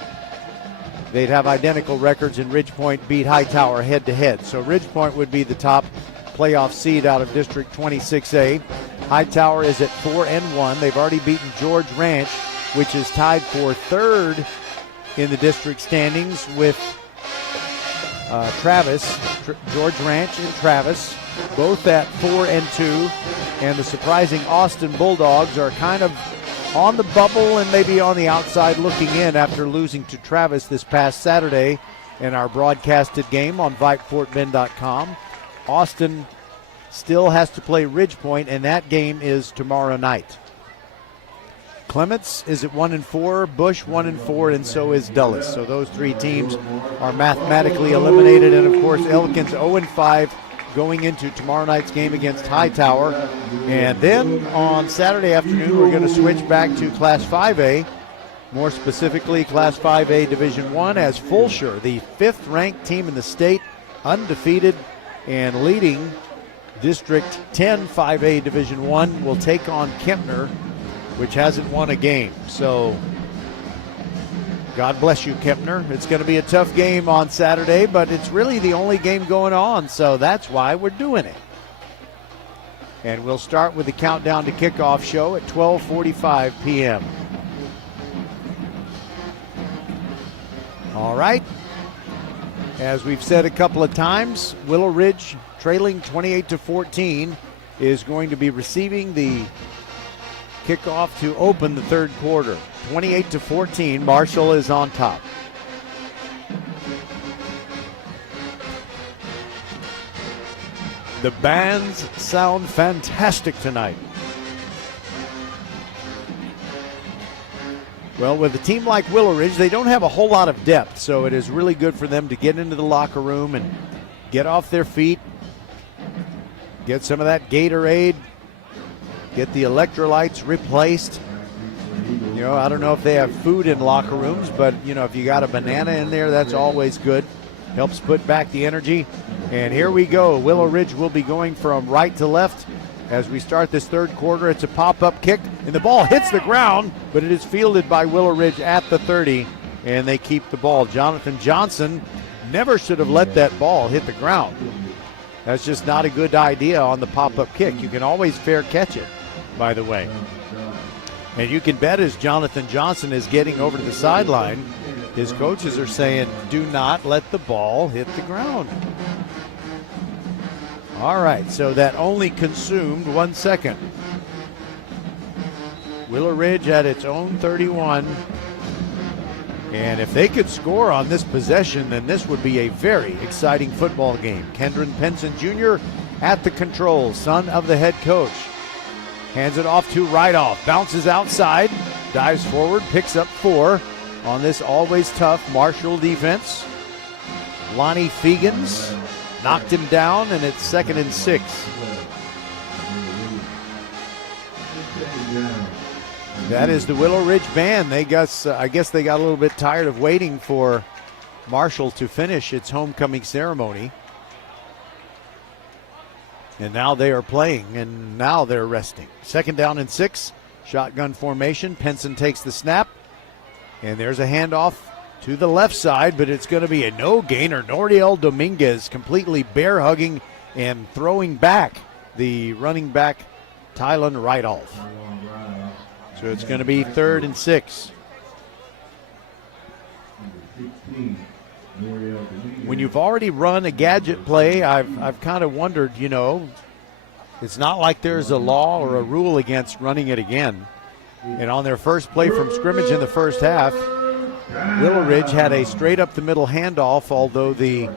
they'd have identical records, and Ridgepoint beat Hightower head-to-head. So Ridgepoint would be the top playoff seed out of District 26A. Hightower is at 4-1. They've already beaten George Ranch, which is tied for third in the district standings with Travis. George Ranch and Travis, both at 4-2. And the surprising Austin Bulldogs are kind of on the bubble and maybe on the outside looking in after losing to Travis this past Saturday in our broadcasted game on VypeFortBend.com. Austin still has to play Ridgepoint, and that game is tomorrow night. Clements is at 1-4, Bush 1-4, and so is Dulles. So those three teams are mathematically eliminated, and of course Elkins 0-5 going into tomorrow night's game against Hightower. And then on Saturday afternoon, we're going to switch back to Class 5A, more specifically Class 5A Division I, as Fulshire, the fifth-ranked team in the state, undefeated and leading District 10 5A Division I, will take on Kempner, which hasn't won a game. So God bless you, Kempner. It's going to be a tough game on Saturday, but it's really the only game going on, so that's why we're doing it. And we'll start with the countdown to kickoff show at 12:45 p.m. All right. As we've said a couple of times, Willowridge, trailing 28-14, is going to be receiving the kickoff to open the third quarter. 28-14, Marshall is on top. The bands sound fantastic tonight. Well, with a team like Willowridge, they don't have a whole lot of depth, so it is really good for them to get into the locker room and get off their feet, get some of that Gatorade, get the electrolytes replaced. You know, I don't know if they have food in locker rooms, but, you know, if you got a banana in there, that's always good. Helps put back the energy. And here we go. Willowridge will be going from right to left as we start this third quarter. It's a pop-up kick, and the ball hits the ground, but it is fielded by Willowridge at the 30, and they keep the ball. Jonathan Johnson never should have let that ball hit the ground. That's just not a good idea on the pop-up kick. You can always fair catch it, by the way. And you can bet as Jonathan Johnson is getting over to the sideline, his coaches are saying, do not let the ball hit the ground. All right, so that only consumed 1 second. Willowridge at its own 31. And if they could score on this possession, then this would be a very exciting football game. Kendron Penson Jr. at the controls, son of the head coach. Hands it off to Rideoff, bounces outside, dives forward, picks up 4 on this always tough Marshall defense. Lonnie Fegans knocked him down, and it's 2nd and 6. That is the Willowridge band. I guess they got a little bit tired of waiting for Marshall to finish its homecoming ceremony. And now they are playing, and now they're resting. 2nd down and 6, shotgun formation. Penson takes the snap, and there's a handoff to the left side, but it's going to be a no-gainer. Noriel Dominguez completely bear-hugging and throwing back the running back, Tylen Rydolph. So it's going to be 3rd and 6. When you've already run a gadget play, I've kind of wondered, it's not like there's a law or a rule against running it again. And on their first play from scrimmage in the first half, Willowridge had a straight up the middle handoff, although the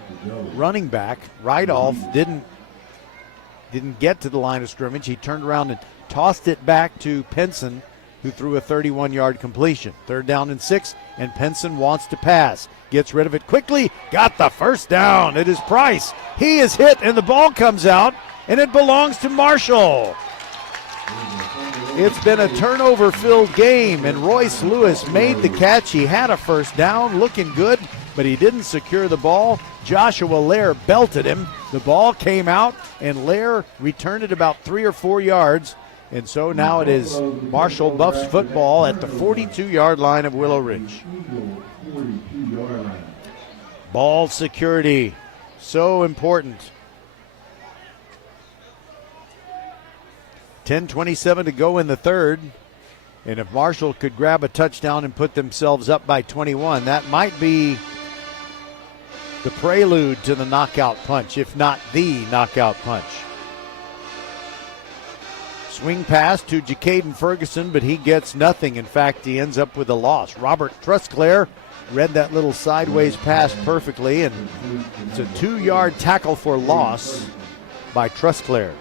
running back, Rydolph, didn't get to the line of scrimmage. He turned around and tossed it back to Penson, who threw a 31-yard completion. 3rd down and 6, and Penson wants to pass. Gets rid of it quickly, got the first down. It is Price. He is hit, and the ball comes out, and it belongs to Marshall. It's been a turnover-filled game, and Royce Lewis made the catch. He had a first down, looking good, but he didn't secure the ball. Joshua Lair belted him. The ball came out, and Lair returned it about 3 or 4 yards. And so now it is Marshall Buffs football at the 42-yard line of Willowridge. Ball security, so important. 10:27 to go in the 3rd. And if Marshall could grab a touchdown and put themselves up by 21, that might be the prelude to the knockout punch, if not the knockout punch. Swing pass to Jacaden Ferguson, but he gets nothing. In fact, he ends up with a loss. Robert Trusclair read that little sideways pass perfectly, and it's a 2-yard tackle for loss by Trusclair.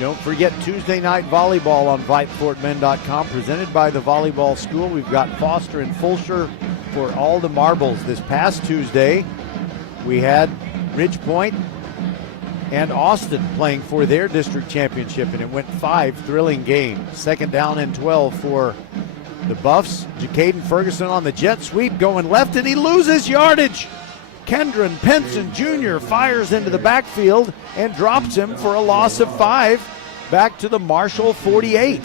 Don't forget Tuesday night volleyball on VypeFortBend.com, presented by the Volleyball School. We've got Foster and Fulsher for all the marbles. This past Tuesday, we had Ridge Point and Austin playing for their district championship, and it went 5 thrilling games. 2nd down and 12 for the Buffs. Jacaden Ferguson on the jet sweep going left, and he loses yardage. Kendron Penson Jr. fires into the backfield and drops him for a loss of 5, back to the Marshall 48.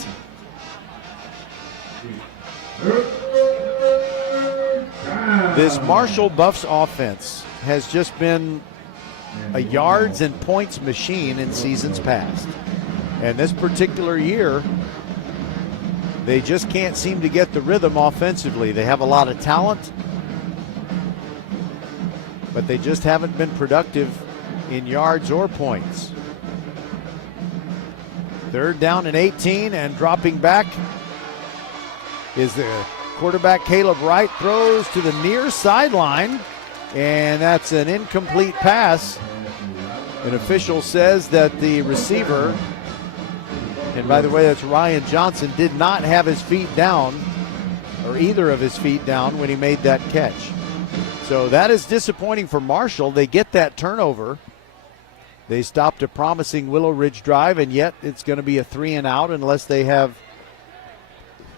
This Marshall Buffs offense has just been a yards and points machine in seasons past. And this particular year, they just can't seem to get the rhythm offensively. They have a lot of talent, but they just haven't been productive in yards or points. 3rd down and 18, and dropping back is the quarterback. Caleb Wright throws to the near sideline, and that's an incomplete pass. An official says that the receiver, and by the way, that's Ryan Johnson, did not have his feet down, or either of his feet down, when he made that catch. So that is disappointing for Marshall. They get that turnover. They stopped a promising Willowridge drive, and yet it's going to be a 3 and out unless they have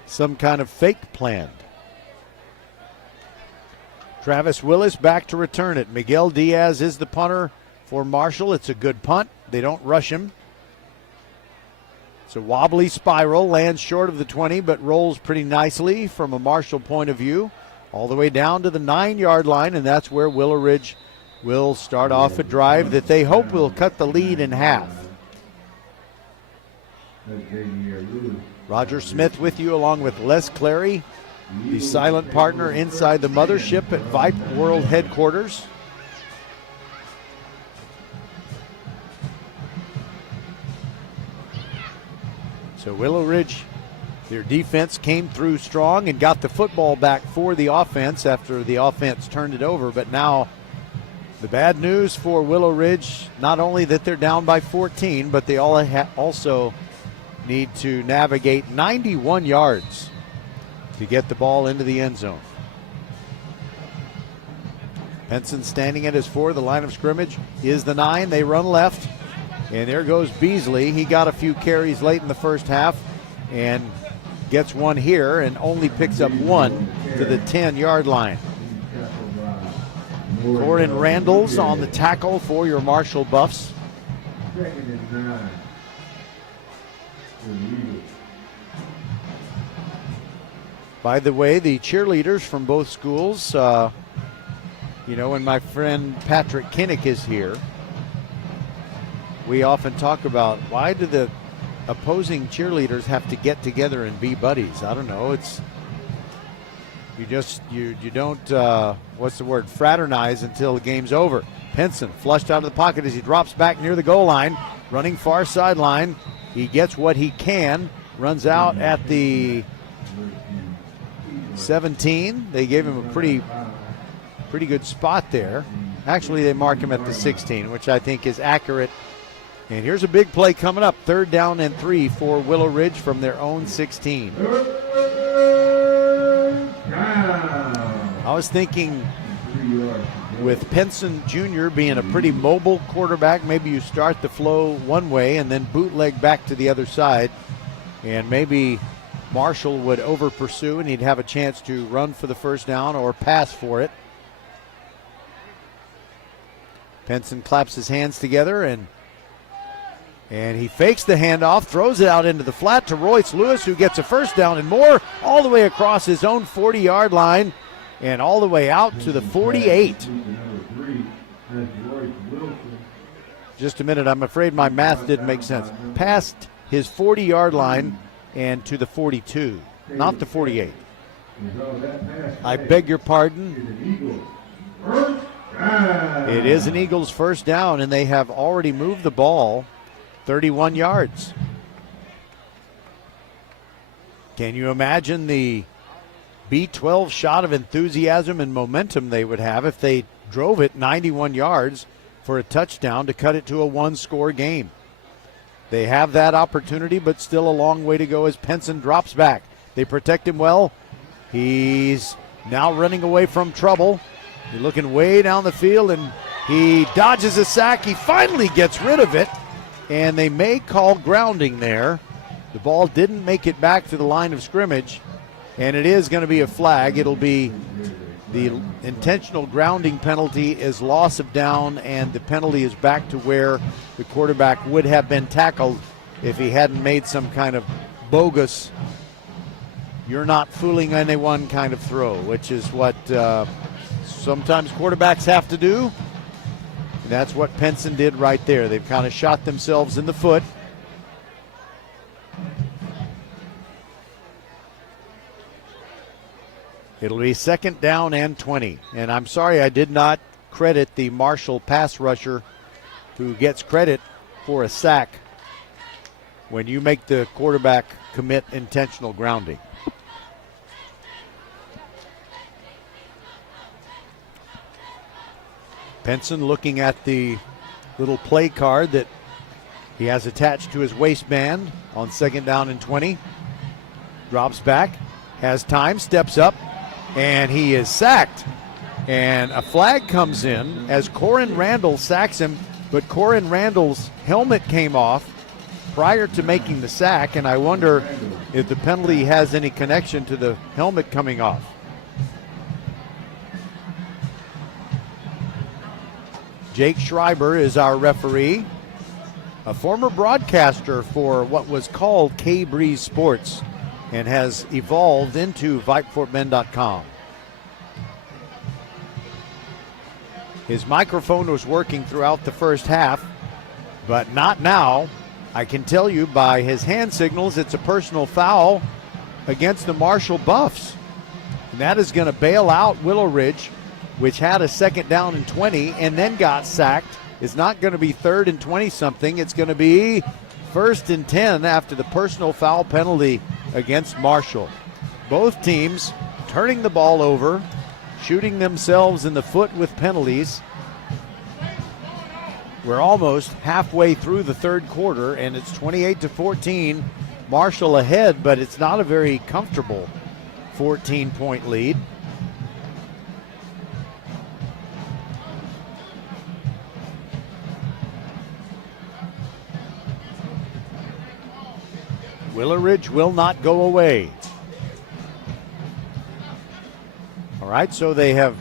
some kind of fake planned. Travis Willis back to return it. Miguel Diaz is the punter for Marshall. It's a good punt. They don't rush him. It's a wobbly spiral, lands short of the 20, but rolls pretty nicely from a Marshall point of view, all the way down to the 9-yard line, and that's where Willowridge will start off a drive that they hope will cut the lead in half. Roger Smith with you, along with Les Clary, the silent partner inside the mothership at Vype World Headquarters. So Willowridge, their defense came through strong and got the football back for the offense after the offense turned it over. But now the bad news for Willowridge, not only that they're down by 14, but they also need to navigate 91 yards to get the ball into the end zone. Penson standing at his 4. The line of scrimmage is the 9. They run left. And there goes Beasley. He got a few carries late in the first half and gets one here and only picks up 1 to the 10-yard line. Corin Randall's on the tackle for your Marshall Buffs. By the way, the cheerleaders from both schools, when my friend Patrick Kinnick is here, we often talk about why do the opposing cheerleaders have to get together and be buddies? I don't know. It's you don't what's the word, fraternize until the game's over. Penson flushed out of the pocket as he drops back near the goal line, running far sideline. He gets what he can, runs out at the 17. They gave him a pretty good spot there. Actually, they mark him at the 16, which I think is accurate. And here's a big play coming up. 3rd down and 3 for Willowridge from their own 16. I was thinking with Penson Jr. being a pretty mobile quarterback, maybe you start the flow one way and then bootleg back to the other side. And maybe Marshall would over pursue and he'd have a chance to run for the first down or pass for it. Penson claps his hands together and he fakes the handoff, throws it out into the flat to Royce Lewis, who gets a first down and more, all the way across his own 40-yard line and all the way out to the 48. Just a minute, I'm afraid my math didn't make sense. Past his 40-yard line and to the 42, not the 48. I beg your pardon. It is an Eagles first down, and they have already moved the ball 31 yards. Can you imagine the B-12 shot of enthusiasm and momentum they would have if they drove it 91 yards for a touchdown to cut it to a one-score game? They have that opportunity, but still a long way to go as Penson drops back. They protect him well. He's now running away from trouble. He's looking way down the field, and he dodges a sack. He finally gets rid of it, and they may call grounding there. The ball didn't make it back to the line of scrimmage, and it is going to be a flag. It'll be the intentional grounding penalty is loss of down, and the penalty is back to where the quarterback would have been tackled if he hadn't made some kind of bogus, you're not fooling anyone kind of throw, which is what sometimes quarterbacks have to do. And that's what Penson did right there. They've kind of shot themselves in the foot. It'll be 2nd down and 20. And I'm sorry I did not credit the Marshall pass rusher who gets credit for a sack when you make the quarterback commit intentional grounding. Penson looking at the little play card that he has attached to his waistband on 2nd down and 20. Drops back, has time, steps up, and he is sacked. And a flag comes in as Corin Randall sacks him, but Corin Randall's helmet came off prior to making the sack, and I wonder if the penalty has any connection to the helmet coming off. Jake Schreiber is our referee, a former broadcaster for what was called K-Breeze Sports and has evolved into VypeFortBend.com. His microphone was working throughout the first half, but not now. I can tell you by his hand signals it's a personal foul against the Marshall Buffs. And that is going to bail out Willowridge, which had a 2nd down and 20 and then got sacked. It's not going to be 3rd and 20-something. It's going to be 1st and 10 after the personal foul penalty against Marshall. Both teams turning the ball over, shooting themselves in the foot with penalties. We're almost halfway through the 3rd quarter, and it's 28-14. Marshall ahead, but it's not a very comfortable 14-point lead. Willowridge will not go away. All right, so they have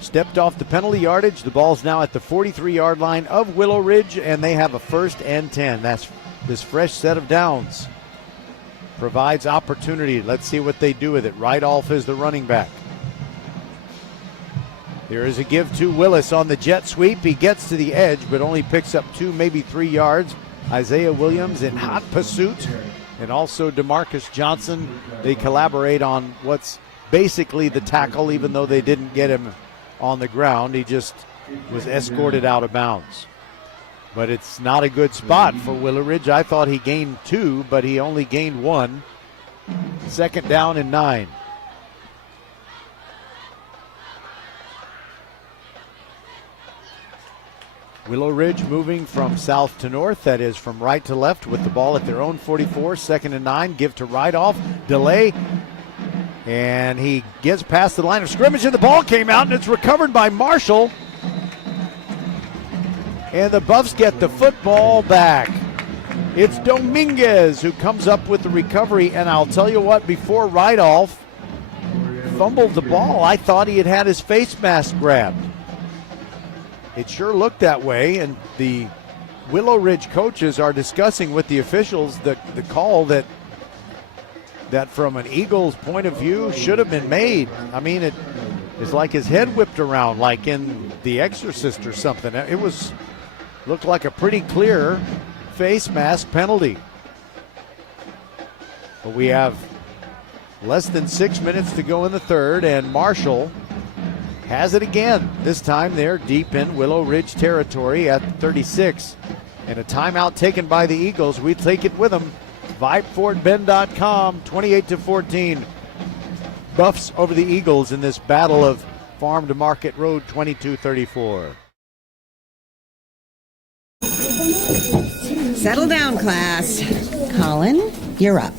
stepped off the penalty yardage. The ball's now at the 43-yard line of Willowridge, and they have a 1st and 10. That's this fresh set of downs. Provides opportunity. Let's see what they do with it. Rydolph is the running back. There is a give to Willis on the jet sweep. He gets to the edge, but only picks up 2, maybe 3 yards. Isaiah Williams in hot pursuit, and also DeMarcus Johnson. They collaborate on what's basically the tackle, even though they didn't get him on the ground. He just was escorted out of bounds. But it's not a good spot for Willowridge. I thought he gained 2, but he only gained 1. 2nd down and 9. Willowridge moving from south to north, that is from right to left, with the ball at their own 44, 2nd and 9. Give to Rydolph, delay, and he gets past the line of scrimmage, and the ball came out, and it's recovered by Marshall. And the Buffs get the football back. It's Dominguez who comes up with the recovery, and I'll tell you what, before Rydolph fumbled the ball, I thought he had his face mask grabbed. It sure looked that way, and the Willowridge coaches are discussing with the officials the call that from an Eagles point of view should have been made. I mean, it is like his head whipped around like in The Exorcist or something. It looked like a pretty clear face mask penalty. But we have less than 6 minutes to go in the third, and Marshall has it again. This time they're deep in Willowridge territory at 36. And a timeout taken by the Eagles. We take it with them. VypeFortBend.com, 28-14. Buffs over the Eagles in this battle of Farm to Market Road, 22-34. Settle down, class. Colin, you're up.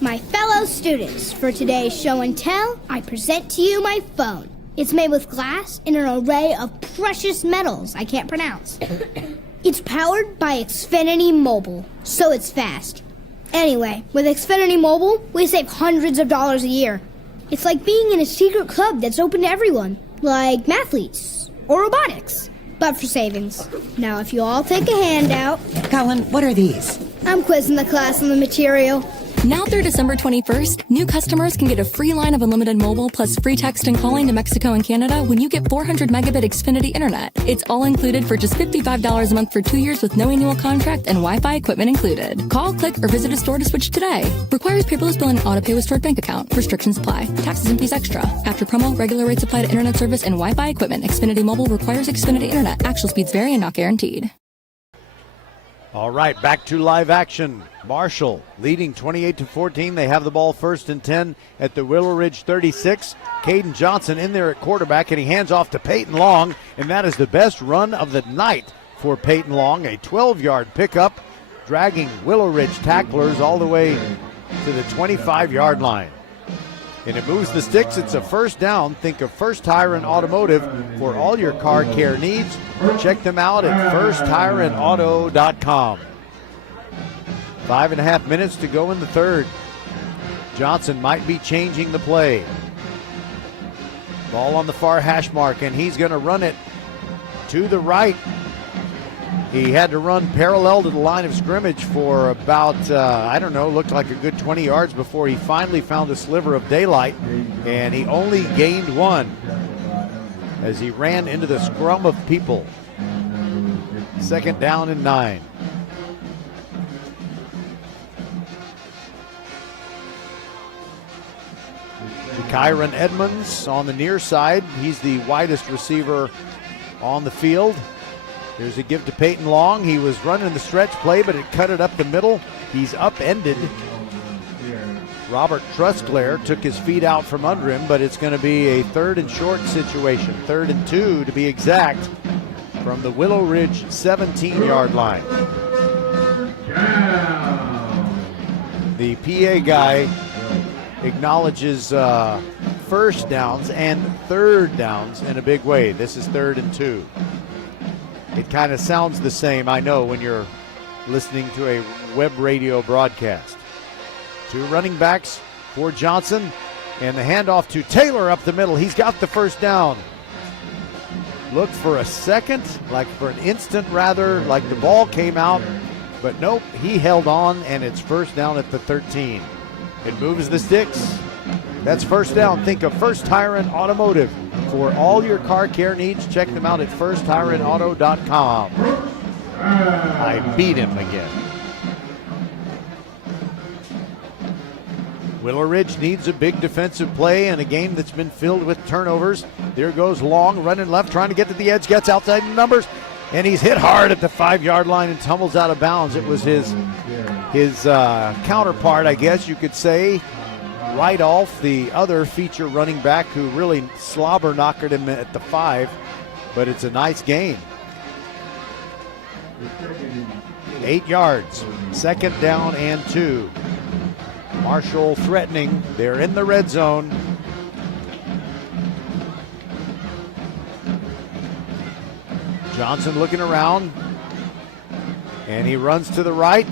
My fellow students, for today's show and tell, I present to you my phone. It's made with glass and an array of precious metals I can't pronounce. It's powered by Xfinity Mobile, so it's fast. Anyway, with Xfinity Mobile, we save hundreds of dollars a year. It's like being in a secret club that's open to everyone, like mathletes or robotics, but for savings. Now, if you all take a handout... Colin, what are these? I'm quizzing the class on the material. Now through December 21st, new customers can get a free line of unlimited mobile plus free text and calling to Mexico and Canada when you get 400 megabit Xfinity internet. It's all included for just $55 a month for 2 years with no annual contract and Wi-Fi equipment included. Call, click, or visit a store to switch today. Requires paperless bill and auto pay with stored bank account. Restrictions apply. Taxes and fees extra. After promo, regular rates apply to internet service and Wi-Fi equipment. Xfinity Mobile requires Xfinity internet. Actual speeds vary and not guaranteed. All right, back to live action. Marshall leading 28-14. They have the ball 1st and 10 at the Willowridge 36. Caden Johnson in there at quarterback, and he hands off to Peyton Long, and that is the best run of the night for Peyton Long. A 12-yard pickup, dragging Willowridge tacklers all the way to the 25-yard line. And it moves the sticks. It's a 1st down. Think of First Tire and Automotive for all your car care needs. Check them out at firsttireandauto.com. 5.5 minutes to go in the third. Johnson might be changing the play. Ball on the far hash mark, and he's going to run it to the right. He had to run parallel to the line of scrimmage for about, looked like a good 20 yards before he finally found a sliver of daylight, and he only gained 1 as he ran into the scrum of people. 2nd down and 9. Kyron Edmonds on the near side. He's the widest receiver on the field. Here's a give to Peyton Long. He was running the stretch play, but it cut it up the middle. He's upended. Robert Trusclair took his feet out from under him, but it's going to be a 3rd and short situation. 3rd and 2 to be exact from the Willowridge 17-yard line. The PA guy acknowledges 1st downs and 3rd downs in a big way. This is 3rd and 2. It kind of sounds the same, I know, when you're listening to a web radio broadcast. 2 running backs for Johnson, and the handoff to Taylor up the middle. He's got the first down. Looked for a second, like for an instant rather, like the ball came out, but nope, he held on, and it's first down at the 13. It moves the sticks. That's first down. Think of First Tire and Automotive. For all your car care needs, check them out at firsttireandauto.com. I beat him again. Willowridge needs a big defensive play in a game that's been filled with turnovers. There goes Long, running left, trying to get to the edge, gets outside the numbers, and he's hit hard at the 5-yard line and tumbles out of bounds. It was his counterpart, I guess you could say, right off, the other feature running back who really slobber knocked him at the 5, but it's a nice gain. 8 yards, second down and 2. Marshall threatening. They're in the red zone. Johnson looking around, and he runs to the right,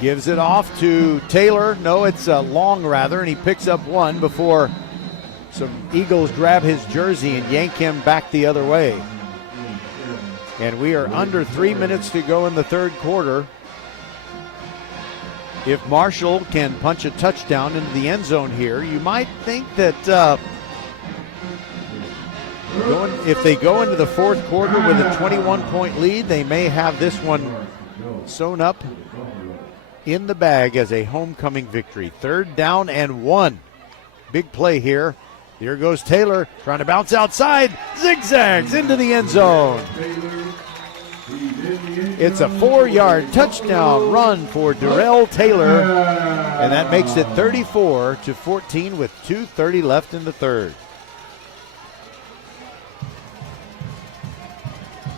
gives it off to Taylor. No, it's Long rather, and he picks up one before some Eagles grab his jersey and yank him back the other way. And we are under 3 minutes to go in the third quarter. If Marshall can punch a touchdown into the end zone here, you might think that if they go into the fourth quarter with a 21-point lead, they may have this one sewn up in the bag as a homecoming victory. Third down and 1. Big play here. Here goes Taylor, trying to bounce outside, zigzags into the end zone. It's a 4-yard touchdown run for Darrell Taylor, and that makes it 34-14 with 2:30 left in the third.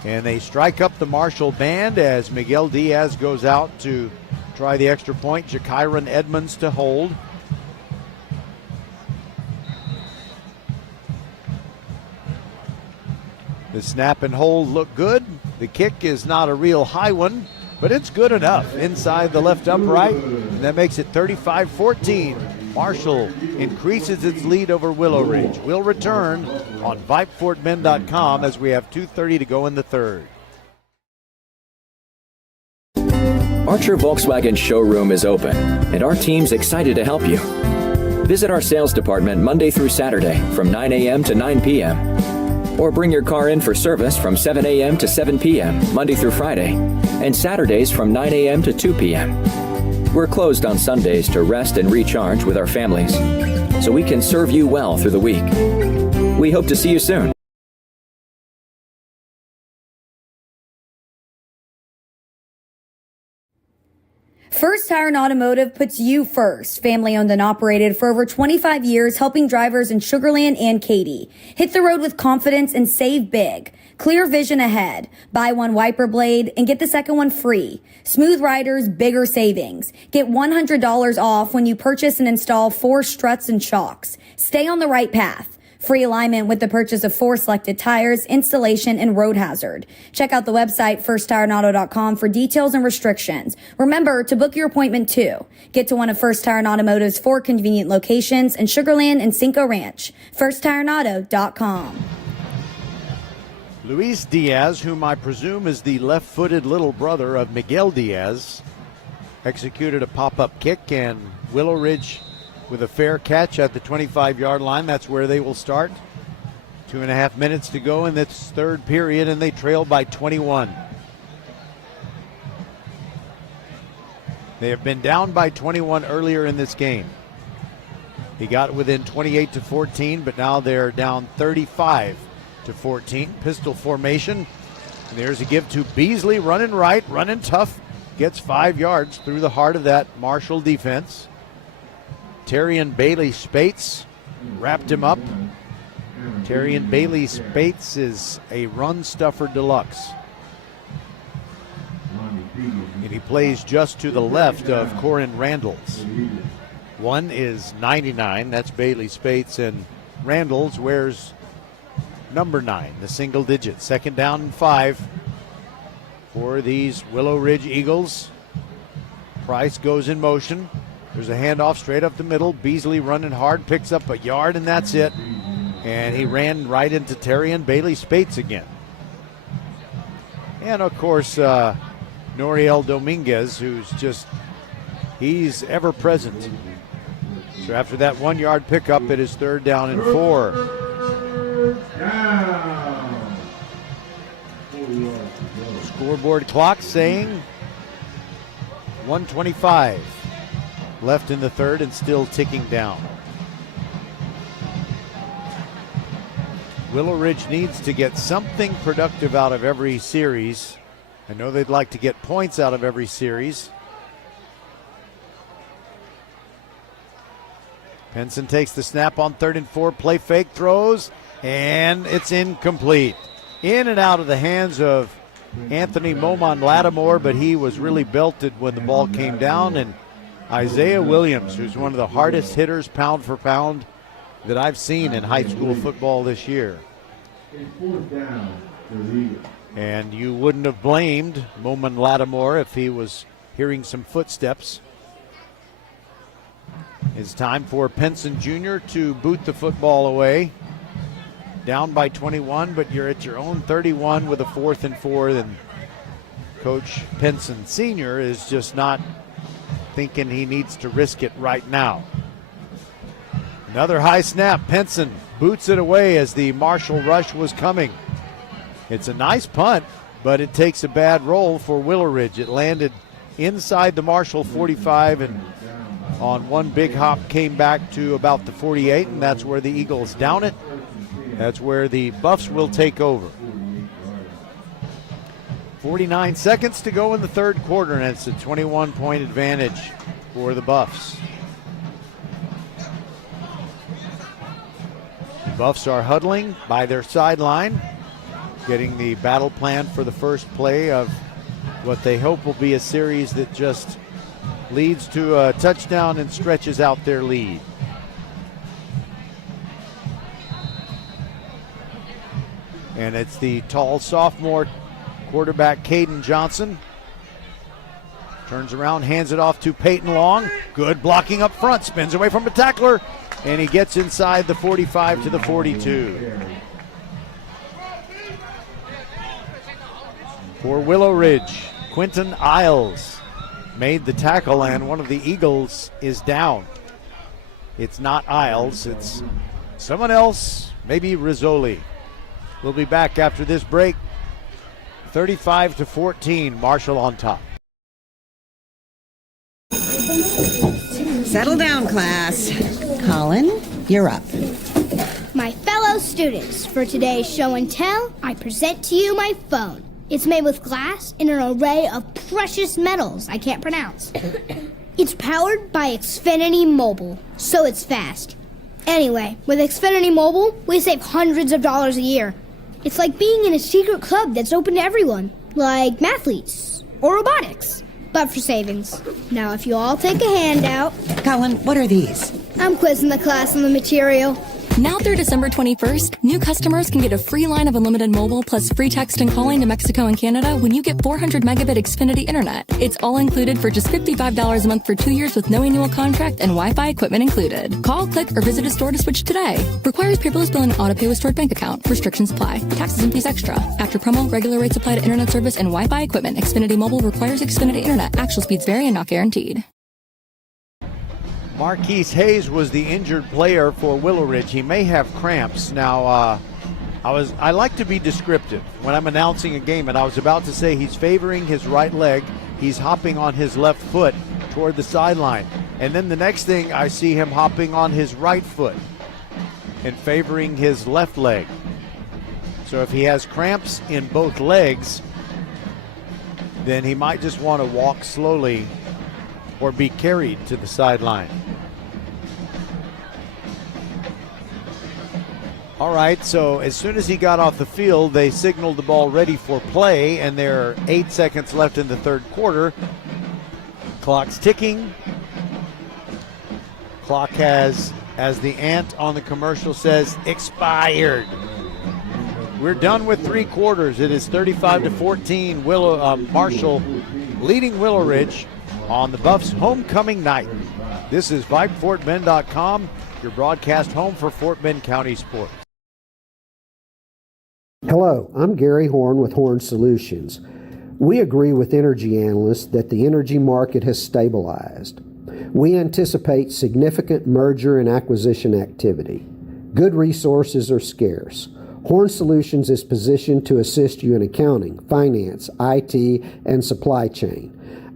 And they strike up the Marshall band as Miguel Diaz goes out to try the extra point. Jakyron Edmonds to hold. The snap and hold look good. The kick is not a real high one, but it's good enough inside the left upright. And that makes it 35-14. Marshall increases its lead over Willowridge. We'll return on VypeFortBend.com as we have 2:30 to go in the third. Archer Volkswagen showroom is open, and our team's excited to help you. Visit our sales department Monday through Saturday from 9 a.m. to 9 p.m. Or bring your car in for service from 7 a.m. to 7 p.m. Monday through Friday, and Saturdays from 9 a.m. to 2 p.m. We're closed on Sundays to rest and recharge with our families, so we can serve you well through the week. We hope to see you soon. First Tire and Automotive puts you first. Family owned and operated for over 25 years, helping drivers in Sugar Land and Katy. Hit the road with confidence and save big. Clear vision ahead. Buy one wiper blade and get the second one free. Smooth riders, bigger savings. Get $100 off when you purchase and install 4 struts and shocks. Stay on the right path. Free alignment with the purchase of 4 selected tires, installation, and road hazard. Check out the website firsttireandauto.com for details and restrictions. Remember to book your appointment too. Get to one of First Tire and Automotive's 4 convenient locations in Sugar Land and Cinco Ranch. firsttireandauto.com. Luis Diaz, whom I presume is the left-footed little brother of Miguel Diaz, executed a pop-up kick, and Willowridge with a fair catch at the 25-yard line. That's where they will start. 2.5 minutes to go in this third period, and they trail by 21. They have been down by 21 earlier in this game. He got within 28-14, but now they're down 35-14. Pistol formation. And there's a give to Beasley, running right, running tough. Gets 5 yards through the heart of that Marshall defense. Terrian Bailey Spates wrapped him up. Terrian Bailey Spates is a run stuffer deluxe. And he plays just to the left of Corin Randalls. One is 99, that's Bailey Spates, and Randalls wears number 9, the single digit. Second down and 5 for these Willowridge Eagles. Price goes in motion. There's a handoff straight up the middle. Beasley running hard, picks up a yard, and that's it. And he ran right into Terry and Bailey Spates again. And, of course, Noriel Dominguez, he's ever present. So after that 1 yard pickup, it is 3rd down and 4. Scoreboard clock saying 1:25 left in the 3rd and still ticking down. Willowridge needs to get something productive out of every series. I know they'd like to get points out of every series. Penson takes the snap on 3rd and 4, play fake, throws, and it's incomplete. In and out of the hands of Anthony Momon Lattimore, but he was really belted when the ball came down. And Isaiah Williams, who's one of the hardest hitters pound for pound that I've seen in high school football this year. And you wouldn't have blamed Momon Lattimore if he was hearing some footsteps. It's time for Penson Jr. to boot the football away. Down by 21, but you're at your own 31 with a 4th and 4. Then Coach Penson Sr. is just not thinking he needs to risk it right now. Another high snap. Penson boots it away as the Marshall rush was coming. It's a nice punt, but it takes a bad roll for Willowridge. It landed inside the Marshall 45 and on one big hop came back to about the 48, and that's where the Eagles down it. That's where the Buffs will take over. 49 seconds to go in the 3rd quarter, and it's a 21-point advantage for the Buffs. The Buffs are huddling by their sideline, getting the battle plan for the first play of what they hope will be a series that just leads to a touchdown and stretches out their lead. And it's the tall sophomore quarterback, Caden Johnson. Turns around, hands it off to Peyton Long. Good blocking up front, spins away from a tackler, and he gets inside the 45 to the 42. For Willowridge, Quentin Isles made the tackle, and one of the Eagles is down. It's not Isles, it's someone else, maybe Rizzoli. We'll be back after this break. 35-14, Marshall on top. Settle down, class. Colin, you're up. My fellow students, for today's show and tell, I present to you my phone. It's made with glass and an array of precious metals I can't pronounce. It's powered by Xfinity Mobile, so it's fast. Anyway, with Xfinity Mobile, we save hundreds of dollars a year. It's like being in a secret club that's open to everyone, like mathletes or robotics, but for savings. Now, if you all take a handout... Colin, what are these? I'm quizzing the class on the material. Now through December 21st, new customers can get a free line of unlimited mobile plus free text and calling to Mexico and Canada when you get 400 megabit Xfinity internet. It's all included for just $55 a month for 2 years with no annual contract and Wi-Fi equipment included. Call, click, or visit a store to switch today. Requires paperless billing and auto pay with stored bank account. Restrictions apply. Taxes and fees extra. After promo, regular rates apply to internet service and Wi-Fi equipment. Xfinity Mobile requires Xfinity internet. Actual speeds vary and not guaranteed. Marquise Hayes was the injured player for Willowridge. He may have cramps. Now, I like to be descriptive when I'm announcing a game, and I was about to say he's favoring his right leg. He's hopping on his left foot toward the sideline. And then the next thing, I see him hopping on his right foot and favoring his left leg. So if he has cramps in both legs, then he might just want to walk slowly or be carried to the sideline. All right, so as soon as he got off the field, they signaled the ball ready for play, and there are 8 seconds left in the 3rd quarter. Clock's ticking. Clock has, as the ant on the commercial says, expired. We're done with 3 quarters. It is 35-14. Marshall leading Willowridge. on the Buffs' homecoming night. This is VypeFortBend.com, your broadcast home for Fort Bend County sports. Hello, I'm Gary Horn with Horn Solutions. We agree with energy analysts that the energy market has stabilized. We anticipate significant merger and acquisition activity. Good resources are scarce. Horn Solutions is positioned to assist you in accounting, finance, IT, and supply chain.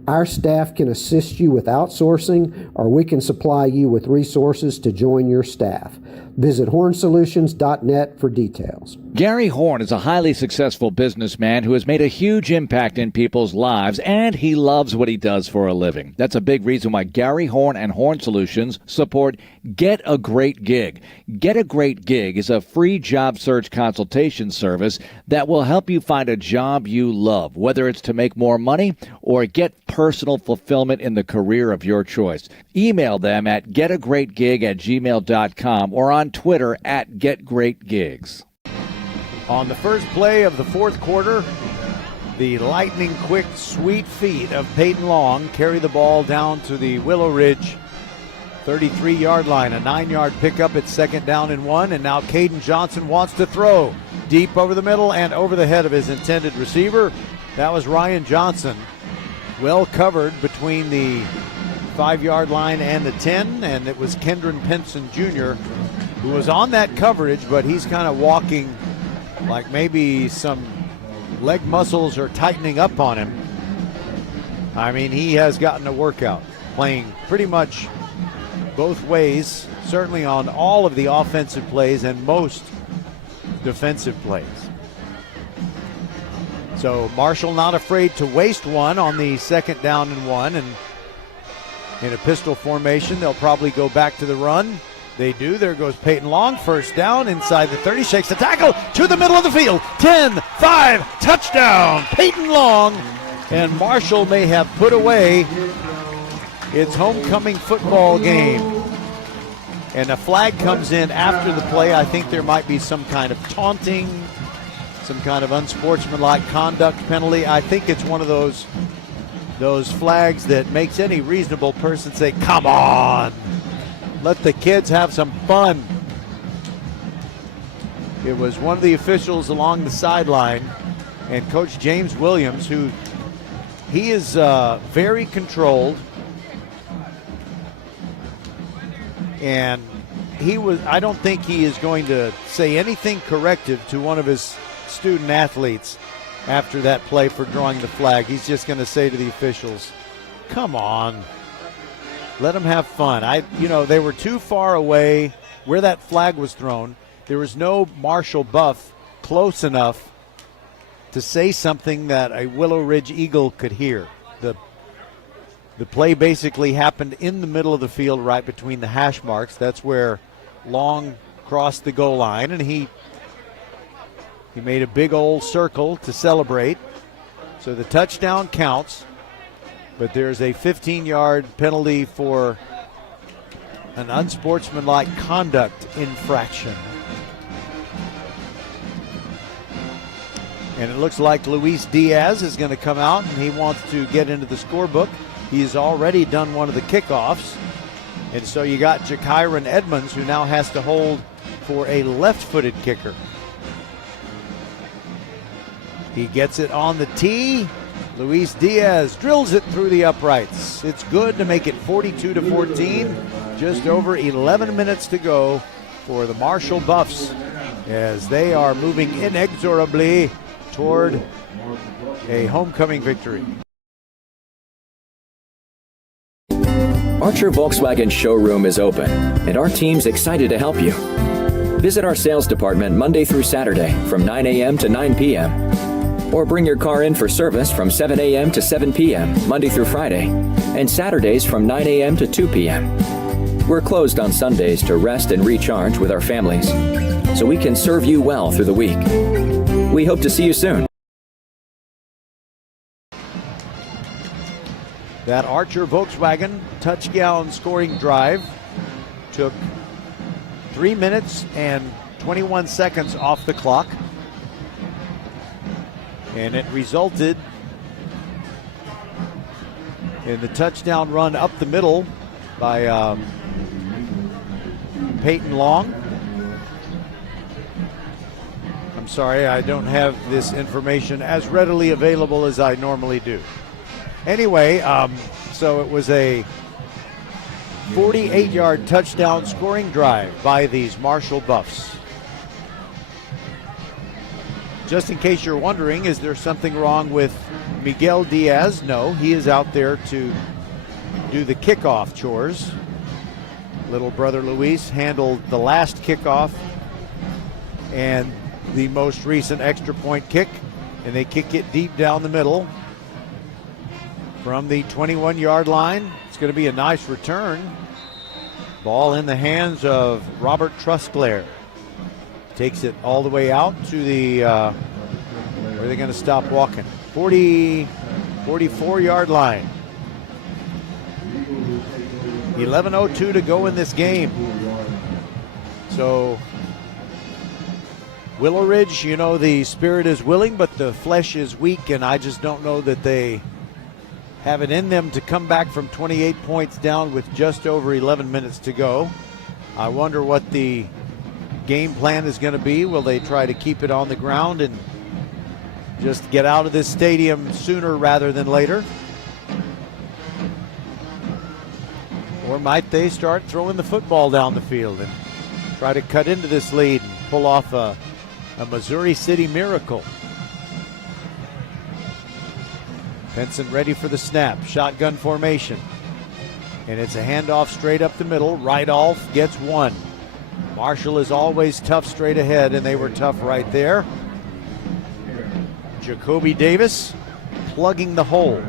Our staff can assist you with outsourcing, or we can supply you with resources to join your staff. Visit hornsolutions.net for details. Gary Horn is a highly successful businessman who has made a huge impact in people's lives, and he loves what he does for a living. That's a big reason why Gary Horn and Horn Solutions support Get a Great Gig. Get a Great Gig is a free job search consultation service that will help you find a job you love, whether it's to make more money or get personal fulfillment in the career of your choice. Email them at getagreatgig@gmail.com or on Twitter at getgreatgigs. On the first play of the fourth quarter, the lightning-quick, sweet feet of Peyton Long carry the ball down to the Willowridge 33-yard line. A 9-yard pickup at 2nd down and 1, and now Caden Johnson wants to throw deep over the middle and over the head of his intended receiver. That was Ryan Johnson, well covered between the 5-yard line and the 10, and it was Kendron Pinson Jr. who was on that coverage, but he's kind of walking like maybe some leg muscles are tightening up on him. I mean, he has gotten a workout, playing pretty much both ways, certainly on all of the offensive plays and most defensive plays. So Marshall not afraid to waste one on the 2nd down and 1, and in a pistol formation, they'll probably go back to the run. They do. There goes Peyton Long. 1st down inside the 30. Shakes the tackle to the middle of the field. 10-5. Touchdown. Peyton Long. And Marshall may have put away its homecoming football game. And a flag comes in after the play. I think there might be some kind of taunting, some kind of unsportsmanlike conduct penalty. I think it's one of those flags that makes any reasonable person say, come on. Let the kids have some fun. It was one of the officials along the sideline, and Coach James Williams, who he is very controlled, and I don't think he is going to say anything corrective to one of his student athletes after that play for drawing the flag. He's just going to say to the officials, come on. Let them have fun. They were too far away where that flag was thrown. There was no Marshall Buff close enough to say something that a Willowridge Eagle could hear. The play basically happened in the middle of the field, right between the hash marks. That's where Long crossed the goal line, and he made a big old circle to celebrate. So the touchdown counts. But there's a 15-yard penalty for an unsportsmanlike conduct infraction. And it looks like Luis Diaz is going to come out, and he wants to get into the scorebook. He's already done one of the kickoffs. And so you got Jakyron Edmonds, who now has to hold for a left-footed kicker. He gets it on the tee. Luis Diaz drills it through the uprights. It's good to make it 42-14. Just over 11 minutes to go for the Marshall Buffs as they are moving inexorably toward a homecoming victory. Archer Volkswagen showroom is open, and our team's excited to help you. Visit our sales department Monday through Saturday from 9 a.m. to 9 p.m. Or bring your car in for service from 7 a.m. to 7 p.m. Monday through Friday, and Saturdays from 9 a.m. to 2 p.m. We're closed on Sundays to rest and recharge with our families, so we can serve you well through the week. We hope to see you soon. That Archer Volkswagen touchdown scoring drive took 3 minutes and 21 seconds off the clock. And it resulted And the touchdown run up the middle by Peyton Long. I'm sorry, I don't have this information as readily available as I normally do. Anyway, so it was a 48-yard touchdown scoring drive by these Marshall Buffs. Just in case you're wondering, is there something wrong with Miguel Diaz? No, he is out there to do the kickoff chores. Little brother Luis handled the last kickoff and the most recent extra point kick, and they kick it deep down the middle from the 21-yard line. It's going to be a nice return. Ball in the hands of Robert Trusclair. Takes it all the way out to the, where are they going to stop walking? 44-yard line. 11:02 to go in this game. So Willowridge, you know, the spirit is willing, but the flesh is weak, and I just don't know that they have it in them to come back from 28 points down with just over 11 minutes to go. I wonder what the game plan is going to be. Will they try to keep it on the ground and just get out of this stadium sooner rather than later? Or might they start throwing the football down the field and try to cut into this lead and pull off a Missouri City miracle? Benson ready for the snap. Shotgun formation. And it's a handoff straight up the middle. Rydolph gets one. Marshall is always tough straight ahead, and they were tough right there. Jacoby Davis plugging the hole.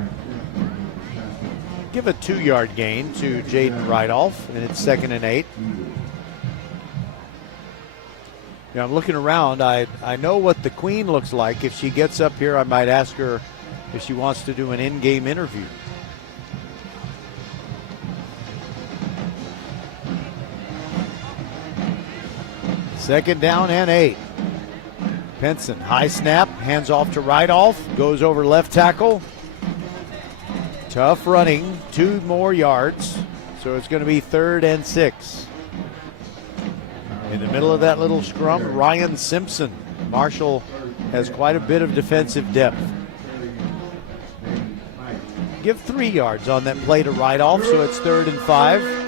Give a 2-yard gain to Jaden Rydolph, and it's 2nd and 8. Now I'm looking around. I know what the Queen looks like. If she gets up here, I might ask her if she wants to do an in-game interview. Second down and 8. Penson, high snap, hands off to Rydolph, goes over left tackle. Tough running, 2 more yards, so it's going to be 3rd and 6. In the middle of that little scrum, Ryan Simpson. Marshall has quite a bit of defensive depth. Give 3 yards on that play to Rydolph, so it's 3rd and 5.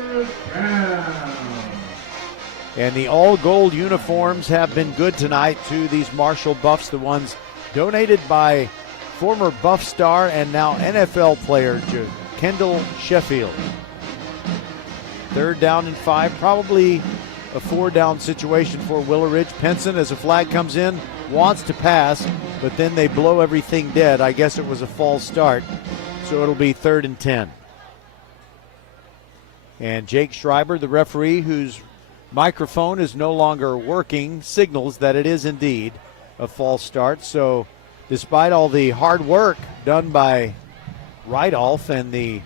And the all-gold uniforms have been good tonight to these Marshall Buffs, the ones donated by former Buff star and now NFL player Kendall Sheffield. 3rd down and 5, probably a 4-down situation for Willowridge. Penson, as a flag comes in, wants to pass, but then they blow everything dead. I guess it was a false start, so it'll be 3rd and 10. And Jake Schreiber, the referee, whose microphone is no longer working, signals that it is indeed a false start. So despite all the hard work done by Rydolph and the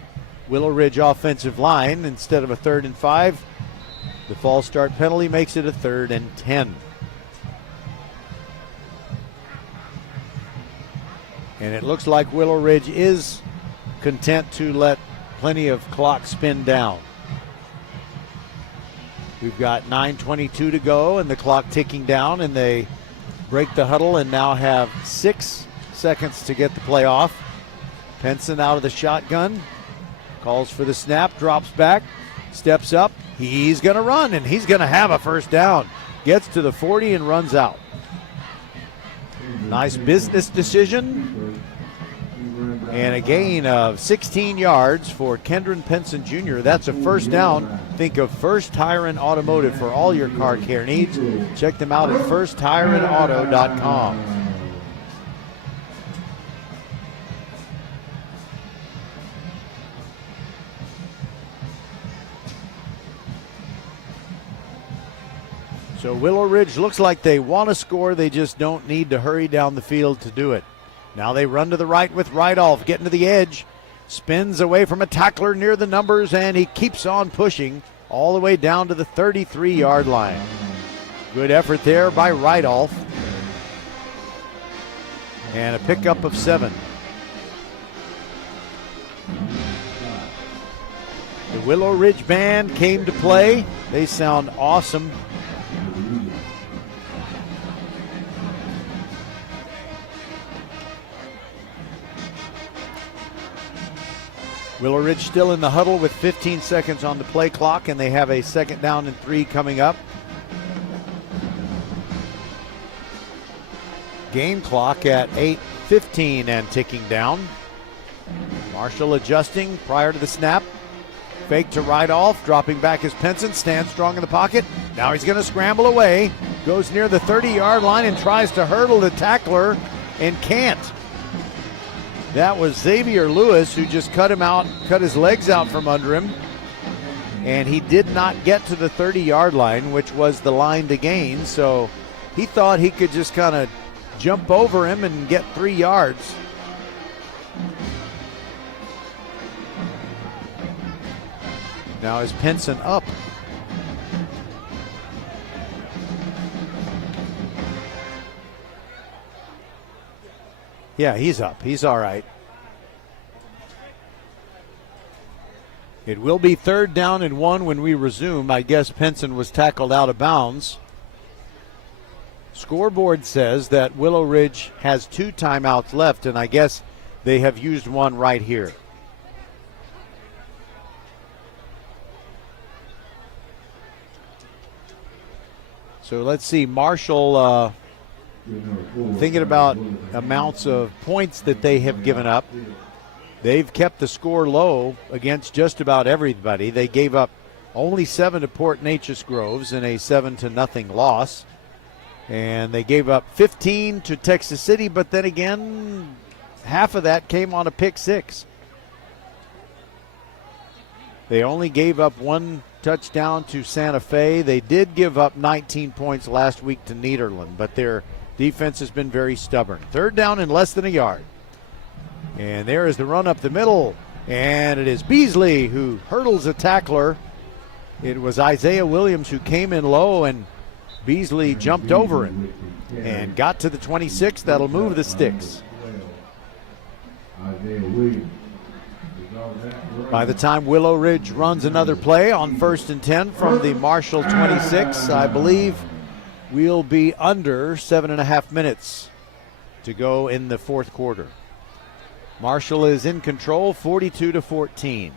Willowridge offensive line, instead of a 3rd and 5, the false start penalty makes it a 3rd and 10. And it looks like Willowridge is content to let plenty of clock spin down. We've got 9:22 to go and the clock ticking down, and they break the huddle and now have 6 seconds to get the play off. Penson out of the shotgun, calls for the snap, drops back, steps up. He's going to run, and he's going to have a 1st down. Gets to the 40 and runs out. Nice business decision. And a gain of 16 yards for Kendron Penson Jr. That's a 1st down. Think of First Tire and Automotive for all your car care needs. Check them out at firsttireandauto.com. So Willowridge looks like they want to score. They just don't need to hurry down the field to do it. Now they run to the right with Rydolph, getting to the edge. Spins away from a tackler near the numbers, and he keeps on pushing all the way down to the 33-yard line. Good effort there by Rydolph. And a pickup of 7. The Willowridge Band came to play. They sound awesome. Willowridge still in the huddle with 15 seconds on the play clock, and they have a 2nd down and 3 coming up. Game clock at 8:15 and ticking down. Marshall adjusting prior to the snap. Fake to right off, dropping back as Penson stands strong in the pocket. Now he's going to scramble away. Goes near the 30-yard line and tries to hurdle the tackler and can't. That was Xavier Lewis who just cut his legs out from under him. And he did not get to the 30-yard line, which was the line to gain. So he thought he could just kind of jump over him and get 3 yards. Now is Penson up? Yeah, he's up. He's all right. It will be 3rd down and 1 when we resume. I guess Penson was tackled out of bounds. Scoreboard says that Willowridge has 2 timeouts left, and I guess they have used one right here. So let's see, Marshall thinking about amounts of points that they have given up. They've kept the score low against just about everybody. They gave up only 7 to Port Neches Groves in a 7-0 loss. And they gave up 15 to Texas City, but then again, half of that came on a pick 6. They only gave up 1 touchdown to Santa Fe. They did give up 19 points last week to Nederland, but their defense has been very stubborn. 3rd down and less than a yard. And there is the run up the middle, and it is Beasley who hurdles a tackler. It was Isaiah Williams who came in low, and Beasley jumped over him and got to the 26. That'll move the sticks. By the time Willowridge runs another play on 1st and 10 from the Marshall 26, I believe we'll be under 7.5 minutes to go in the 4th quarter. Marshall is in control, 42-14.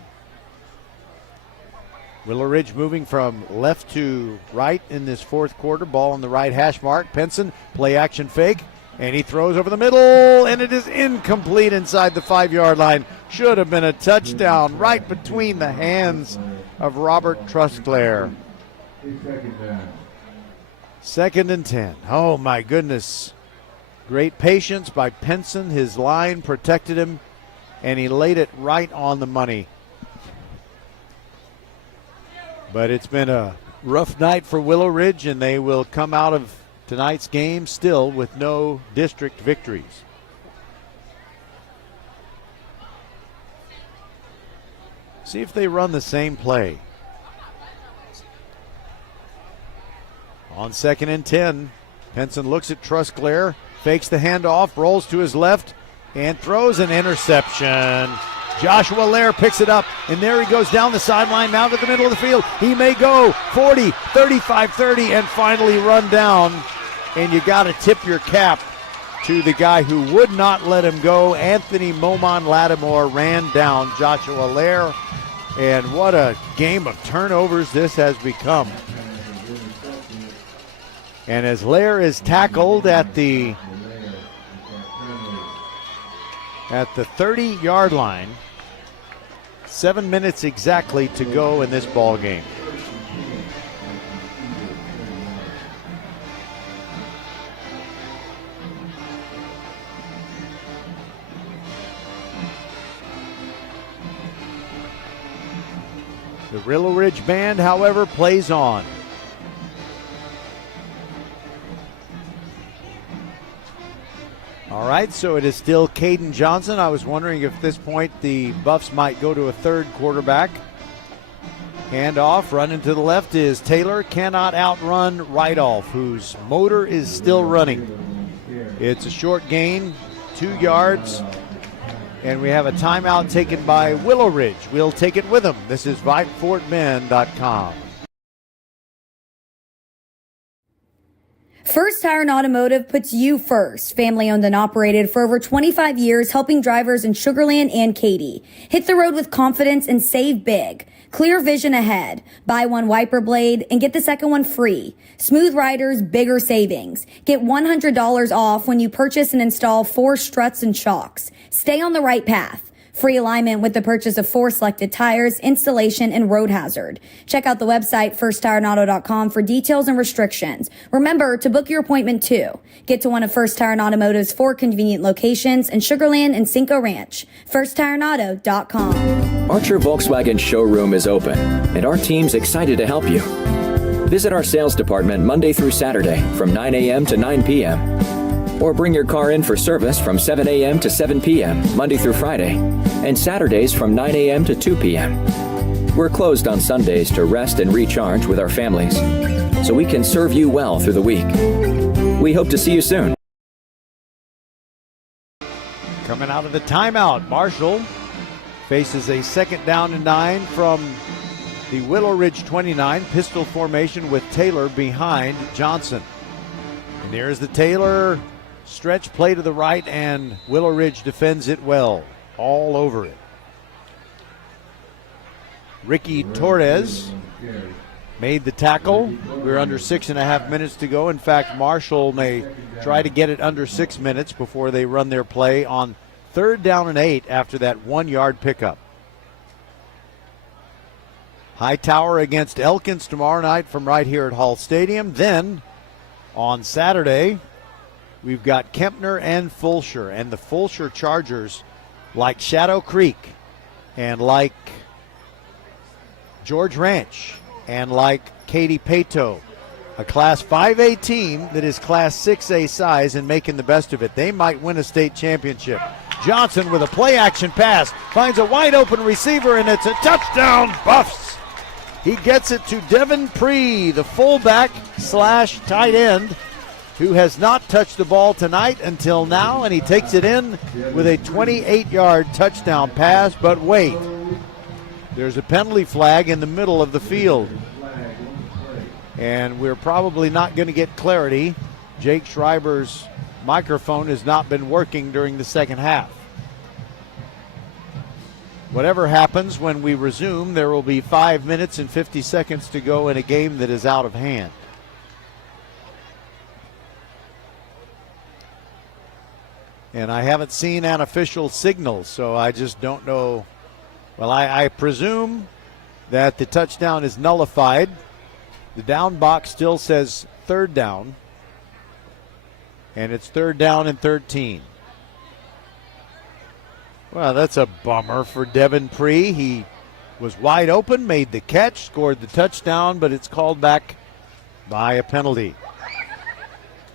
Willowridge moving from left to right in this 4th quarter. Ball on the right hash mark. Penson, play action fake, and he throws over the middle, and it is incomplete inside the 5-yard line. Should have been a touchdown right between the hands of Robert Trusclair. 2nd and 10. Oh, my goodness. Great patience by Penson. His line protected him, and he laid it right on the money. But it's been a rough night for Willowridge, and they will come out of tonight's game still with no district victories. See if they run the same play. On 2nd and 10, Penson looks at Trusclair, fakes the handoff, rolls to his left, and throws an interception. Joshua Lair picks it up, and there he goes down the sideline, now to the middle of the field. He may go 40, 35, 30, and finally run down. And you got to tip your cap to the guy who would not let him go. Anthony Momon Lattimore ran down Joshua Lair. And what a game of turnovers this has become. And as Lair is tackled at the 30-yard line, 7 minutes exactly to go in this ball game. The Willowridge Band, however, plays on. All right, so it is still Caden Johnson. I was wondering if at this point the Buffs might go to a 3rd quarterback. Handoff, running to the left is Taylor. Cannot outrun Rideoff, whose motor is still running. It's a short gain, 2 yards. And we have a timeout taken by Willowridge. We'll take it with them. This is VypeFortBend.com. First Tire and Automotive puts you first. Family owned and operated for over 25 years, helping drivers in Sugar Land and Katy. Hit the road with confidence and save big. Clear vision ahead. Buy one wiper blade and get the second one free. Smooth riders, bigger savings. Get $100 off when you purchase and install 4 struts and shocks. Stay on the right path. Free alignment with the purchase of 4 selected tires, installation, and road hazard. Check out the website firsttireandauto.com for details and restrictions. Remember to book your appointment too. Get to one of First Tire and Automotive's 4 convenient locations in Sugar Land and Cinco Ranch. firsttireandauto.com. Archer Volkswagen showroom is open, and our team's excited to help you. Visit our sales department Monday through Saturday from 9 a.m. to 9 p.m. Or bring your car in for service from 7 a.m. to 7 p.m. Monday through Friday, and Saturdays from 9 a.m. to 2 p.m. We're closed on Sundays to rest and recharge with our families, so we can serve you well through the week. We hope to see you soon. Coming out of the timeout, Marshall faces a 2nd down and 9 from the Willowridge 29, pistol formation with Taylor behind Johnson. And there's the Taylor stretch play to the right, and Willowridge defends it well, all over it. Ricky Torres made the tackle. We're under 6.5 minutes to go. In fact, Marshall may try to get it under 6 minutes before they run their play on 3rd down and 8 after that 1-yard pickup. Hightower against Elkins tomorrow night from right here at Hall Stadium. Then on Saturday, we've got Kempner and Fulshear. And the Fulshear Chargers, like Shadow Creek and like George Ranch and like Katy Pato, a Class 5A team that is Class 6A size and making the best of it. They might win a state championship. Johnson with a play-action pass finds a wide-open receiver, and it's a touchdown, Buffs. He gets it to Devin Pree, the fullback / tight end, who has not touched the ball tonight until now, and he takes it in with a 28-yard touchdown pass. But wait, there's a penalty flag in the middle of the field, and we're probably not going to get clarity. Jake Schreiber's microphone has not been working during the second half. Whatever happens when we resume, there will be 5 minutes and 50 seconds to go in a game that is out of hand. And I haven't seen an official signal, so I just don't know. Well, I presume that the touchdown is nullified. The down box still says 3rd down. And it's 3rd down and 13. Well, that's a bummer for Devin Pree. He was wide open, made the catch, scored the touchdown, but it's called back by a penalty.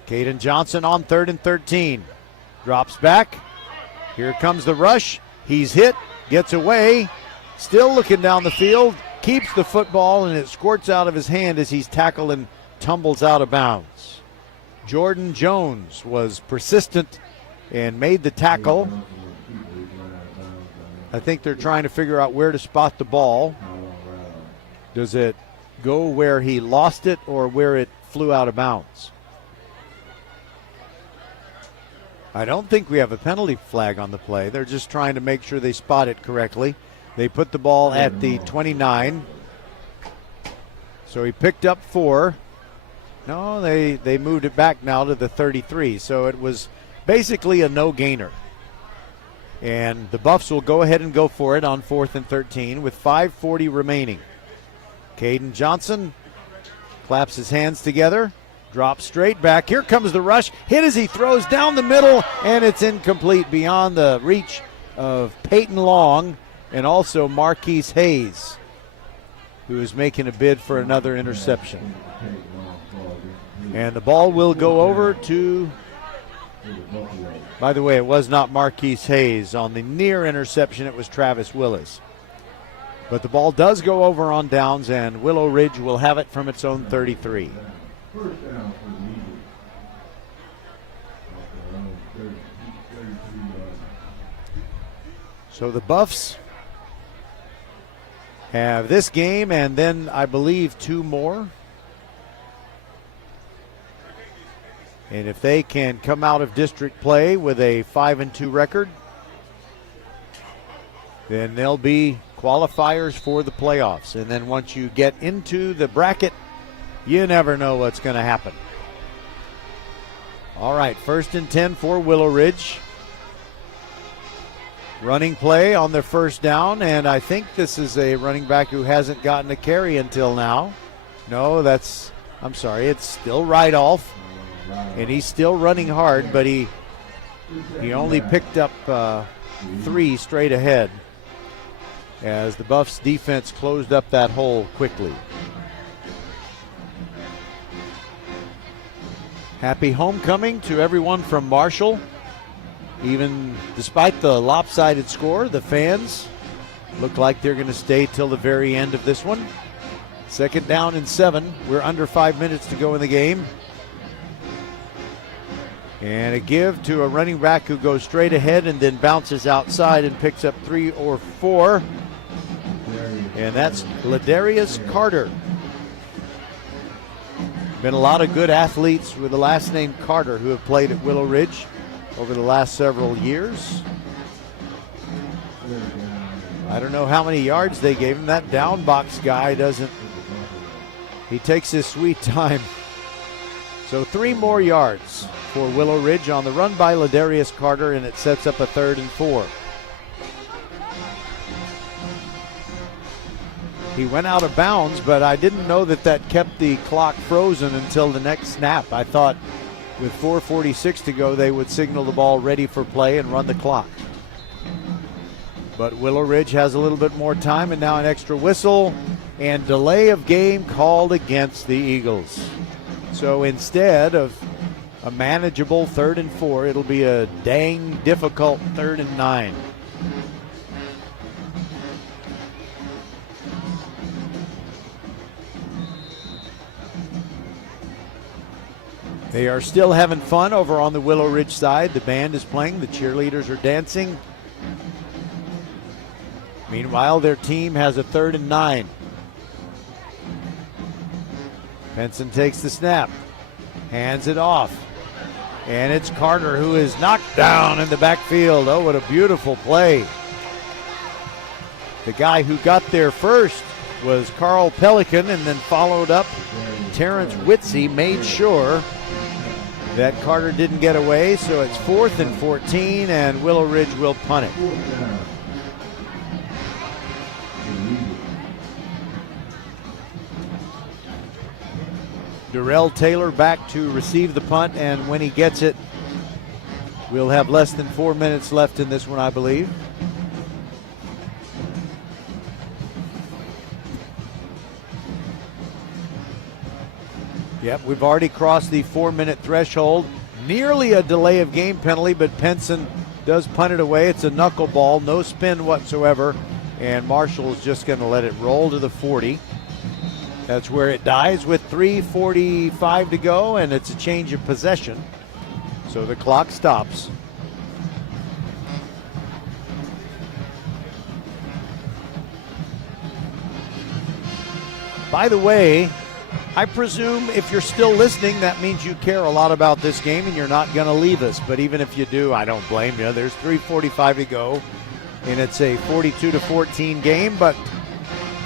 Caden Johnson on 3rd and 13. Drops back. Here comes the rush. He's hit, gets away, still looking down the field, keeps the football, and it squirts out of his hand as he's tackled and tumbles out of bounds. Jordan Jones was persistent and made the tackle. I think they're trying to figure out where to spot the ball. Does it go where he lost it or where it flew out of bounds? I don't think we have a penalty flag on the play. They're just trying to make sure they spot it correctly. They put the ball at the 29. So he picked up 4. No, they moved it back now to the 33. So it was basically a no-gainer. And the Buffs will go ahead and go for it on 4th and 13 with 5:40 remaining. Caden Johnson claps his hands together, drops straight back. Here comes the rush. Hit as he throws down the middle, and it's incomplete, beyond the reach of Peyton Long and also Marquise Hayes, who is making a bid for another interception. And the ball will go over to, by the way, it was not Marquise Hayes. On the near interception, it was Travis Willis. But the ball does go over on downs, and Willowridge will have it from its own 33. So the Buffs have this game and then I believe 2 more. And if they can come out of district play with a 5-2 record, then they'll be qualifiers for the playoffs. And then once you get into the bracket, you never know what's going to happen. All right, 1st and 10 for Willowridge. Running play on their first down, and I think this is a running back who hasn't gotten a carry until now. No, I'm sorry, it's still Rydolph, and he's still running hard, but he only picked up 3 straight ahead as the Buffs defense closed up that hole quickly. Happy homecoming to everyone from Marshall. Even despite the lopsided score, the fans look like they're going to stay till the very end of this one. 2nd down and 7. We're under 5 minutes to go in the game. And a give to a running back who goes straight ahead and then bounces outside and picks up 3 or 4. And that's Ladarius Carter. Been a lot of good athletes with the last name Carter who have played at Willowridge over the last several years. I don't know how many yards they gave him. That down box guy he takes his sweet time. So 3 more yards for Willowridge on the run by Ladarius Carter, and it sets up a 3rd and 4. He went out of bounds, but I didn't know that kept the clock frozen until the next snap. I thought with 4:46 to go, they would signal the ball ready for play and run the clock. But Willowridge has a little bit more time, and now an extra whistle and delay of game called against the Eagles. So instead of a manageable 3rd and 4, it'll be a dang difficult 3rd and 9. They are still having fun over on the Willowridge side. The band is playing. The cheerleaders are dancing. Meanwhile, their team has a 3rd and 9. Benson takes the snap, hands it off, and it's Carter who is knocked down in the backfield. Oh, what a beautiful play. The guy who got there first was Carl Pelican, and then followed up. Terrence Witsey made sure that Carter didn't get away, so it's 4th and 14, and Willowridge will punt it. Darrell Taylor back to receive the punt, and when he gets it, we'll have less than 4 minutes left in this one, I believe. Yep, we've already crossed the 4-minute threshold. Nearly a delay of game penalty, but Penson does punt it away. It's a knuckleball, no spin whatsoever, and Marshall is just going to let it roll to the 40. That's where it dies with 3:45 to go, and it's a change of possession. So the clock stops. By the way, I presume if you're still listening, that means you care a lot about this game and you're not going to leave us. But even if you do, I don't blame you. There's 3:45 to go, and it's a 42-14 game. But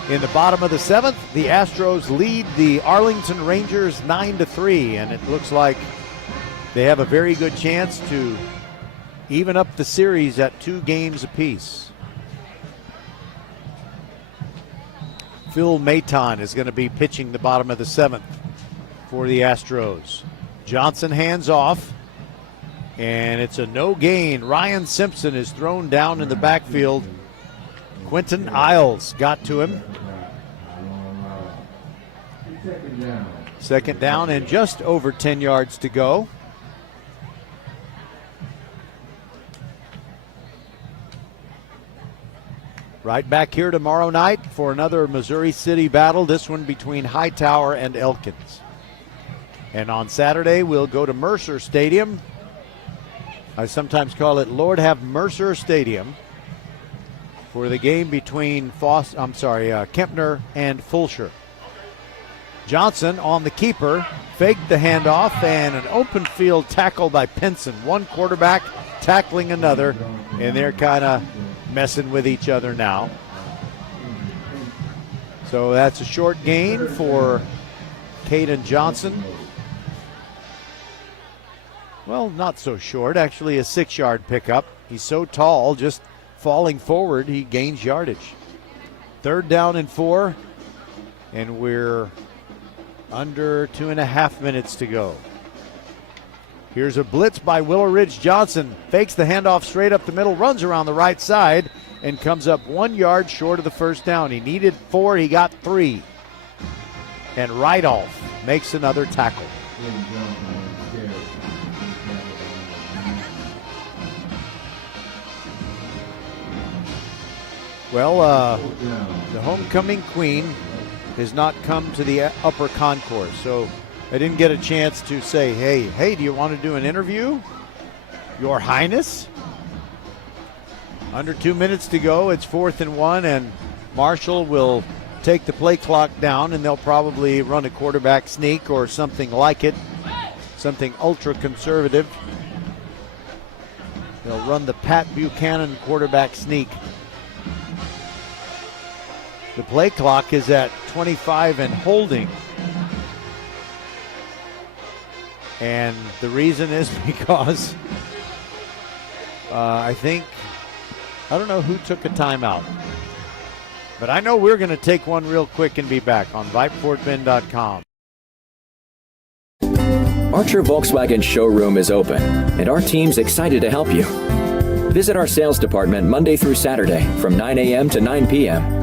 in the bottom of the 7th, the Astros lead the Arlington Rangers 9-3, and it looks like they have a very good chance to even up the series at 2 games apiece. Phil Maton is going to be pitching the bottom of the 7th for the Astros. Johnson hands off, and it's a no gain. Ryan Simpson is thrown down in the backfield. Quentin Isles got to him. 2nd down and just over 10 yards to go. Right back here tomorrow night for another Missouri City battle, this one between Hightower and Elkins. And on Saturday, we'll go to Mercer Stadium. I sometimes call it Lord Have Mercer Stadium. for the game between Kempner and Fulsher. Johnson on the keeper, faked the handoff, and an open field tackle by Pinson. One quarterback tackling another, and they're kind of messing with each other now. So that's a short gain for Caden Johnson. Well, not so short, actually a 6-yard pickup. He's so tall, just falling forward, he gains yardage. 3rd down and 4, and we're under 2.5 minutes to go. Here's a blitz by Willowridge. Johnson fakes the handoff straight up the middle, runs around the right side, and comes up 1 yard short of the first down. He needed 4, he got 3. And Rydolph makes another tackle. Well, the homecoming queen has not come to the upper concourse, so I didn't get a chance to say, hey, do you want to do an interview, Your Highness? Under 2 minutes to go. It's 4th and 1, and Marshall will take the play clock down, and they'll probably run a quarterback sneak or something like it, something ultra conservative. They'll run the Pat Buchanan quarterback sneak. The play clock is at 25 and holding. And the reason is because I don't know who took a timeout. But I know we're going to take one real quick and be back on VypeFortBend.com. Archer Volkswagen showroom is open, and our team's excited to help you. Visit our sales department Monday through Saturday from 9 a.m. to 9 p.m.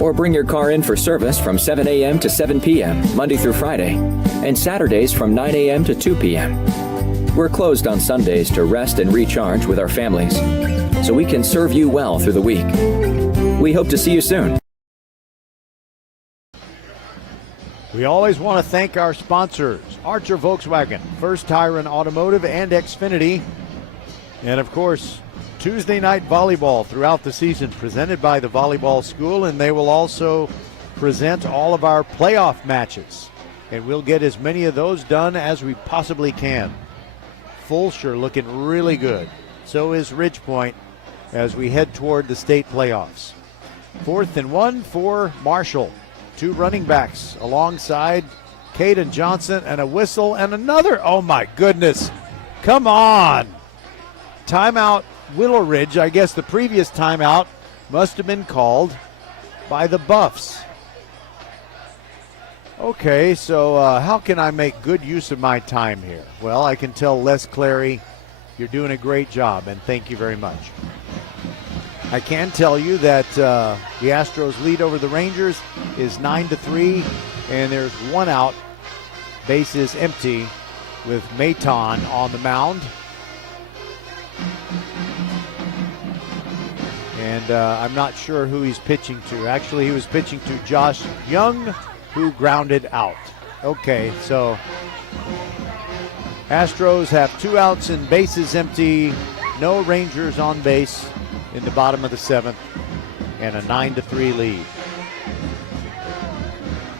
Or bring your car in for service from 7 a.m. to 7 p.m. Monday through Friday, and Saturdays from 9 a.m. to 2 p.m. We're closed on Sundays to rest and recharge with our families, so we can serve you well through the week. We hope to see you soon. We always want to thank our sponsors, Archer Volkswagen, First Tire and Automotive, and Xfinity. And of course, Tuesday night volleyball throughout the season presented by the Volleyball School, and they will also present all of our playoff matches. And we'll get as many of those done as we possibly can. Fulsher looking really good. So is Ridgepoint as we head toward the state playoffs. 4th and 1 for Marshall. 2 running backs alongside Caden Johnson, and a whistle and another. Oh my goodness. Come on. Timeout Willowridge. I guess the previous timeout must have been called by the Buffs. Okay, so how can I make good use of my time here? Well, I can tell Les Clary, you're doing a great job, and thank you very much. I can tell you that the Astros lead over the Rangers is 9-3, and there's 1 out, bases empty, with Maton on the mound. And I'm not sure who he's pitching to. Actually, he was pitching to Josh Young, who grounded out. Okay, so Astros have 2 outs and bases empty. No Rangers on base in the bottom of the 7th, and a 9-3 lead.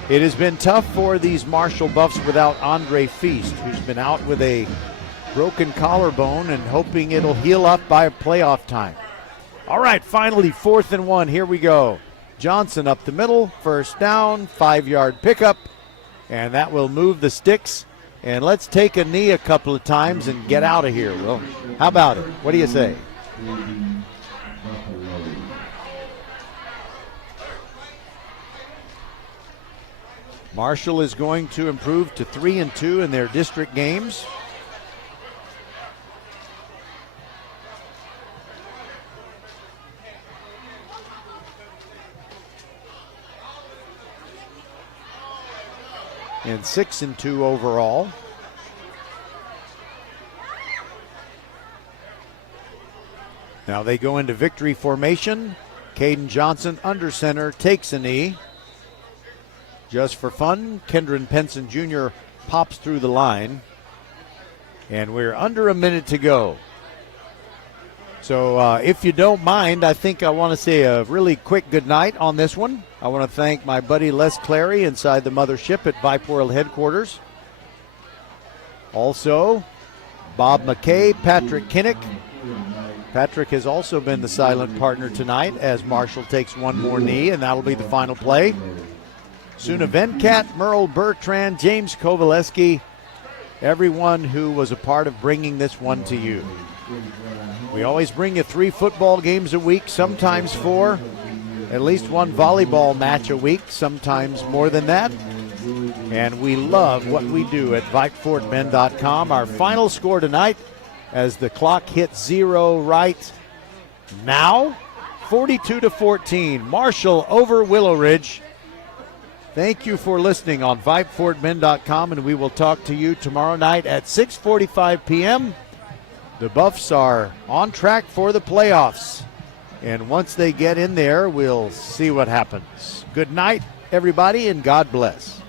It has been tough for these Marshall Buffs without Andre Feast, who's been out with a broken collarbone and hoping it'll heal up by playoff time. All right, finally, 4th and 1. Here we go. Johnson up the middle, first down, 5-yard pickup, and that will move the sticks. And let's take a knee a couple of times and get out of here, Will. How about it? What do you say? Marshall is going to improve to 3-2 in their district games. And 6-2 overall. Now they go into victory formation. Caden Johnson under center takes a knee. Just for fun, Kendron Penson Jr. pops through the line. And we're under a minute to go. So if you don't mind, I think I want to say a really quick good night on this one. I want to thank my buddy Les Clary inside the mothership at Vype World headquarters. Also, Bob McKay, Patrick Kinnick. Patrick has also been the silent partner tonight as Marshall takes one more knee, and that'll be the final play. Suna Venkat, Merle Bertrand, James Kovaleski, everyone who was a part of bringing this one to you. We always bring you 3 football games a week, sometimes 4, at least 1 volleyball match a week, sometimes more than that. And we love what we do at VypeFortBend.com. Our final score tonight, as the clock hits 0 right now, 42-14, Marshall over Willowridge. Thank you for listening on VypeFortBend.com, and we will talk to you tomorrow night at 6:45 p.m. The Buffs are on track for the playoffs, and once they get in there, we'll see what happens. Good night, everybody, and God bless.